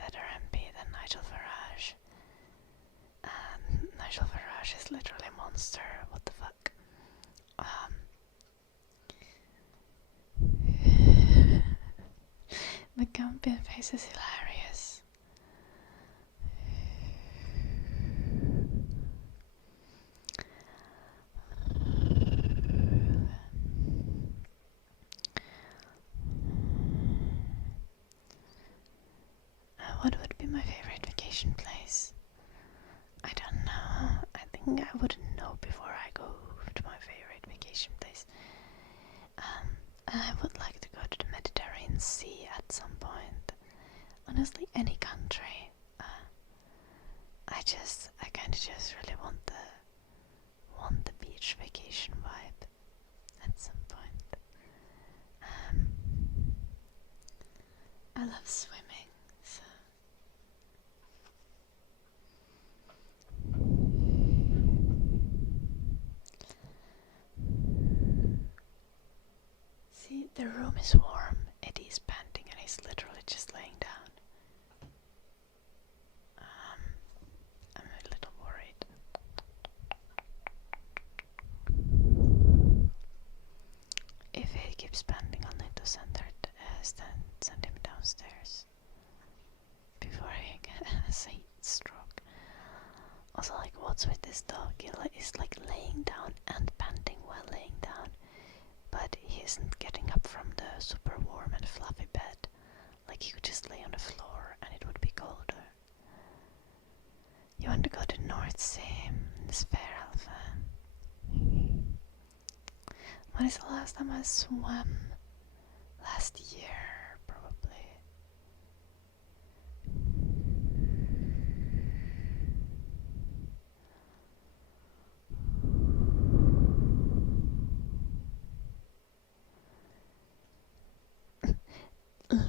MP than Nigel Farage. And Nigel Farage is literally a monster. What the fuck? The Count Pinface is hilarious. What would be my favorite vacation place? I don't know. I think I wouldn't know before I go to my favorite vacation place. I would like to go to the Mediterranean Sea at some point. Honestly, any country. I kind of just really want the beach vacation vibe at some point. I love swimming, so. See, the room is warm. Eddie's panting and he's literally just laying down. I'm a little worried. If he keeps panting, I'll need to send him downstairs before he gets a heat stroke. Also, like, what's with this dog? He's like laying down and panting while laying down, but he isn't getting up from the super warm and fluffy bed. Like, he could just lay on the floor and it would be colder. You want to go to North Sea? It's fair, Alpha. When is the last time I swam? Last year, probably.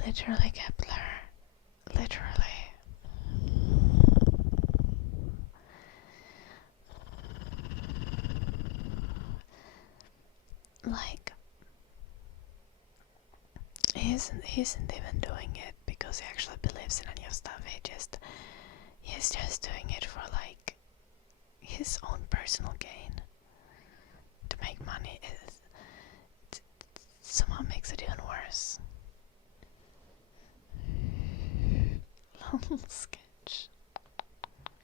Literally, Kepler. Literally. Like, he isn't even doing it because he actually believes in any of stuff. He's just doing it for like his own personal gain, to make money. sketch.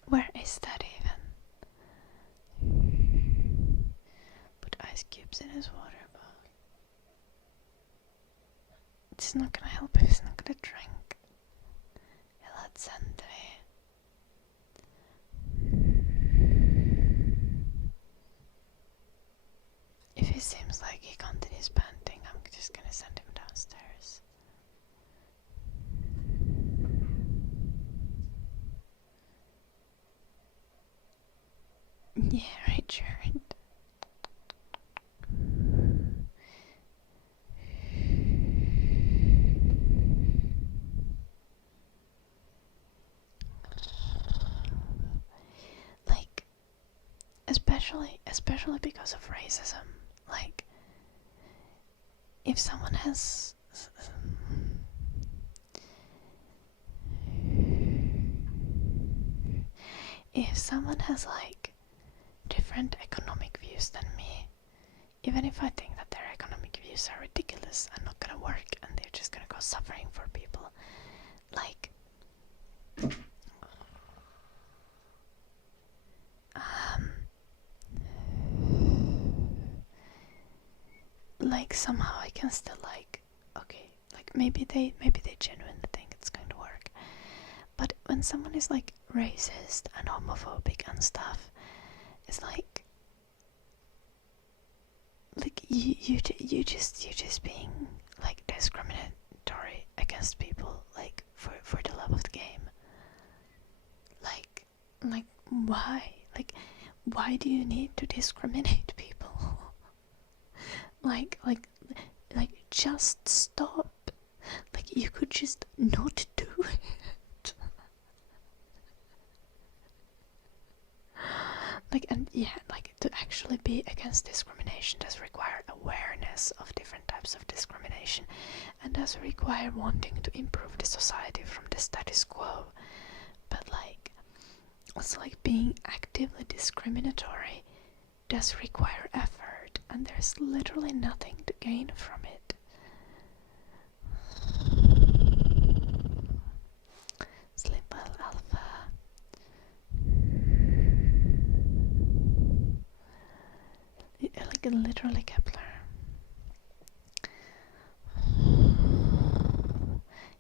Where is that even? Put ice cubes in his water bottle. It's not gonna help if he's not gonna drink. He'll have sent me. If he seems like he continues panting, I'm just gonna send him downstairs. Yeah, Richard. Like, especially because of racism. Like, if someone has like different economic views than me, even if I think that their economic views are ridiculous and not gonna work and they're just gonna cause suffering for people, like somehow I can still okay, maybe they genuinely think it's going to work. But when someone is like racist and homophobic and stuff, it's like you just being like discriminatory against people, like for the love of the game. Like why? Why do you need to discriminate people? like just stop. Like, you could just not do it. To actually be against discrimination does require awareness of different types of discrimination, and does require wanting to improve the society from the status quo. But it's like being actively discriminatory does require effort, and there's literally nothing to gain from it. Sleep well, Alpha. Literally Kepler.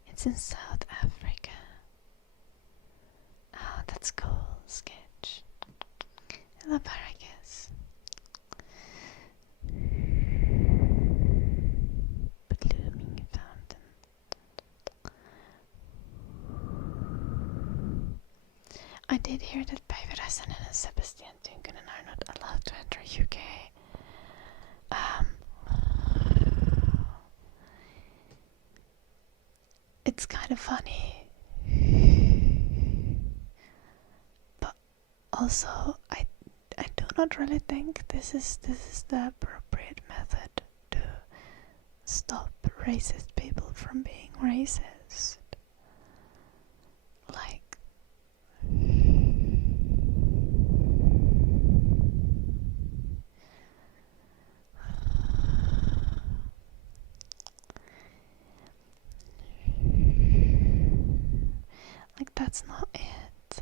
It's in South Africa. Oh, that's cool. Sketch. I love Paragus. Blooming fountain. I did hear that Päiväräisen and Sebastian Tynkönen are not allowed to enter UK. It's kind of funny, but also I do not really think this is the appropriate method to stop racist people from being racist. That's not it.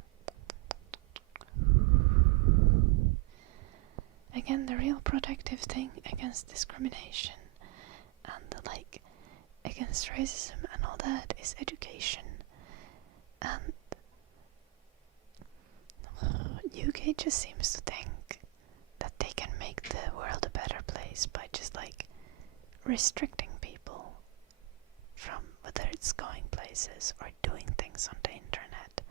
Again, the real protective thing against discrimination and against racism and all that is education. And UK just seems to think that they can make the world a better place by just restricting people from whether it's going places or doing things on the internet,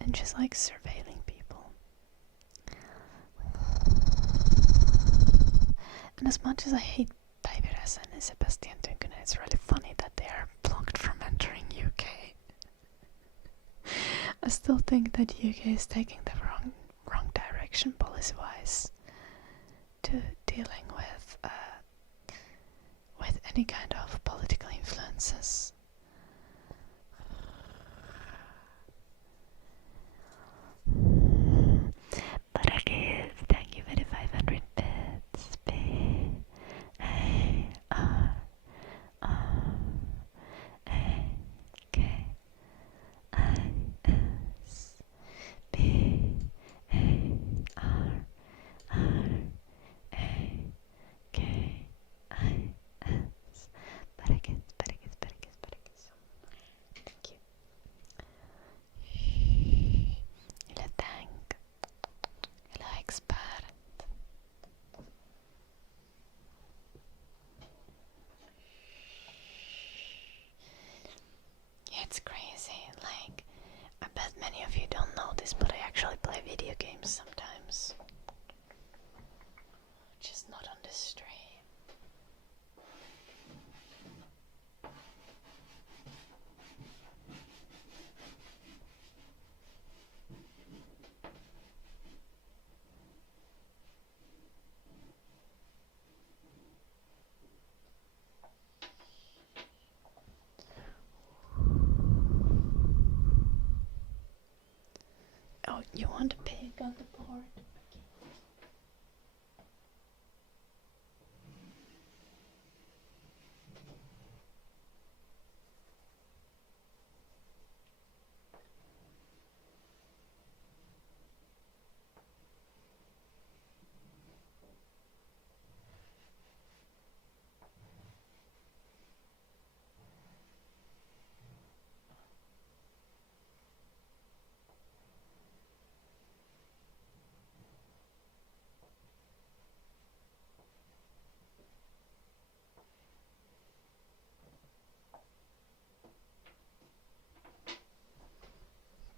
and just surveilling people. And as much as I hate Päiväräisen and Sebastian Tynkönen, it's really funny that they are blocked from entering UK. I still think that UK is taking the wrong direction policy-wise to dealing with any kind of political influences. But I guess, thank you for the 500 bits. B-A-R-R-A-K-I actually play video games sometimes. Just not on the stream. Oh, you want a pig on the board?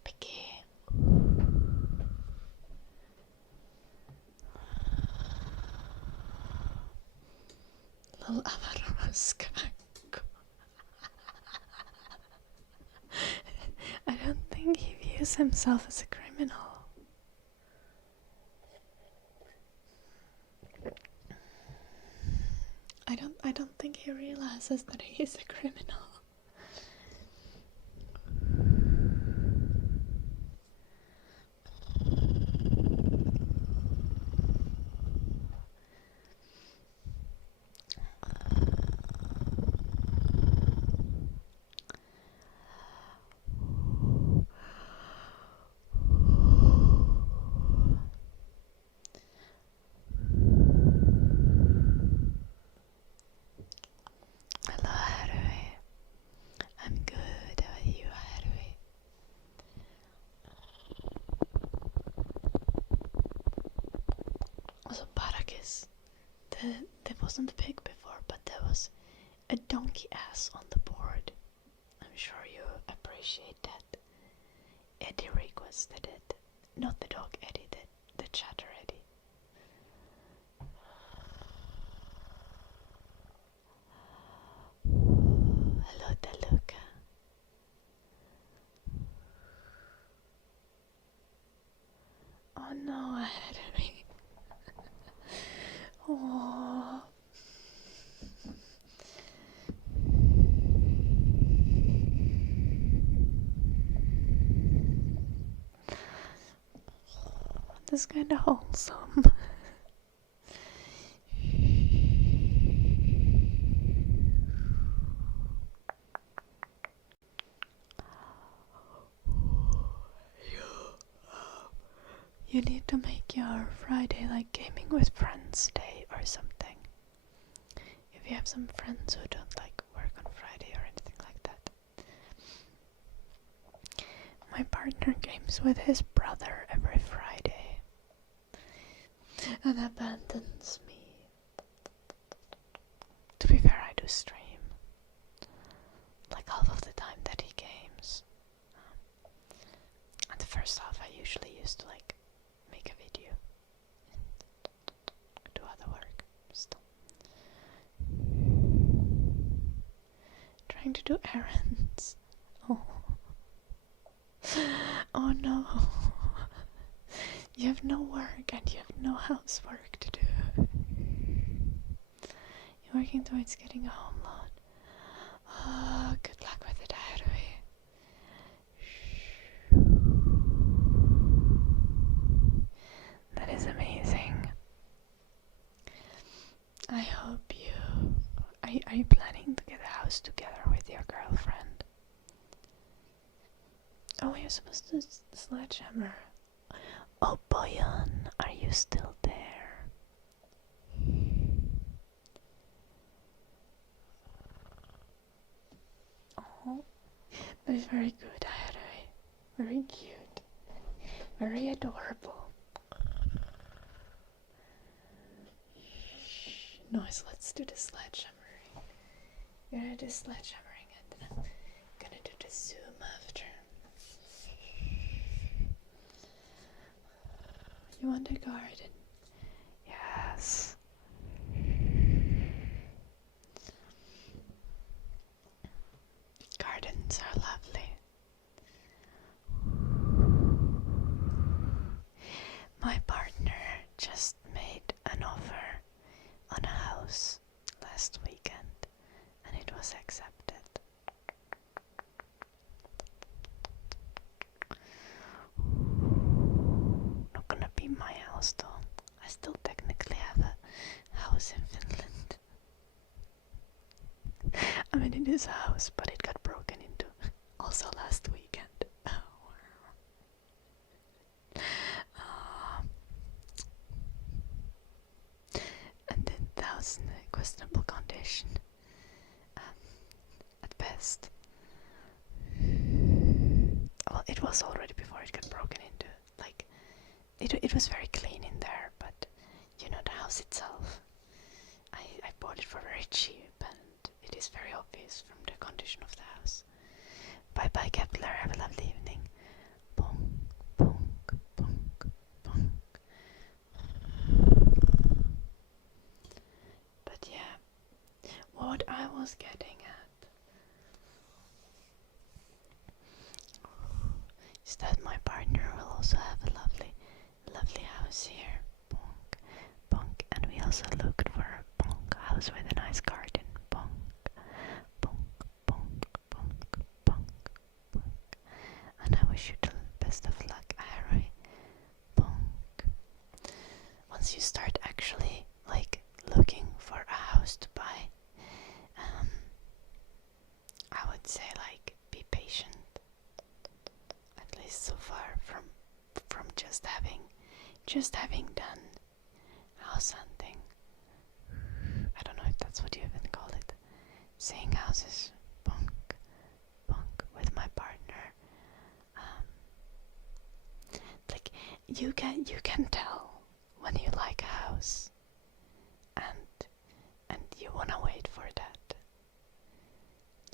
Piggy. Little avatar skunk. I don't think he views himself as a criminal. I don't think he realizes that he is a criminal. Hello, Harry. I'm good. How are you, Harry? Also, Barakis. There wasn't a pig before, but there was a donkey ass on the board. I'm sure you appreciate that. Eddie requested it. Not the dog Eddie, the chatter Eddie. Hello, Deluca. Oh no, Harry. Oh. That's kind of wholesome. You need to make your Friday like gaming with friends day or something. If you have some friends who don't like work on Friday or anything like that. My partner games with his brother every Friday and abandons me. To be fair, I do stream like half of the time that he games. And the first half I usually used to like make a video and do other work. Just trying to do errands. Oh. Oh no. You have no work and you have no housework to do. You're working towards getting a home loan. Oh, good luck with it, Harry. That is amazing. I hope you... Are you planning to get a house together with your girlfriend? Oh, you're supposed to sledgehammer. Oh, Boyan, are you still there? Oh, that is very good, Harry. Very cute. Very adorable. Noise, let's do the sledgehammering. You're gonna do sledgehammering and then I'm gonna do the zoom after. You want a garden? Yes. Gardens are lovely. My partner just made an offer on a house last weekend and it was accepted. Not gonna be my house though. I still technically have a house in Finland. I mean, it is a house, but it got broken into also last weekend. And then the house in a questionable condition, at best. Well, it was already before it got broken into. Like, it was very clean in there, but you know, the house itself, I bought it for very cheap, and it is very obvious from the condition of the house. Bye bye, Kepler. Have a lovely evening. Bonk, bonk, bonk, bonk. But yeah, what I was getting at is that my partner will also have a lovely, lovely house here. Bonk, bonk. And we also looked for a bonk house with a nice garden. Bonk, bonk, bonk, bonk, bonk, bonk. And I wish you the best of luck, Harry. Bonk. Once you start actually like looking for a house to buy, I would say like be patient. At least so far from just having done house hunting. I don't know if that's what you even call it. Seeing houses, bonk, bonk, with my partner. Like you can tell when you like a house, and you wanna wait for that.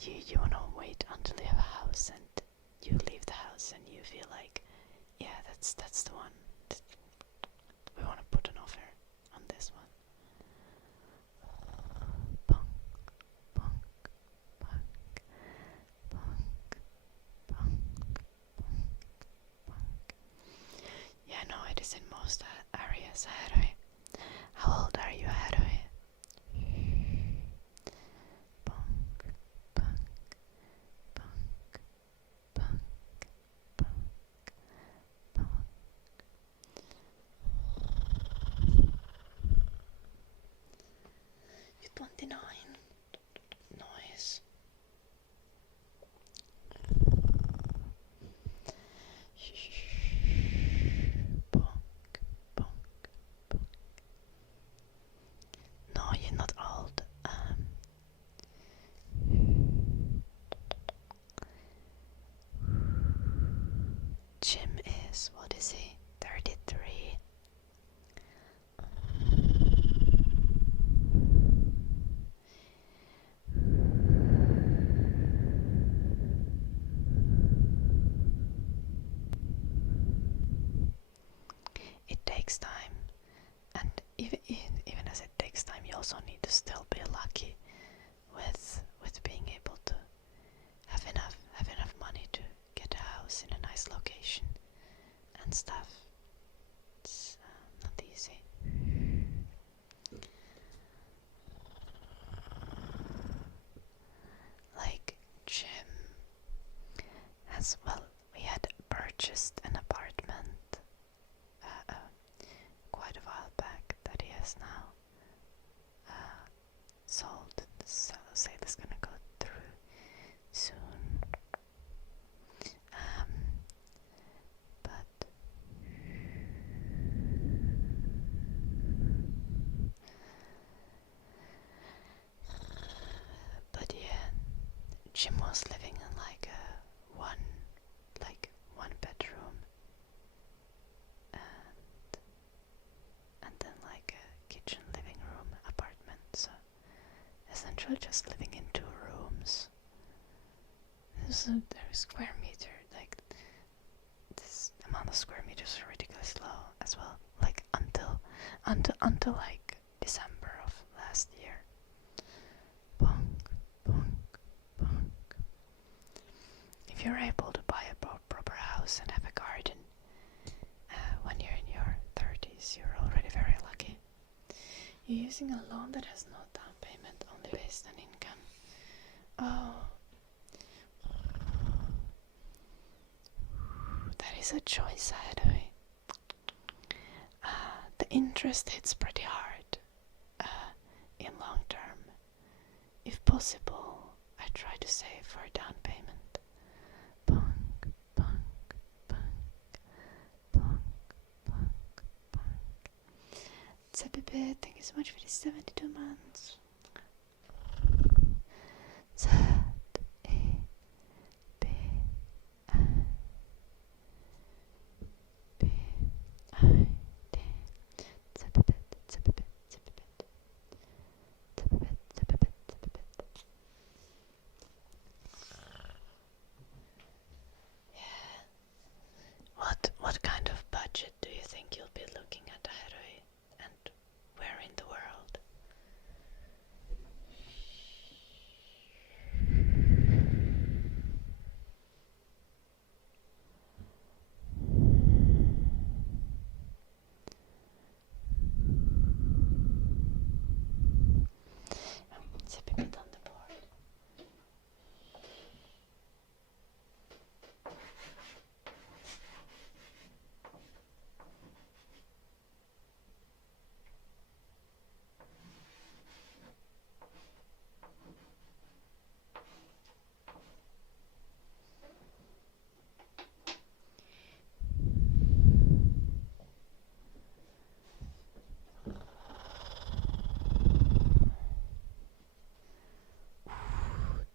You wanna wait until you have a house and you leave the house and you feel like, yeah, that's the one. We wanna put an offer on this one. Bonk, bonk, bonk, bonk, bonk, bonk, bonk. Yeah, no, it is in most areas, Harry. How old are you, Harry? Bonk, bonk, bonk, bonk, bonk, bonk. You're 29. Nice. Bonk, bonk, bonk. No, you're not old. Jim is, what is he? 33. It takes time, and even as it takes time, you also need to still be lucky with being able to have enough money to get a house in a nice location and stuff. It's not easy. Like Jim as well, we had purchased an apartment quite a while back that he has now sold. So sale is gonna go through soon. But yeah, Jim was living in like a one bedroom and then like a kitchen living room apartment, so essentially just living in 2 rooms. There's a square meter, like this amount of square meters are ridiculously low as well. Like until like December of last year. Bonk, bonk, bonk. If you're able to buy a proper house and have a garden when you're in your 30s, you're already very lucky. You're using a loan that has no down payment, only based on income. Oh, that is a choice ahead of me. The interest hits pretty hard in long term. If possible, I try to save for a down payment. Bonk, bonk, bonk, bonk, bonk, bonk. Tsepipit, thank you so much for the 72 months. What kind of budget do you think you'll be looking at ahead of you, and where in the world? Zip a bit on the board.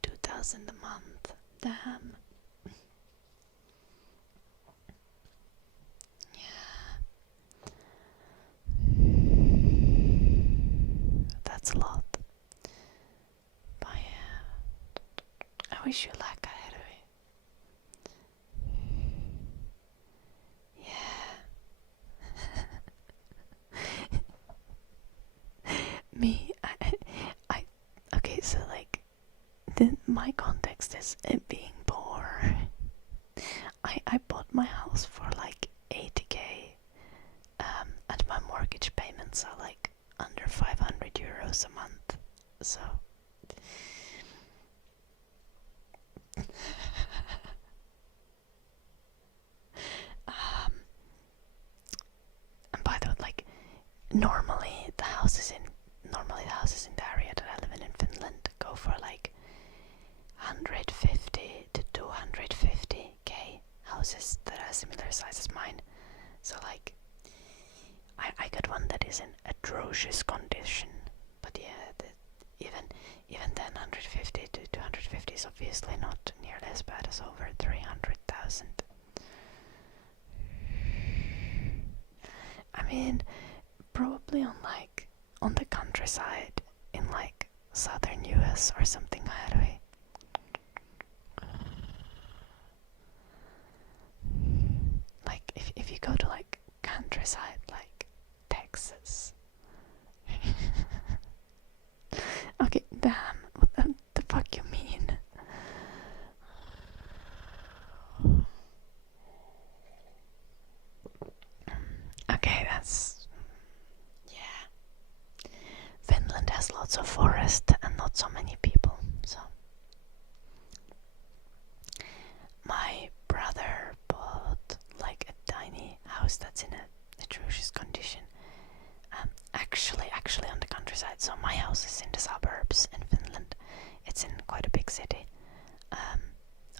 $2,000 a month. Damn. Yeah. That's a lot. But yeah. I wish you luck ahead of you. Yeah. Me, I okay, so like, my context is being poor. I bought my house for like 80k, and my mortgage payments are like under 500 euros a month. So and by the way, like normally the houses in the area that I live in Finland go for like 150 to 250k. Houses that are similar size as mine. So like I got one that is in atrocious condition, but yeah, even then 150 to 250 is obviously not nearly as bad as over 300,000. I mean, probably on the countryside in like southern US or something that way. Like if you go to like countryside like Texas. Okay, damn, what the fuck you mean? Okay, that's... yeah. Finland has lots of forest and not so many people, so... My brother bought like a tiny house that's in a atrocious condition. Actually on the countryside, so my house is in the suburbs in Finland. It's in quite a big city.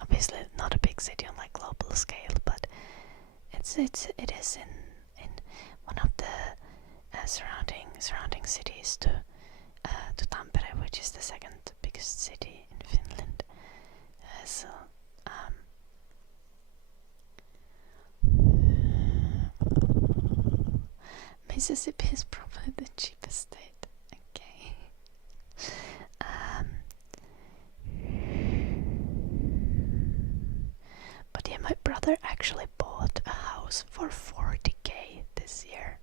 Obviously not a big city on like global scale, but it is in one of the surrounding cities to Tampere, which is the second biggest city in Finland. So Mississippi is probably the cheapest state. Okay. But yeah, my brother actually bought a house house for 40k this year.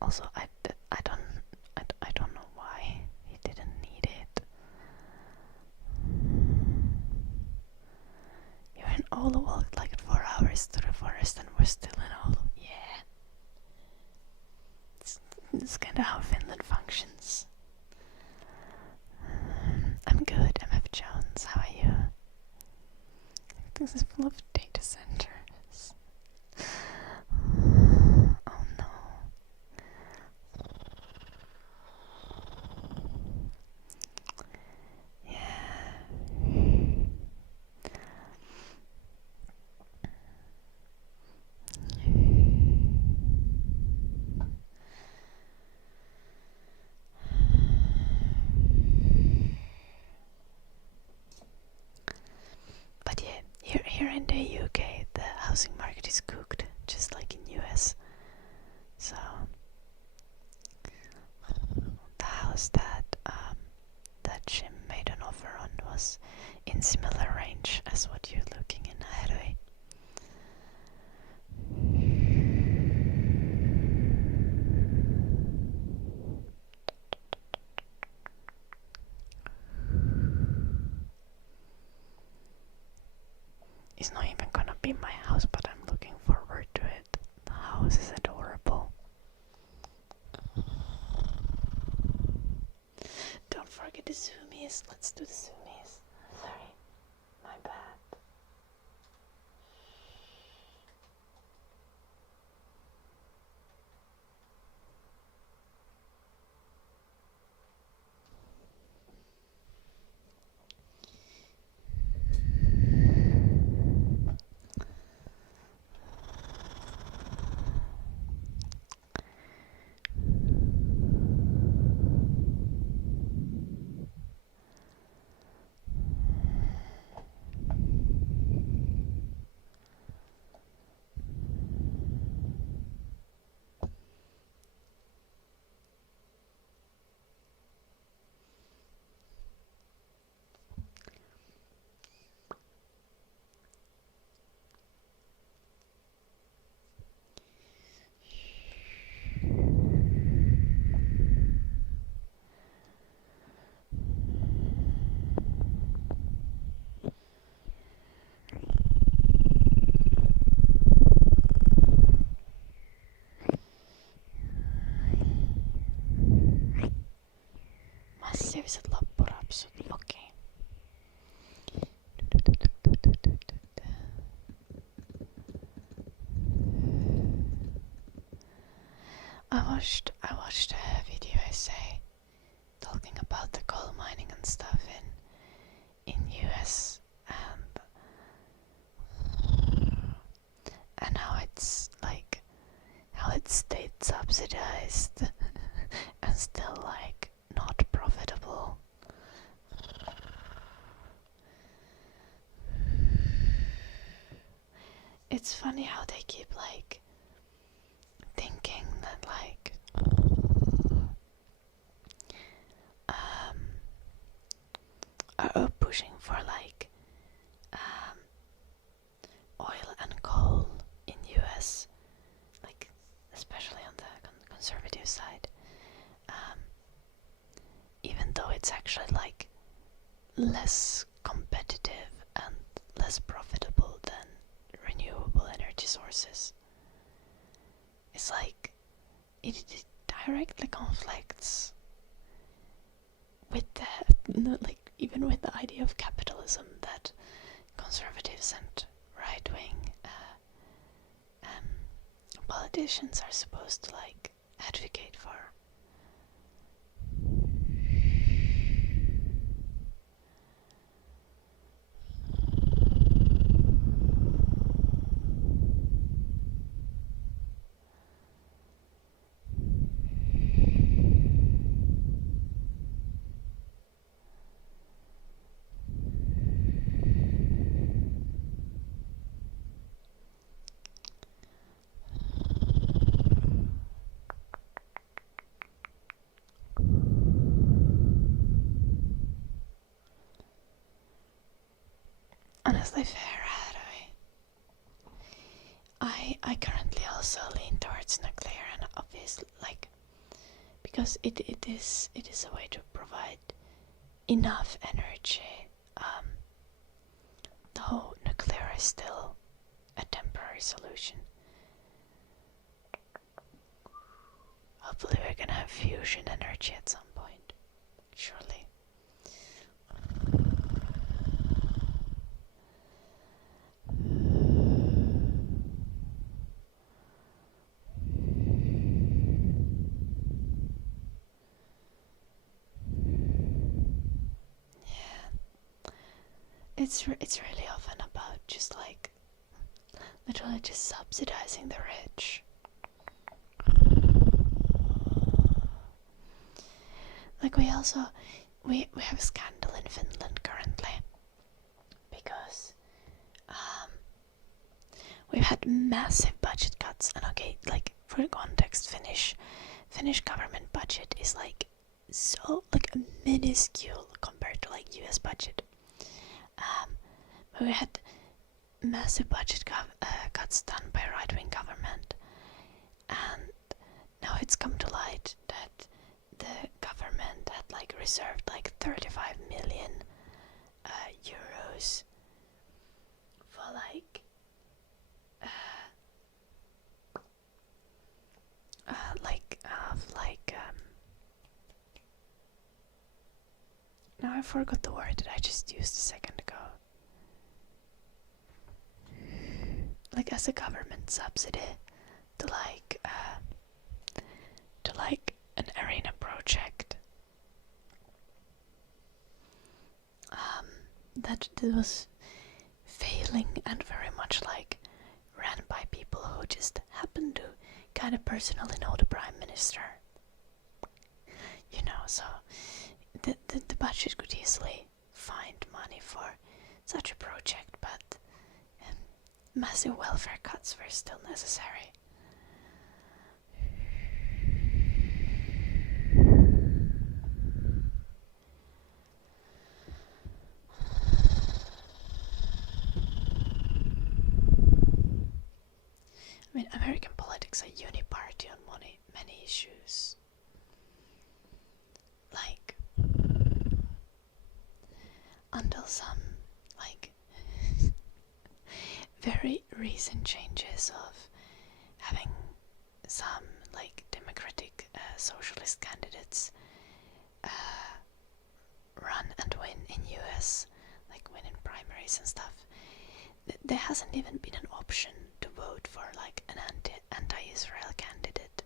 Also, I don't know why he didn't need it. You're in Oulu, walked like 4 hours to the forest and we're still in Oulu. Yeah. It's kind of how Finland functions. I'm good, MF Jones, how are you? This is full of data centers. Oh no. But yeah, here in the UK, the housing market is cooked, just like in US. So the house that Jim made an offer on was in similar range as what you're looking in Herøy. It's not even gonna be my house, but I'm looking forward to it. The house is adorable. Don't forget the zoomies. Let's do the zoomies. Sorry, my bad. Massiiviset loppurapsut, okei. I watched a video essay talking about the coal mining and stuff in US and how it's like how it's state subsidized and still like not profitable. It's funny how they keep like thinking that like are pushing for like oil and coal in US, like especially on the conservative side, even though it's actually like less competitive and less profitable than renewable energy sources. It's like it directly conflicts with the like even with the idea of capitalism that conservatives and right-wing politicians are supposed to like advocate for. be fair, how do I currently also lean towards nuclear, and obviously, like, because it is a way to provide enough energy. Though nuclear is still a temporary solution. Hopefully we're gonna have fusion energy at some point, surely. It's really often about just like literally just subsidizing the rich. Like we have a scandal in Finland currently because we've had massive budget cuts, and okay, like for context, Finnish government budget is like so like minuscule compared to like US budget. But we had massive budget cuts done by right-wing government, and now it's come to light that the government had like reserved like 35 million euros for now I forgot the word that I just used a second ago. Like as a government subsidy to an arena project that was failing and very much like ran by people who just happened to kind of personally know the prime minister. You know, so the budget could easily find money for such a project, but massive welfare cuts were still necessary. I mean, American politics are uniparty on many issues. Like, until some, like, very recent changes of having some, like, democratic socialist candidates run and win in US, like win in primaries and stuff. There hasn't even been an option to vote for like an anti-Israel candidate,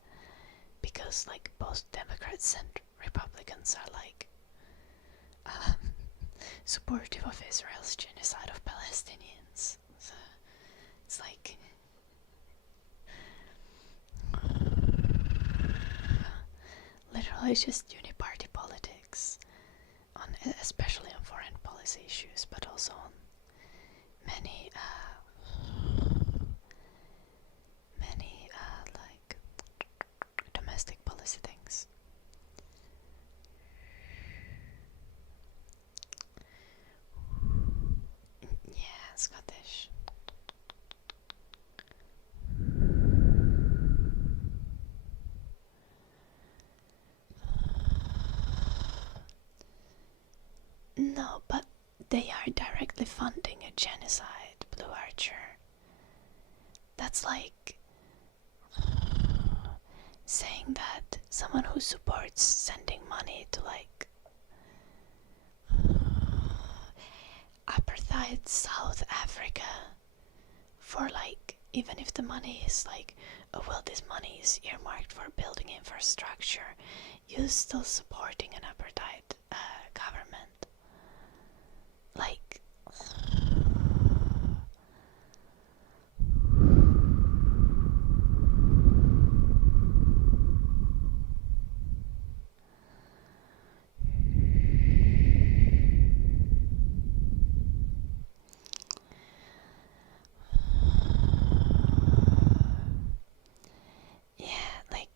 because like both Democrats and Republicans are like supportive of Israel's genocide of Palestinians. So it's like literally just uniparty politics, especially on foreign policy issues, but also on many like domestic policy things. Yeah, Scottish. No, but they are directly funding a genocide, Blue Archer. That's like saying that someone who supports sending money to like apartheid South Africa for like, even if the money is like, oh well, this money is earmarked for building infrastructure, you're still supporting an apartheid government. Like, yeah, like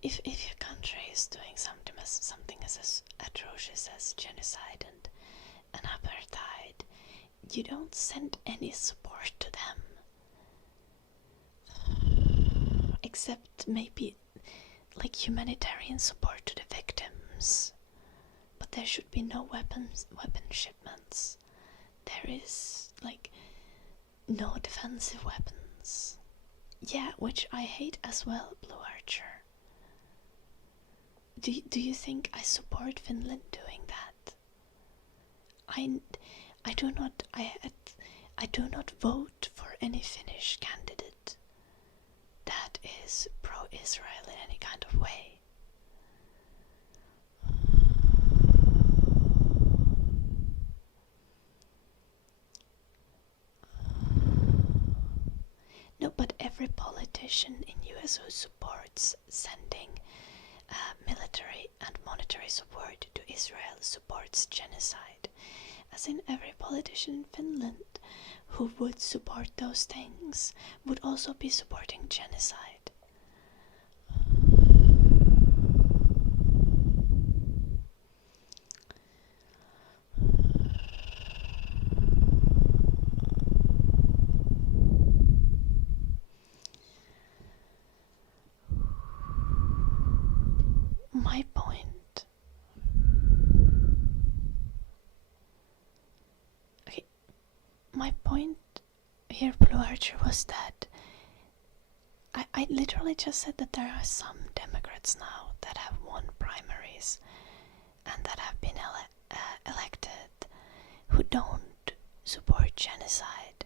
if your country is is doing something as atrocious as genocide and apartheid, you don't send any support to them. Except maybe like humanitarian support to the victims. But there should be no weapon shipments. There is like no defensive weapons. Yeah, which I hate as well, Blue Archer. Do you think I support Finland doing that? I do not vote for any Finnish candidate that is pro-Israel in any kind of way. No, but every politician in US who supports sending military and monetary support to Israel supports genocide. As in, every politician in Finland who would support those things would also be supporting genocide. My point. Okay, my point here, Blue Archer, was that I literally just said that there are some Democrats now that have won primaries and that have been elected who don't support genocide.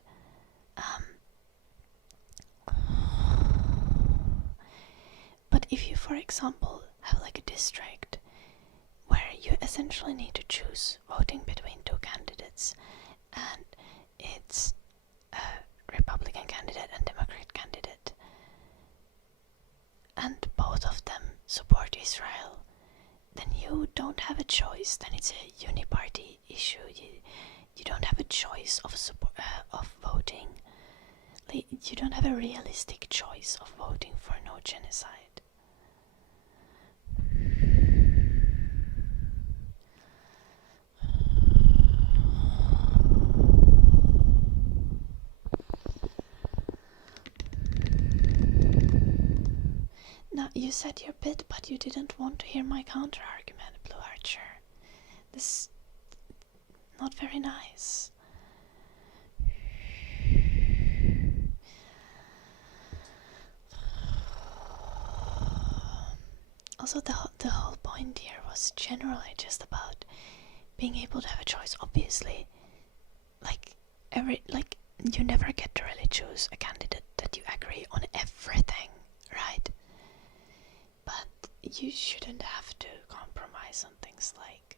But if you, for example, have like a district where you essentially need to choose voting between two candidates, and it's a Republican candidate and Democrat candidate, and both of them support Israel, then you don't have a choice. Then it's a uniparty issue. You don't have a choice of voting. Like, you don't have a realistic choice of voting for no genocide. Now, you said your bit, but you didn't want to hear my counter-argument, Blue Archer. This is not very nice. Also, the whole point here was generally just about being able to have a choice. Obviously, you never get to really choose a candidate that you agree on everything, right? But you shouldn't have to compromise on things like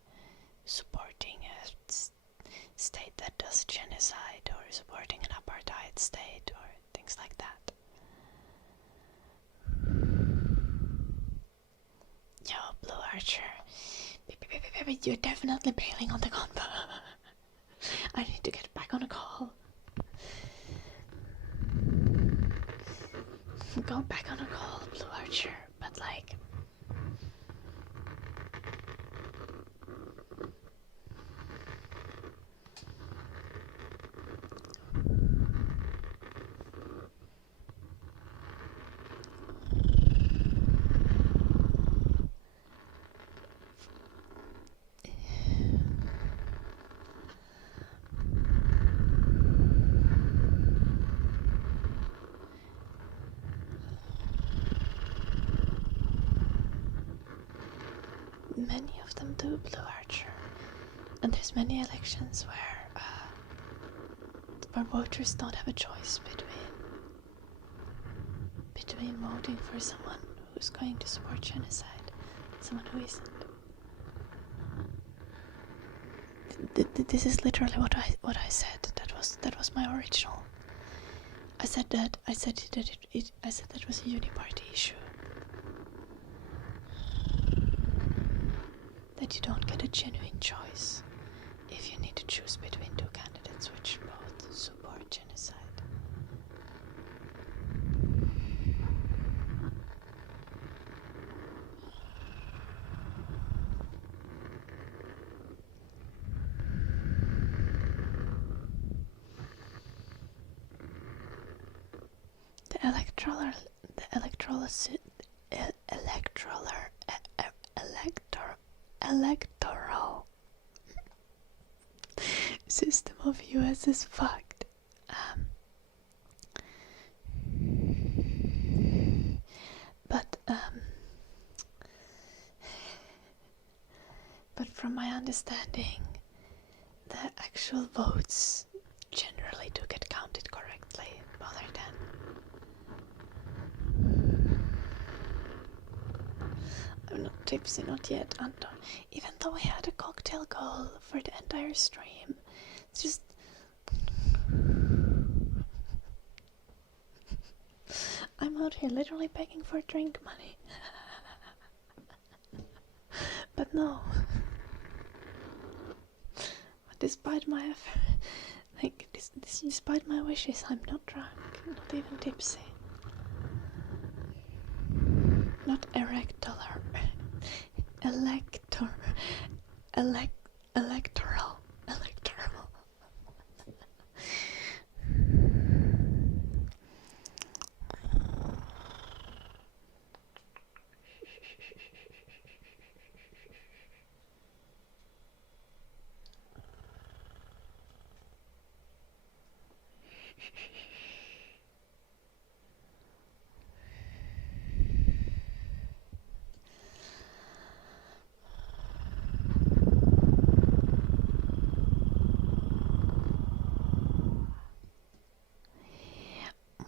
supporting a state that does genocide or supporting an apartheid state or things like that. Yo, Blue Archer, you're definitely bailing on the convo. I need to get back on a call. Go back on a call, Blue Archer, but like... Many of them do, Blue Archer. And there's many elections where voters don't have a choice between voting for someone who's going to support genocide and someone who isn't. This is literally what I said. That was my original. I said that it was a uniparty issue. That you don't get a genuine choice if you need to choose between two candidates which both support genocide. electoral system of US is fucked. But from my understanding, the actual votes generally do get counted correctly, other than I'm not tipsy, not yet, Anton. Even though we had a cocktail goal for the entire stream, it's just I'm out here literally begging for drink money. But no. Despite my despite my wishes, I'm not drunk, not even tipsy. Not erectoral. Electoral.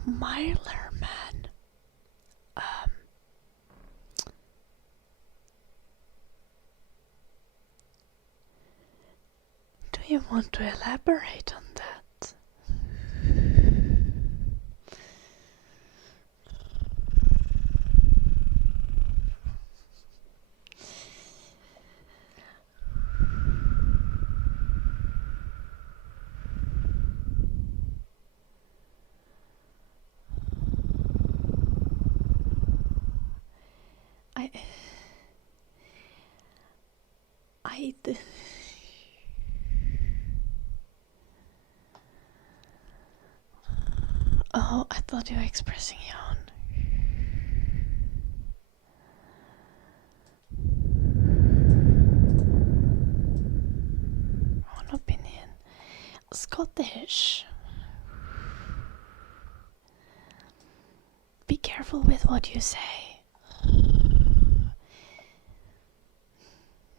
Myler, man. Do you want to elaborate on that? Oh, I thought you were expressing your own. Own opinion. Scottish. Be careful with what you say.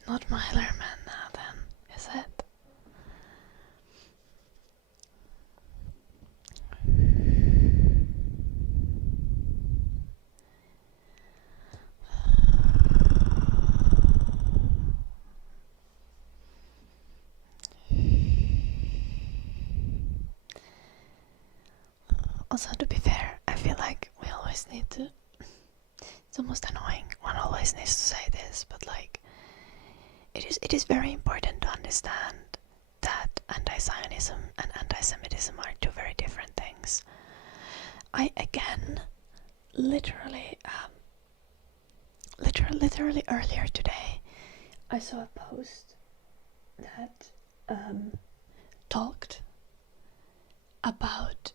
Not Mylerman now then, is it? Also, to be fair, I feel like we always need to... It's almost annoying, one always needs to say this, but like... It is very important to understand that anti-Zionism and anti-Semitism are two very different things. I again, literally earlier today, I saw a post that talked about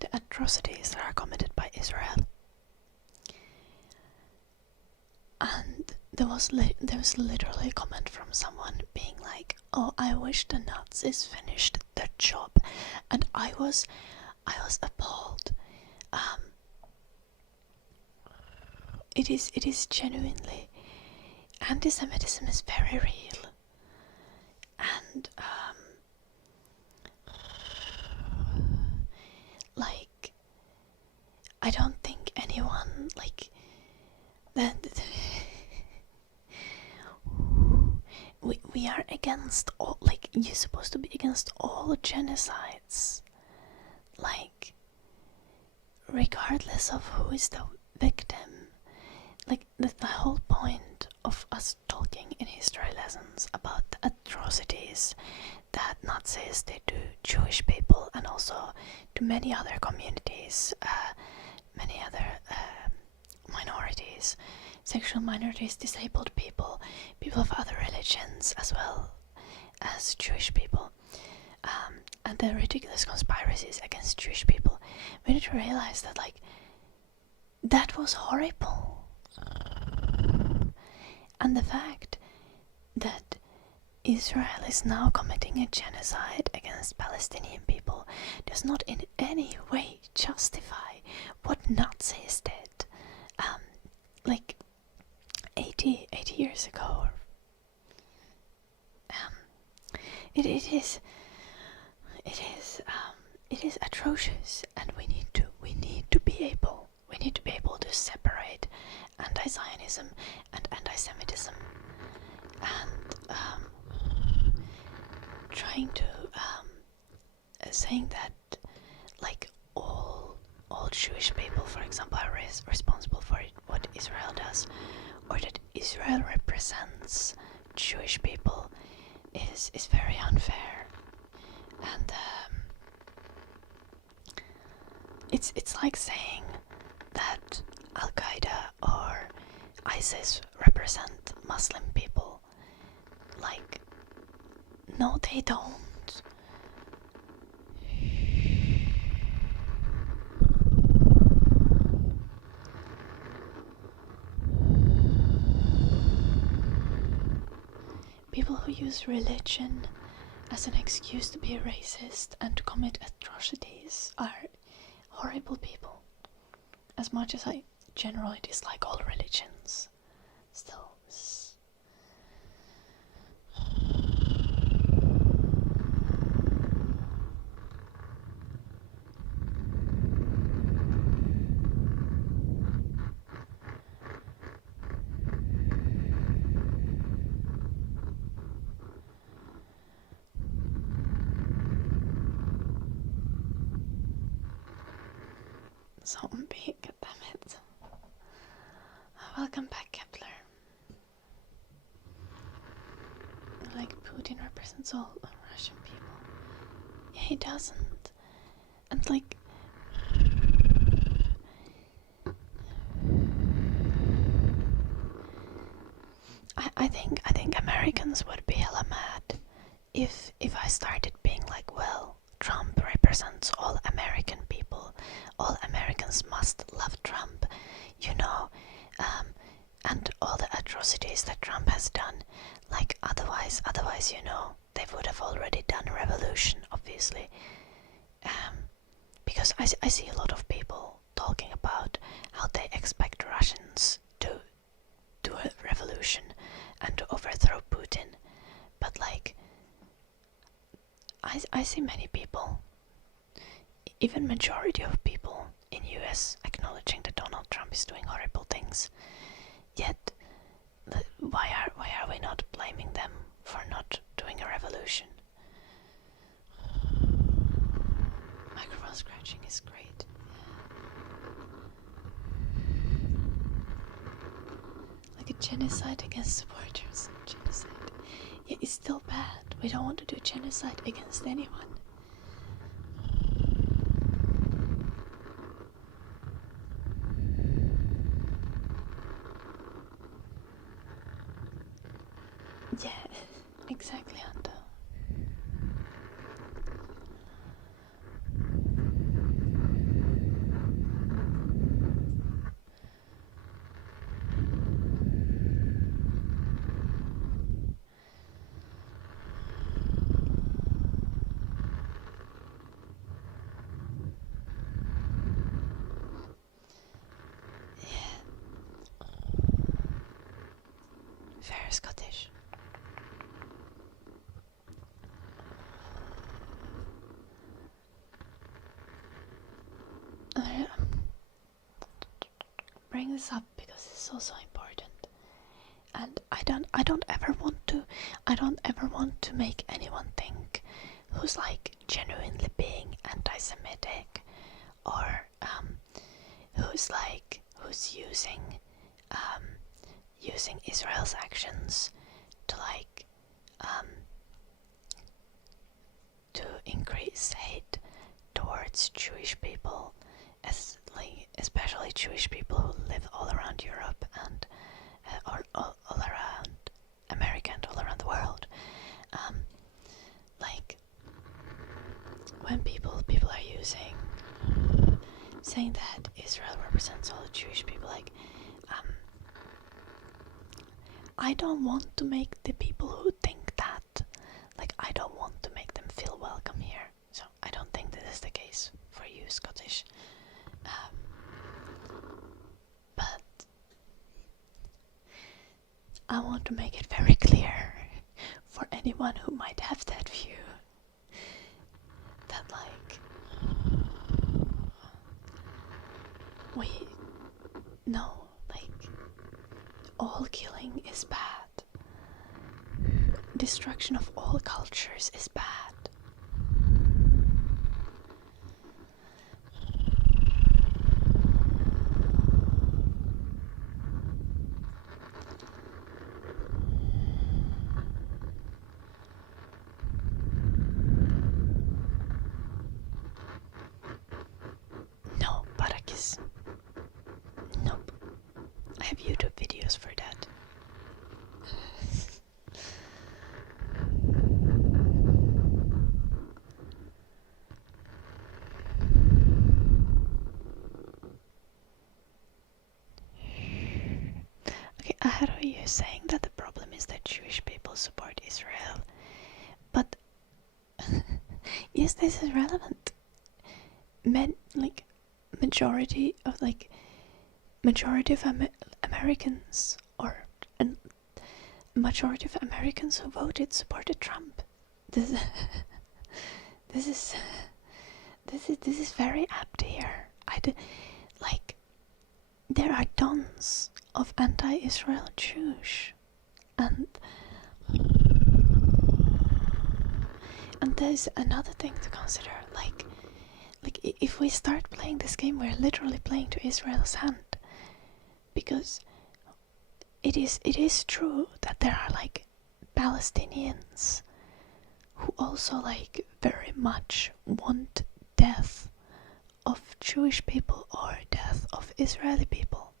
the atrocities that are committed by Israel, and there was literally a comment from someone being like, "Oh, I wish the Nazis finished their job," and I was appalled. It is genuinely, anti-Semitism is very real, and like, I don't think anyone like that. We are against all, like, you're supposed to be against all genocides, like, regardless of who is the victim. Like, the whole point of us talking in history lessons about the atrocities that Nazis did to Jewish people and also to many other communities, many other minorities, sexual minorities, disabled people, people of other religions as well as Jewish people, and the ridiculous conspiracies against Jewish people. we need to realize that, like, that was horrible. And the fact that Israel is now committing a genocide against Palestinian people does not in any way justify what Nazis did, like 80 years ago. It is atrocious, and we need to be able to separate anti-Zionism and anti-Semitism, and trying to saying that, like, all Jewish people, for example, are responsible for what Israel does, or that Israel represents Jewish people, is very unfair. And it's like saying that Al Qaeda or ISIS represent Muslim people. Like, no, they don't. People who use religion as an excuse to be racist and to commit atrocities are horrible people. As much as I generally dislike all religions, still. Zombie, goddammit. Welcome back, Kepler. Like, Putin represents all Russian people. Yeah, he doesn't. And, like, I think Americans would be hella mad if I started being like, well, Trump represents all American people. All Americans must love Trump, you know, and all the atrocities that Trump has done. Like, otherwise, you know, they would have already done a revolution, obviously. Because I see a lot of people talking about how they expect Russians to do a revolution and to overthrow Putin. But, like, I see many people, even majority of people in US, acknowledging that Donald Trump is doing horrible things. Yet, why are we not blaming them for not doing a revolution? Microphone scratching is great. Like a genocide against supporters. Genocide. Yeah, it's still bad. We don't want to do genocide against anyone. Yeah, exactly, Anto. Very Scottish. Bring this up because it's also important, and I don't ever want to make anyone think who's like genuinely being anti-Semitic, or who's using Israel's actions to like to increase hate towards Jewish people, especially Jewish people who live all around Europe and all around America and all around the world. Like, when people are using saying that Israel represents all the Jewish people. Like, I don't want to make the people who think that, like, I don't want to make them feel welcome here. So I don't think this is the case for you, Scottish. But I want to make it very clear for anyone who might have that view that, like, all killing is bad. Destruction of all cultures is bad. No, Barakis. Nope. I have YouTube videos for that. Okay, I heard you saying that the problem is that Jewish people support Israel. But yes, this is relevant. Majority of Americans, or a majority of Americans who voted supported Trump. This is very apt here. There are tons of anti-Israel Jews, and there's another thing to consider. Like if we start playing this game, we're literally playing to Israel's hand, because it is true that there are like Palestinians who also like very much want death of Jewish people or death of Israeli people.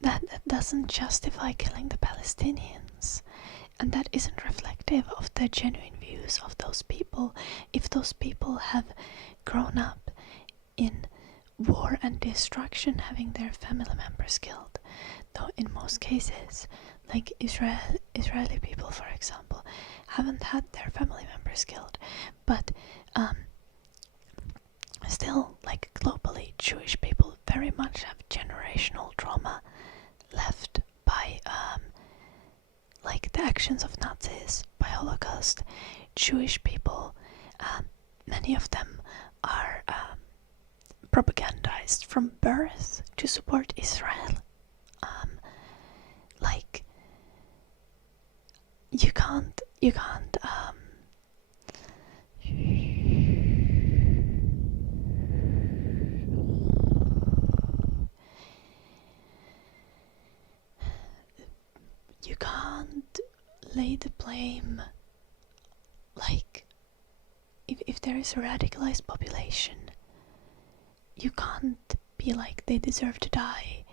That doesn't justify killing the Palestinians, and that isn't reflective of the genuine views of those people. If those people have grown up in war and destruction, having their family members killed, though in most cases, like Israeli people, for example, haven't had their family members killed, but still, like globally, Jewish people very much have generational trauma left by like the actions of Nazis, by Holocaust. Jewish people, many of them are propagandized from birth to support Israel. Like you can't you can't lay the blame, like if there is a radicalized population, you can't be like they deserve to die,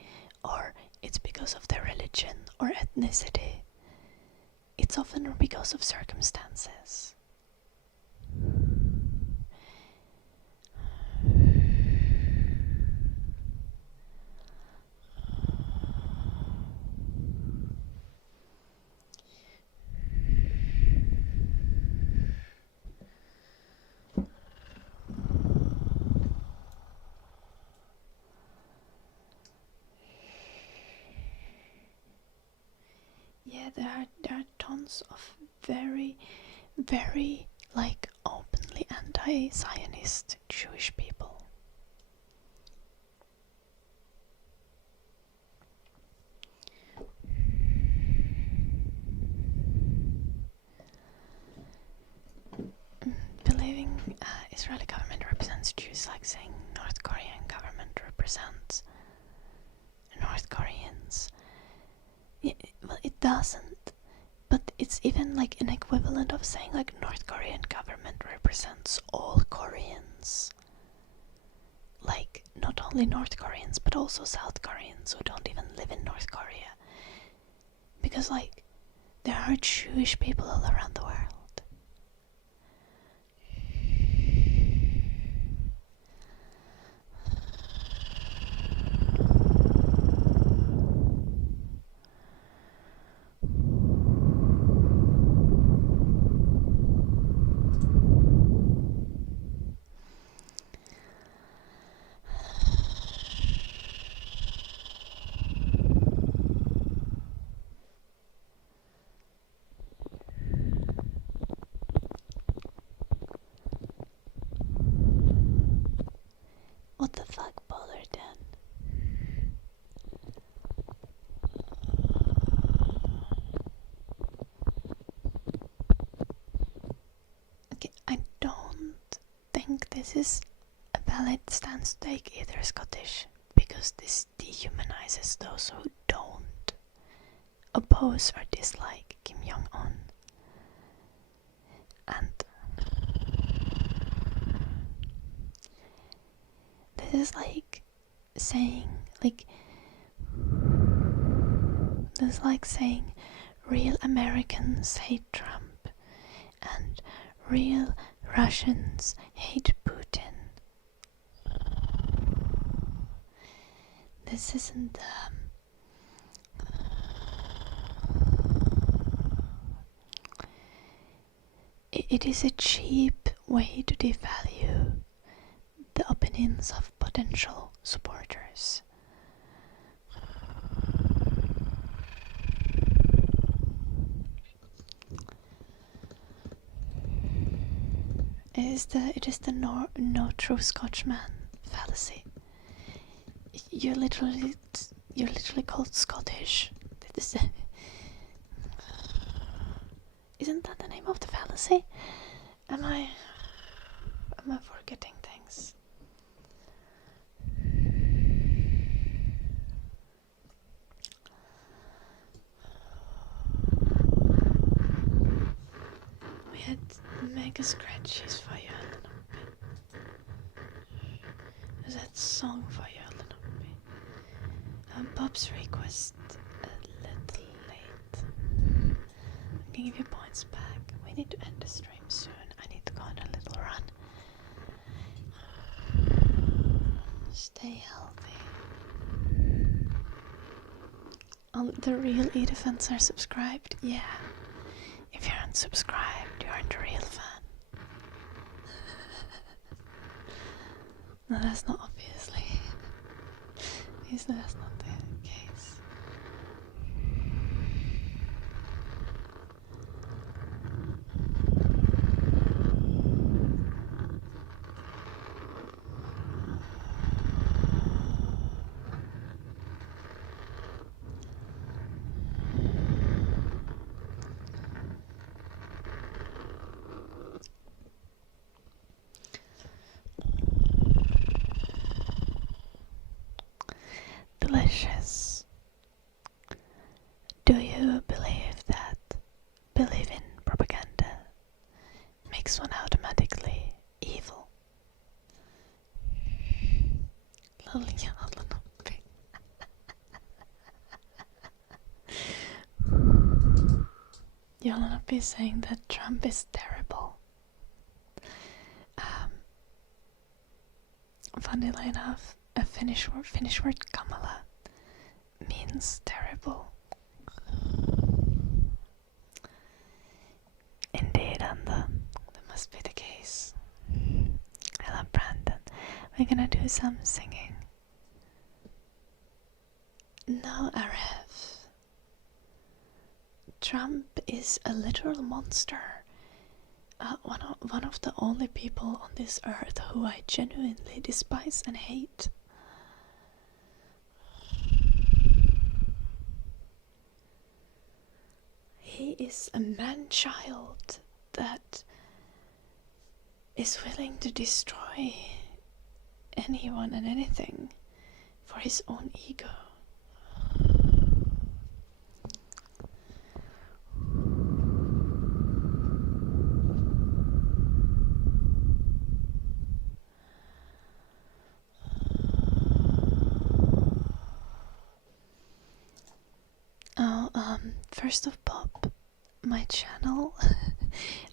or it's because of their religion or ethnicity. It's often because of circumstances. Yeah, there are tons of very, very like openly anti-Zionist Jewish people. Believing Israeli government represents Jews, like saying North Korean government represents North Koreans. Well, it doesn't, but it's even like an equivalent of saying like North Korean government represents all Koreans. Like not only North Koreans but also South Koreans who don't even live in North Korea. Because like there are Jewish people all around the world. this is a valid stance to take, either Scottish, because this dehumanizes those who don't oppose or dislike Kim Jong-un. And this is like saying, real Americans hate Trump and real Russians hate Putin. This isn't it is a cheap way to devalue the opinions of potential supporters. It is the no true Scotchman fallacy. You're literally called Scottish. Isn't that the name of the fallacy? Am I forgetting things? We had mega scratches for you. Is that song for you? Bob's request a little late. I can give you points back. We need to end the stream soon. I need to go on a little run. Stay healthy. The real E-Defense are subscribed? Yeah. If you're unsubscribed, you aren't a real fan. No, that's not obviously. Obviously, that's not the case. Delicious. Do you believe that believing propaganda makes one automatically evil? You'll not be saying that Trump is terrible. Funnily enough, a Finnish word Kamala means terrible. Indeed, and that must be the case. Hello, Brandon. We're gonna do some singing. No, Aref. Trump is a literal monster. One of the only people on this earth who I genuinely despise and hate. He is a man-child that is willing to destroy anyone and anything for his own ego. First of Pop, my channel,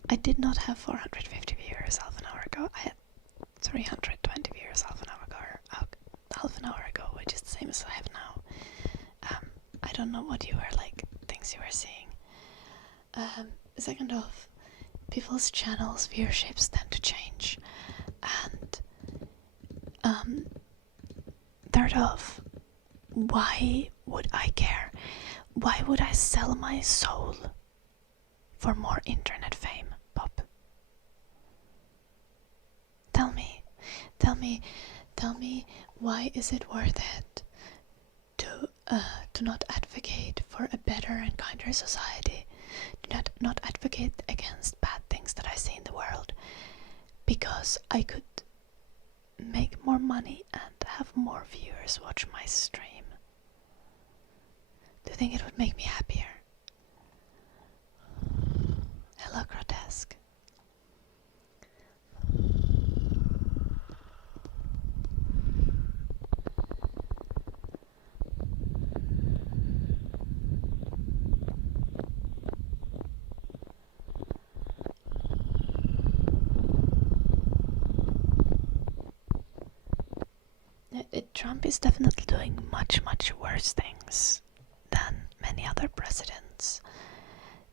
I did not have 450 viewers half an hour ago. I had 320 viewers half an hour ago, which is the same as I have now. I don't know what you were things you were seeing. Second off, people's channels' viewerships tend to change. And third off, why would I care? Why would I sell my soul for more internet fame, Pop? Tell me, why is it worth it to not advocate for a better and kinder society, to not advocate against bad things that I see in the world, because I could money and have more viewers watch my stream? Do you think it would make me happier? Hello, Grotesque. Trump is definitely doing much, much worse things than many other presidents.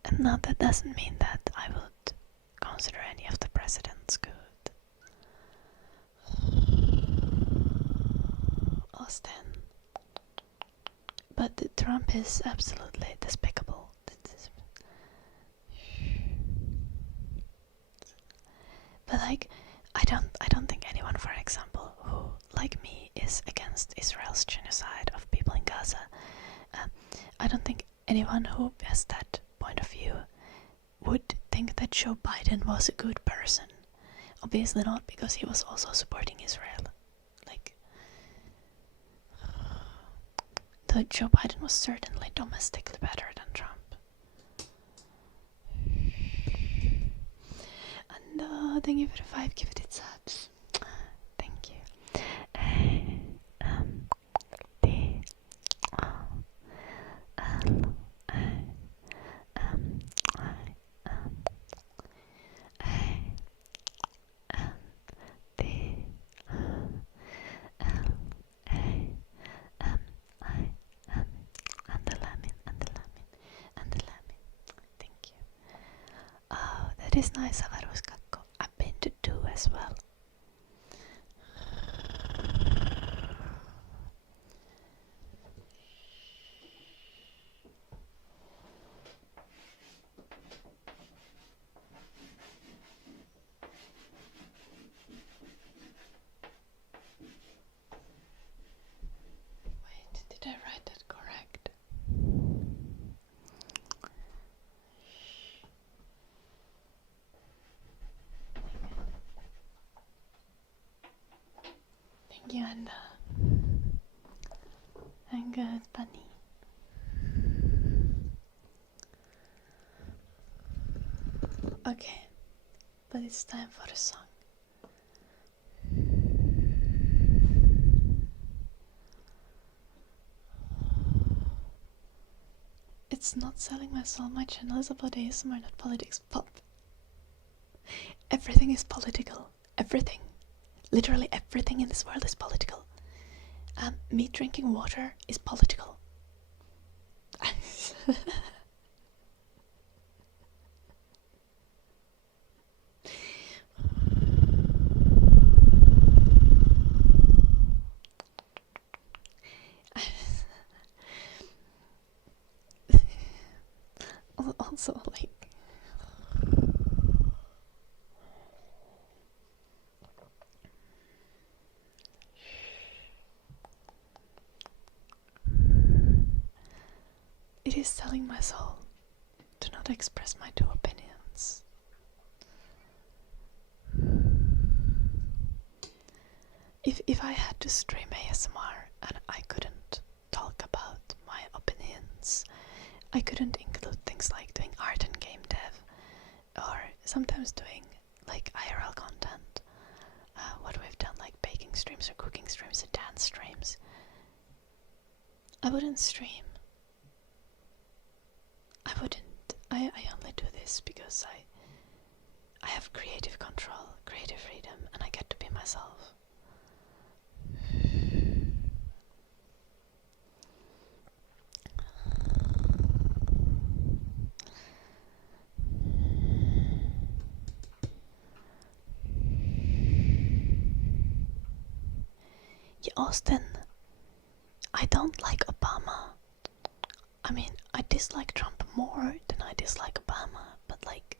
And now that doesn't mean that I would consider any of the presidents good. Austin. But Trump is absolutely despicable. But like, I don't think anyone, for example, who, like me, is against Israel's genocide of people in Gaza, I don't think anyone who has that point of view would think that Joe Biden was a good person. Obviously not, because he was also supporting Israel. Like, though Joe Biden was certainly domestically better than Trump. And thank you for the 5 gifted subs. Thank you. That is nice, Avaruskakko. I've been to 2 as well. Wait, did I write that correct? Thank you, and I'm good, Bunny. Okay, but it's time for the song. It's not selling my soul. My channel is about ASMR, not politics. Pop. Everything is political. Everything. Literally everything in this world is political. Me drinking water is political. Also, like, it is telling my soul to not express my 2 opinions. If I had to stream ASMR and I couldn't talk about my opinions, I couldn't include things like doing art and game dev, or sometimes doing like IRL content, what we've done, like baking streams or cooking streams or dance streams. I wouldn't stream. I wouldn't. I only do this because I have creative control, creative freedom, and I get to be myself. Yeah, Austin, I don't like Obama. I mean, I dislike Trump more than I dislike Obama, but like,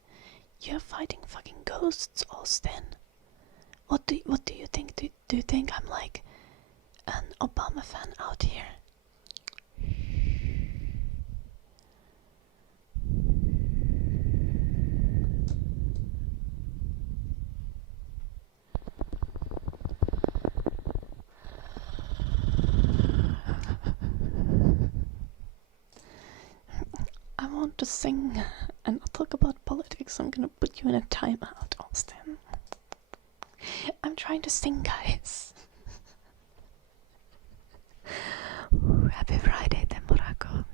you're fighting fucking ghosts, Austin. What do you think? Do you think I'm like an Obama fan out here? sing and not talk about politics, I'm gonna put you in a timeout, Austin. I'm trying to sing, guys. Happy Friday, Temporaco.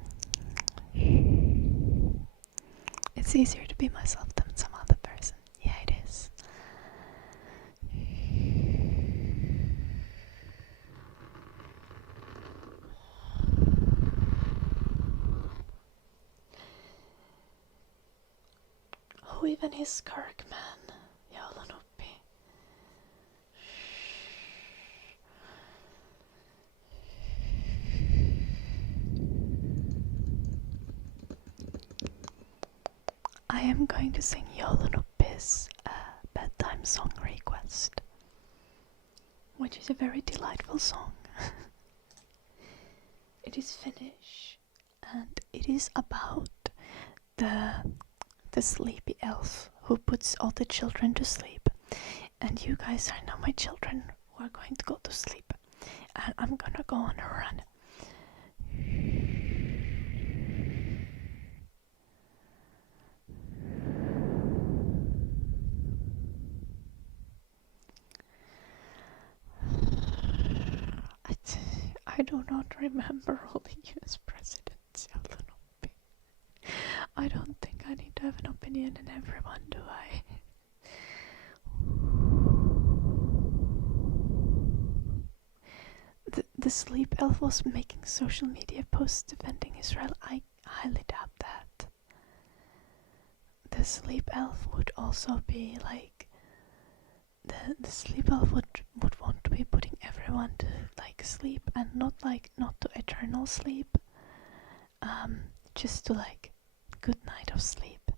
It's easier to be myself than some other person. Yeah, it is. Who even is Kirkman? Joulunuppi. I am going to sing Joulunuppi's bedtime song request, which is a very delightful song. It is Finnish, and it is about the sleepy elf who puts all the children to sleep. And you guys are now my children who are going to go to sleep, and I'm gonna go on a run. I do not remember all the US presidents. I don't think I need to have an opinion in everyone, do I? The sleep elf was making social media posts defending Israel. I highly doubt that. The sleep elf would also be like the sleep elf would want to be putting everyone to like sleep, and not to eternal sleep, just to like good night of sleep.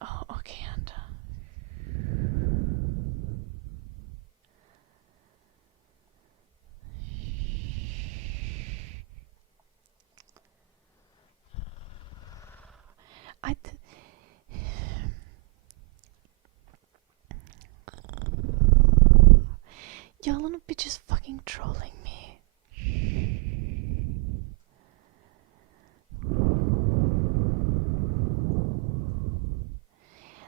Oh, okay, and y'all wanna be just fucking trolling me.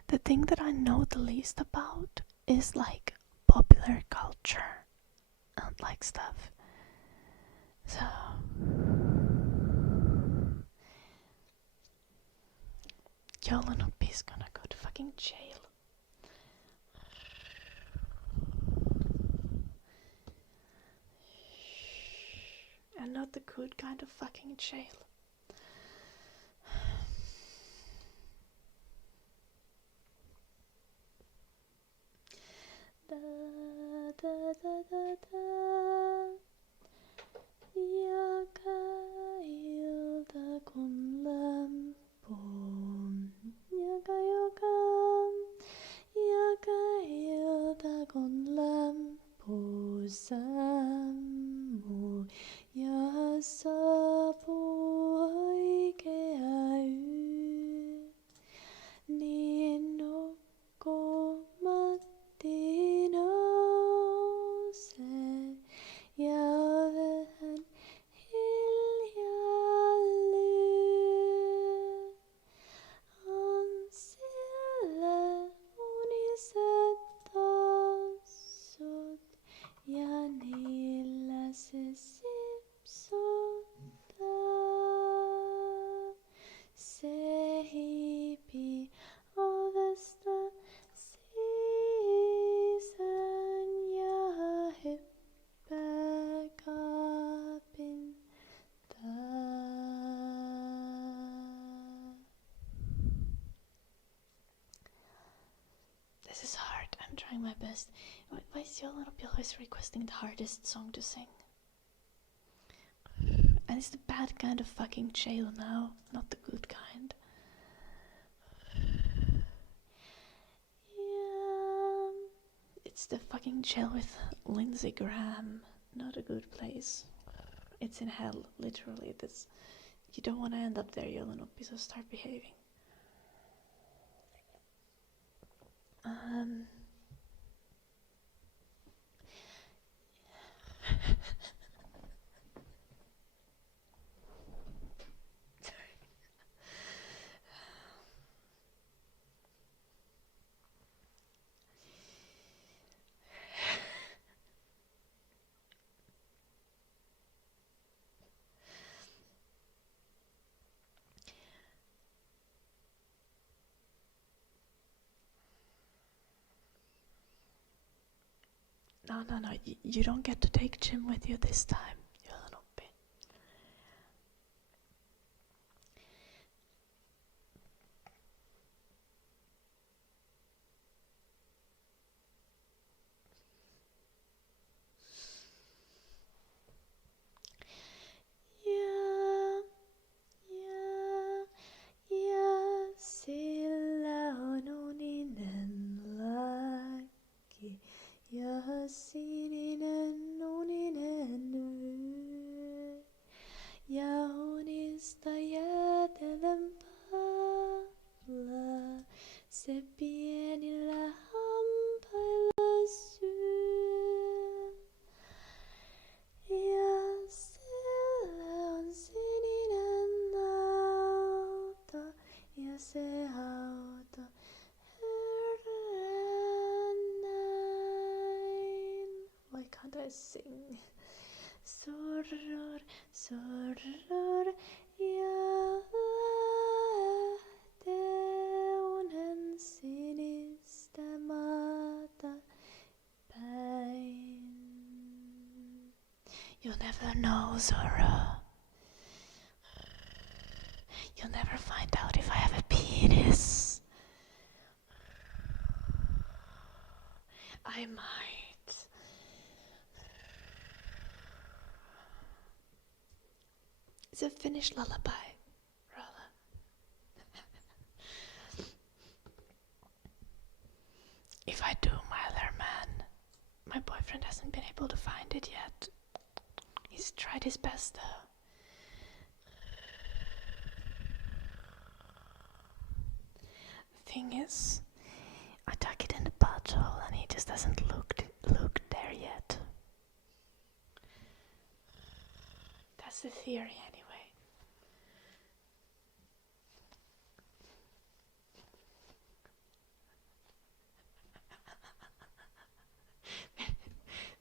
The thing that I know the least about is like popular culture and like stuff. So Joulunuppi is gonna go to fucking jail. And not the good kind of fucking jail. Da da da da da. Jakailta kun lämpöön. Jakailta kun lämpö sammuu. Ja saapuu oikea yö. Niin nukkumatti nousee. Ja vähän hiljaa lyö. On siellä uniset tossut ja niillä se sipsuttaa. Se hiipii ovesta sisään ja hyppää kaapin taa. This is hard. I'm trying my best. Why is Joulunuppi always requesting the hardest song to sing? And it's the bad kind of fucking jail now, not the good kind. Yeah, it's the fucking jail with Lindsey Graham. Not a good place. It's in hell, literally. You don't want to end up there, Joulunuppi, so start behaving. No, you don't get to take Jim with you this time, you little bitch. Silla oninen laki ja sininen uninen yö. Ja unista jäätelen palaa, se pienillä hampailla syö. Ja sillä on sininen auto, ja se auto hörrää näin. Why can't I sing? Sorror, sorror, ja lähtee unen sinistä maata päin. You'll never know, Zorro. You'll never find out if I have a penis. I might. It's a Finnish lullaby, Rolla. If I do, my other man, my boyfriend hasn't been able to find it yet. He's tried his best though. The thing is, I tuck it in the butthole and he just hasn't looked there yet. That's the theory anyway.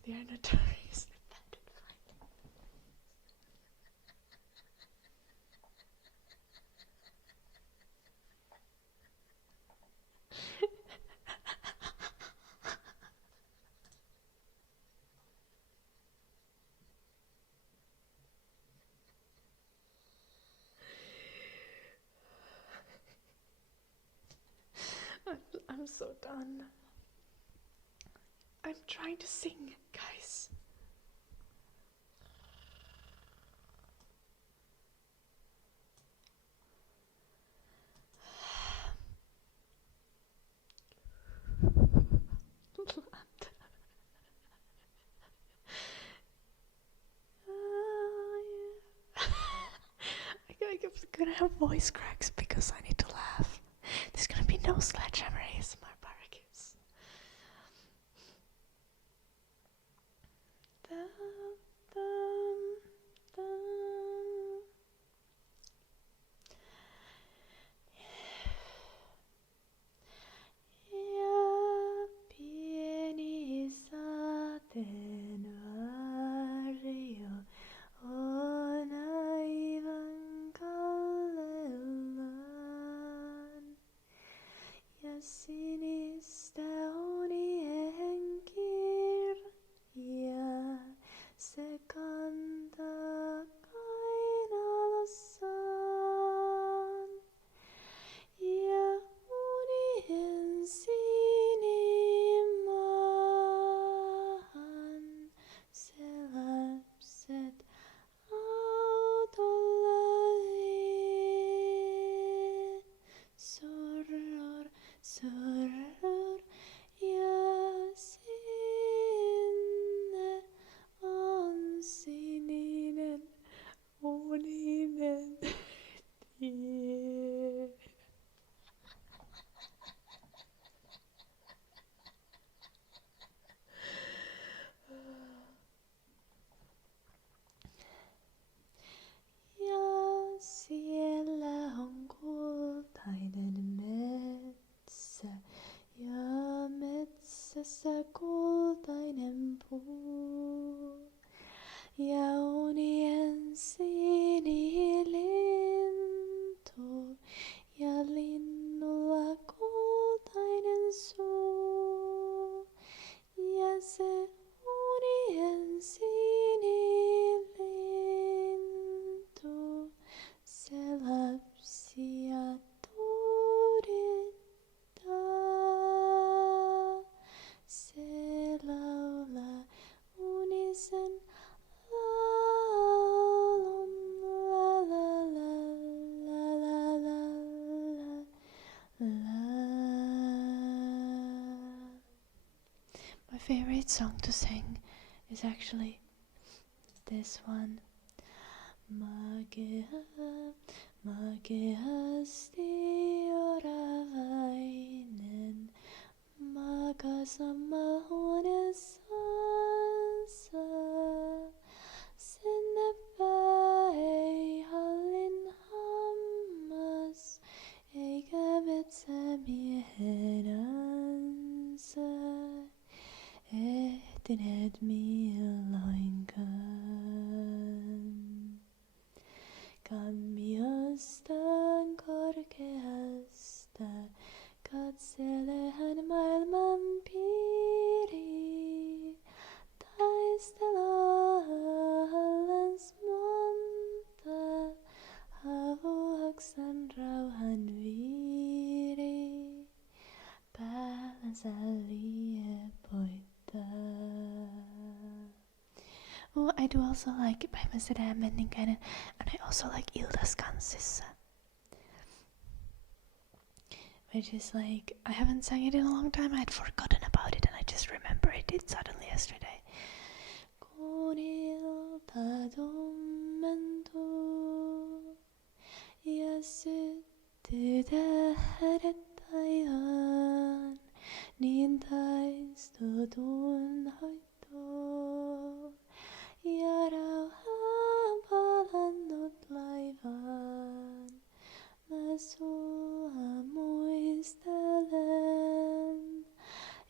They are notoriously bad at finding. I'm so done. I'm trying to sing, guys. I'm gonna have voice cracks because I need to laugh. There's gonna be no sledgehammer ASMR barbecues. Ja pieni sateenvarjo on aivan kallellaan. Ja sinistä unien kirja se kantaa kainalossaan. Ja unien sinimaahan se lapset autolla vie. Sorror, sorror, ja sinne on sininen uninen tie. Ja siellä on kultainen metsä ja metsässä kultainen puu. Ja unien sinilintu ja linnulla kultainen suu. Ja se favorite song to sing is actually this one. Mage hasti oravainen, makasama huonesansa, sinnepä ei hallin hammas, eikä metsämiehenänsä ehtineet milloinkaan. Kammiostaan korkeasta katselee hän maailman piiri. Taistellallas monta havuaksan rauhan viiri. Päällänsä liepoittaa. Oh, I do also like Päivänsedän Menninkäinen, and I also like Ildas Kansissa, which is like, I haven't sang it in a long time. I had forgotten about it and I just remembered it suddenly yesterday. Kun ilta tummentuu ja syttyy tähdet taivaan, niin taistutun hoitoo. Ja rauha palannut laivaan, mä sua muistelen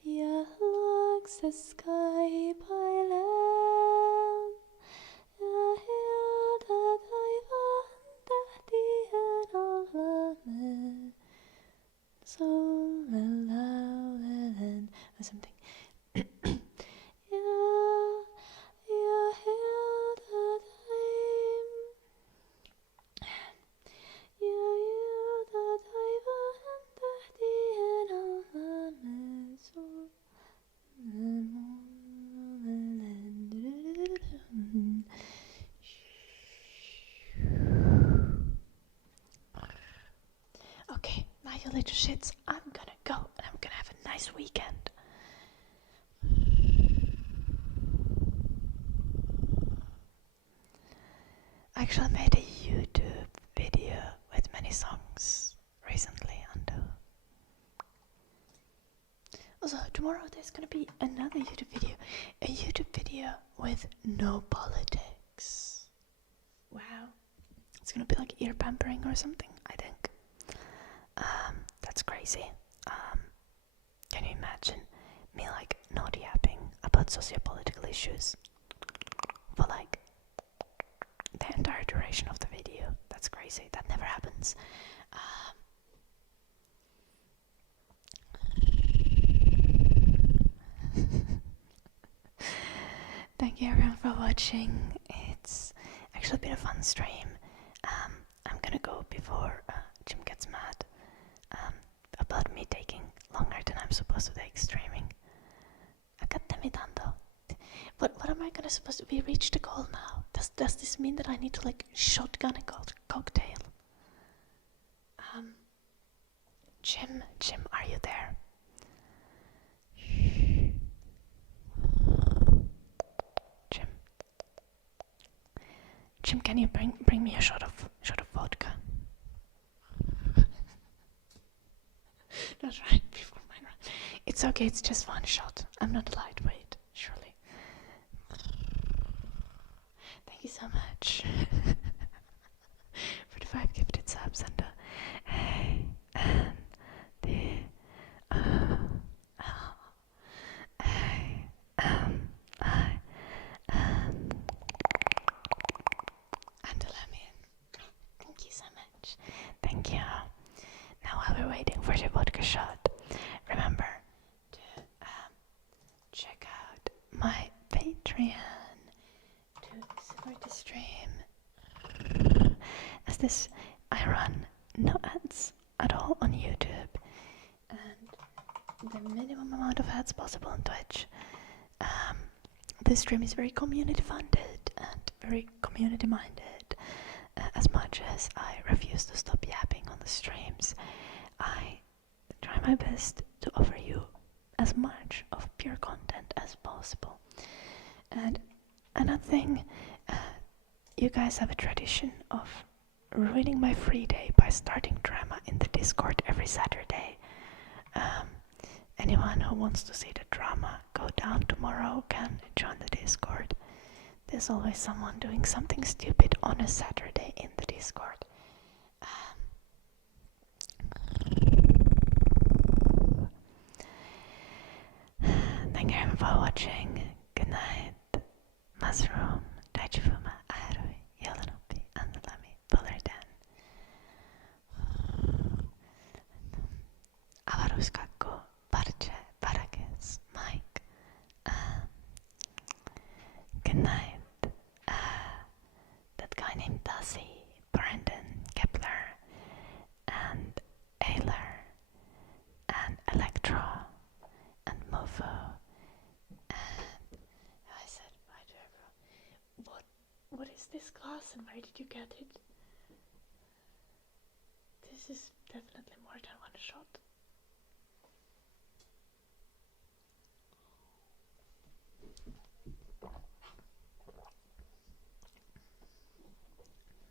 ja luokses kaipailen. Ja ilta taivaan tähtien alla me sulle laulelen or something. Okay, now you little shits, I'm gonna go and I'm gonna have a nice weekend. I actually made a YouTube video with many songs recently, and also tomorrow there's gonna be another YouTube video with no politics. Wow, it's gonna be like ear pampering or something, I think. That's crazy. Can you imagine me like not yapping about socio-political issues for like the entire duration of the video? That's crazy. That never happens. Thank you everyone for watching. It's actually been a fun stream. I'm gonna go before Jim gets mad about me taking longer than I'm supposed to take streaming. What am I gonna supposed to? We reached the goal now. Does this mean that I need to like shotgun a cocktail? Jim, are you there? Jim, can you bring me a shot of vodka? Not right before my run. It's okay, it's just one shot. I'm not lightweight, surely. Thank you so much for the 5 gifted subs and hey and the hey I and the lemon. Thank you so much. Thank you. Now while we're waiting for the vodka shot, remember to check out my Patreon to support the stream. As this, I run no ads at all on YouTube and the minimum amount of ads possible on Twitch. This stream is very community funded and very community minded. As much as I refuse to stop yapping on the streams, I try my best to offer you as much of pure content as possible. And another thing, you guys have a tradition of ruining my free day by starting drama in the Discord every Saturday. Anyone who wants to see the drama go down tomorrow can join the Discord. There's always someone doing something stupid on a Saturday in the Discord. Thank you for watching. Good night. Mushroom, Daichifuma, Aroi, Yelanopi, Andalami, Polarden. Avaruskakko, Barche, Barakes, Mike. Good night. That guy named Dusty, Brandon, Kepler, and Ayler, and Electro, and Mofo, and I said bye to everyone. What is this glass and where did you get it? This is definitely more than one shot.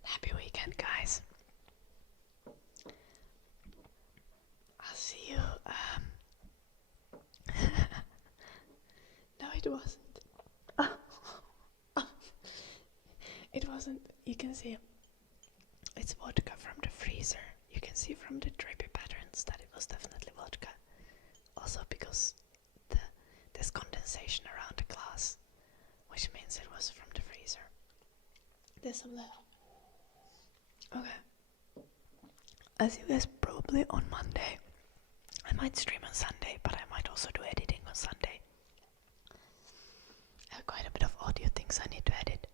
Happy weekend, guys. I'll see you. No, it wasn't. It wasn't. You can see it's vodka from the freezer. You can see from the drippy patterns that it was definitely vodka. Also because there's condensation around the glass, which means it was from the freezer. There's some left. Okay. As you guys probably on Monday, I might stream on Sunday, but I might also do editing on Sunday. I have quite a bit of audio things I need to edit.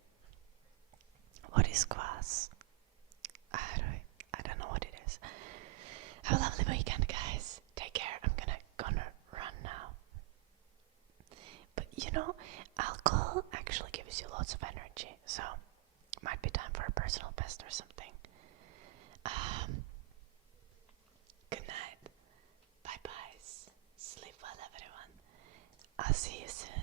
What is kvass? I don't know what it is. Have a lovely weekend, guys. Take care. I'm gonna run now. But you know, alcohol actually gives you lots of energy, so might be time for a personal best or something. Good night. Bye bye. Sleep well, everyone. I'll see you soon.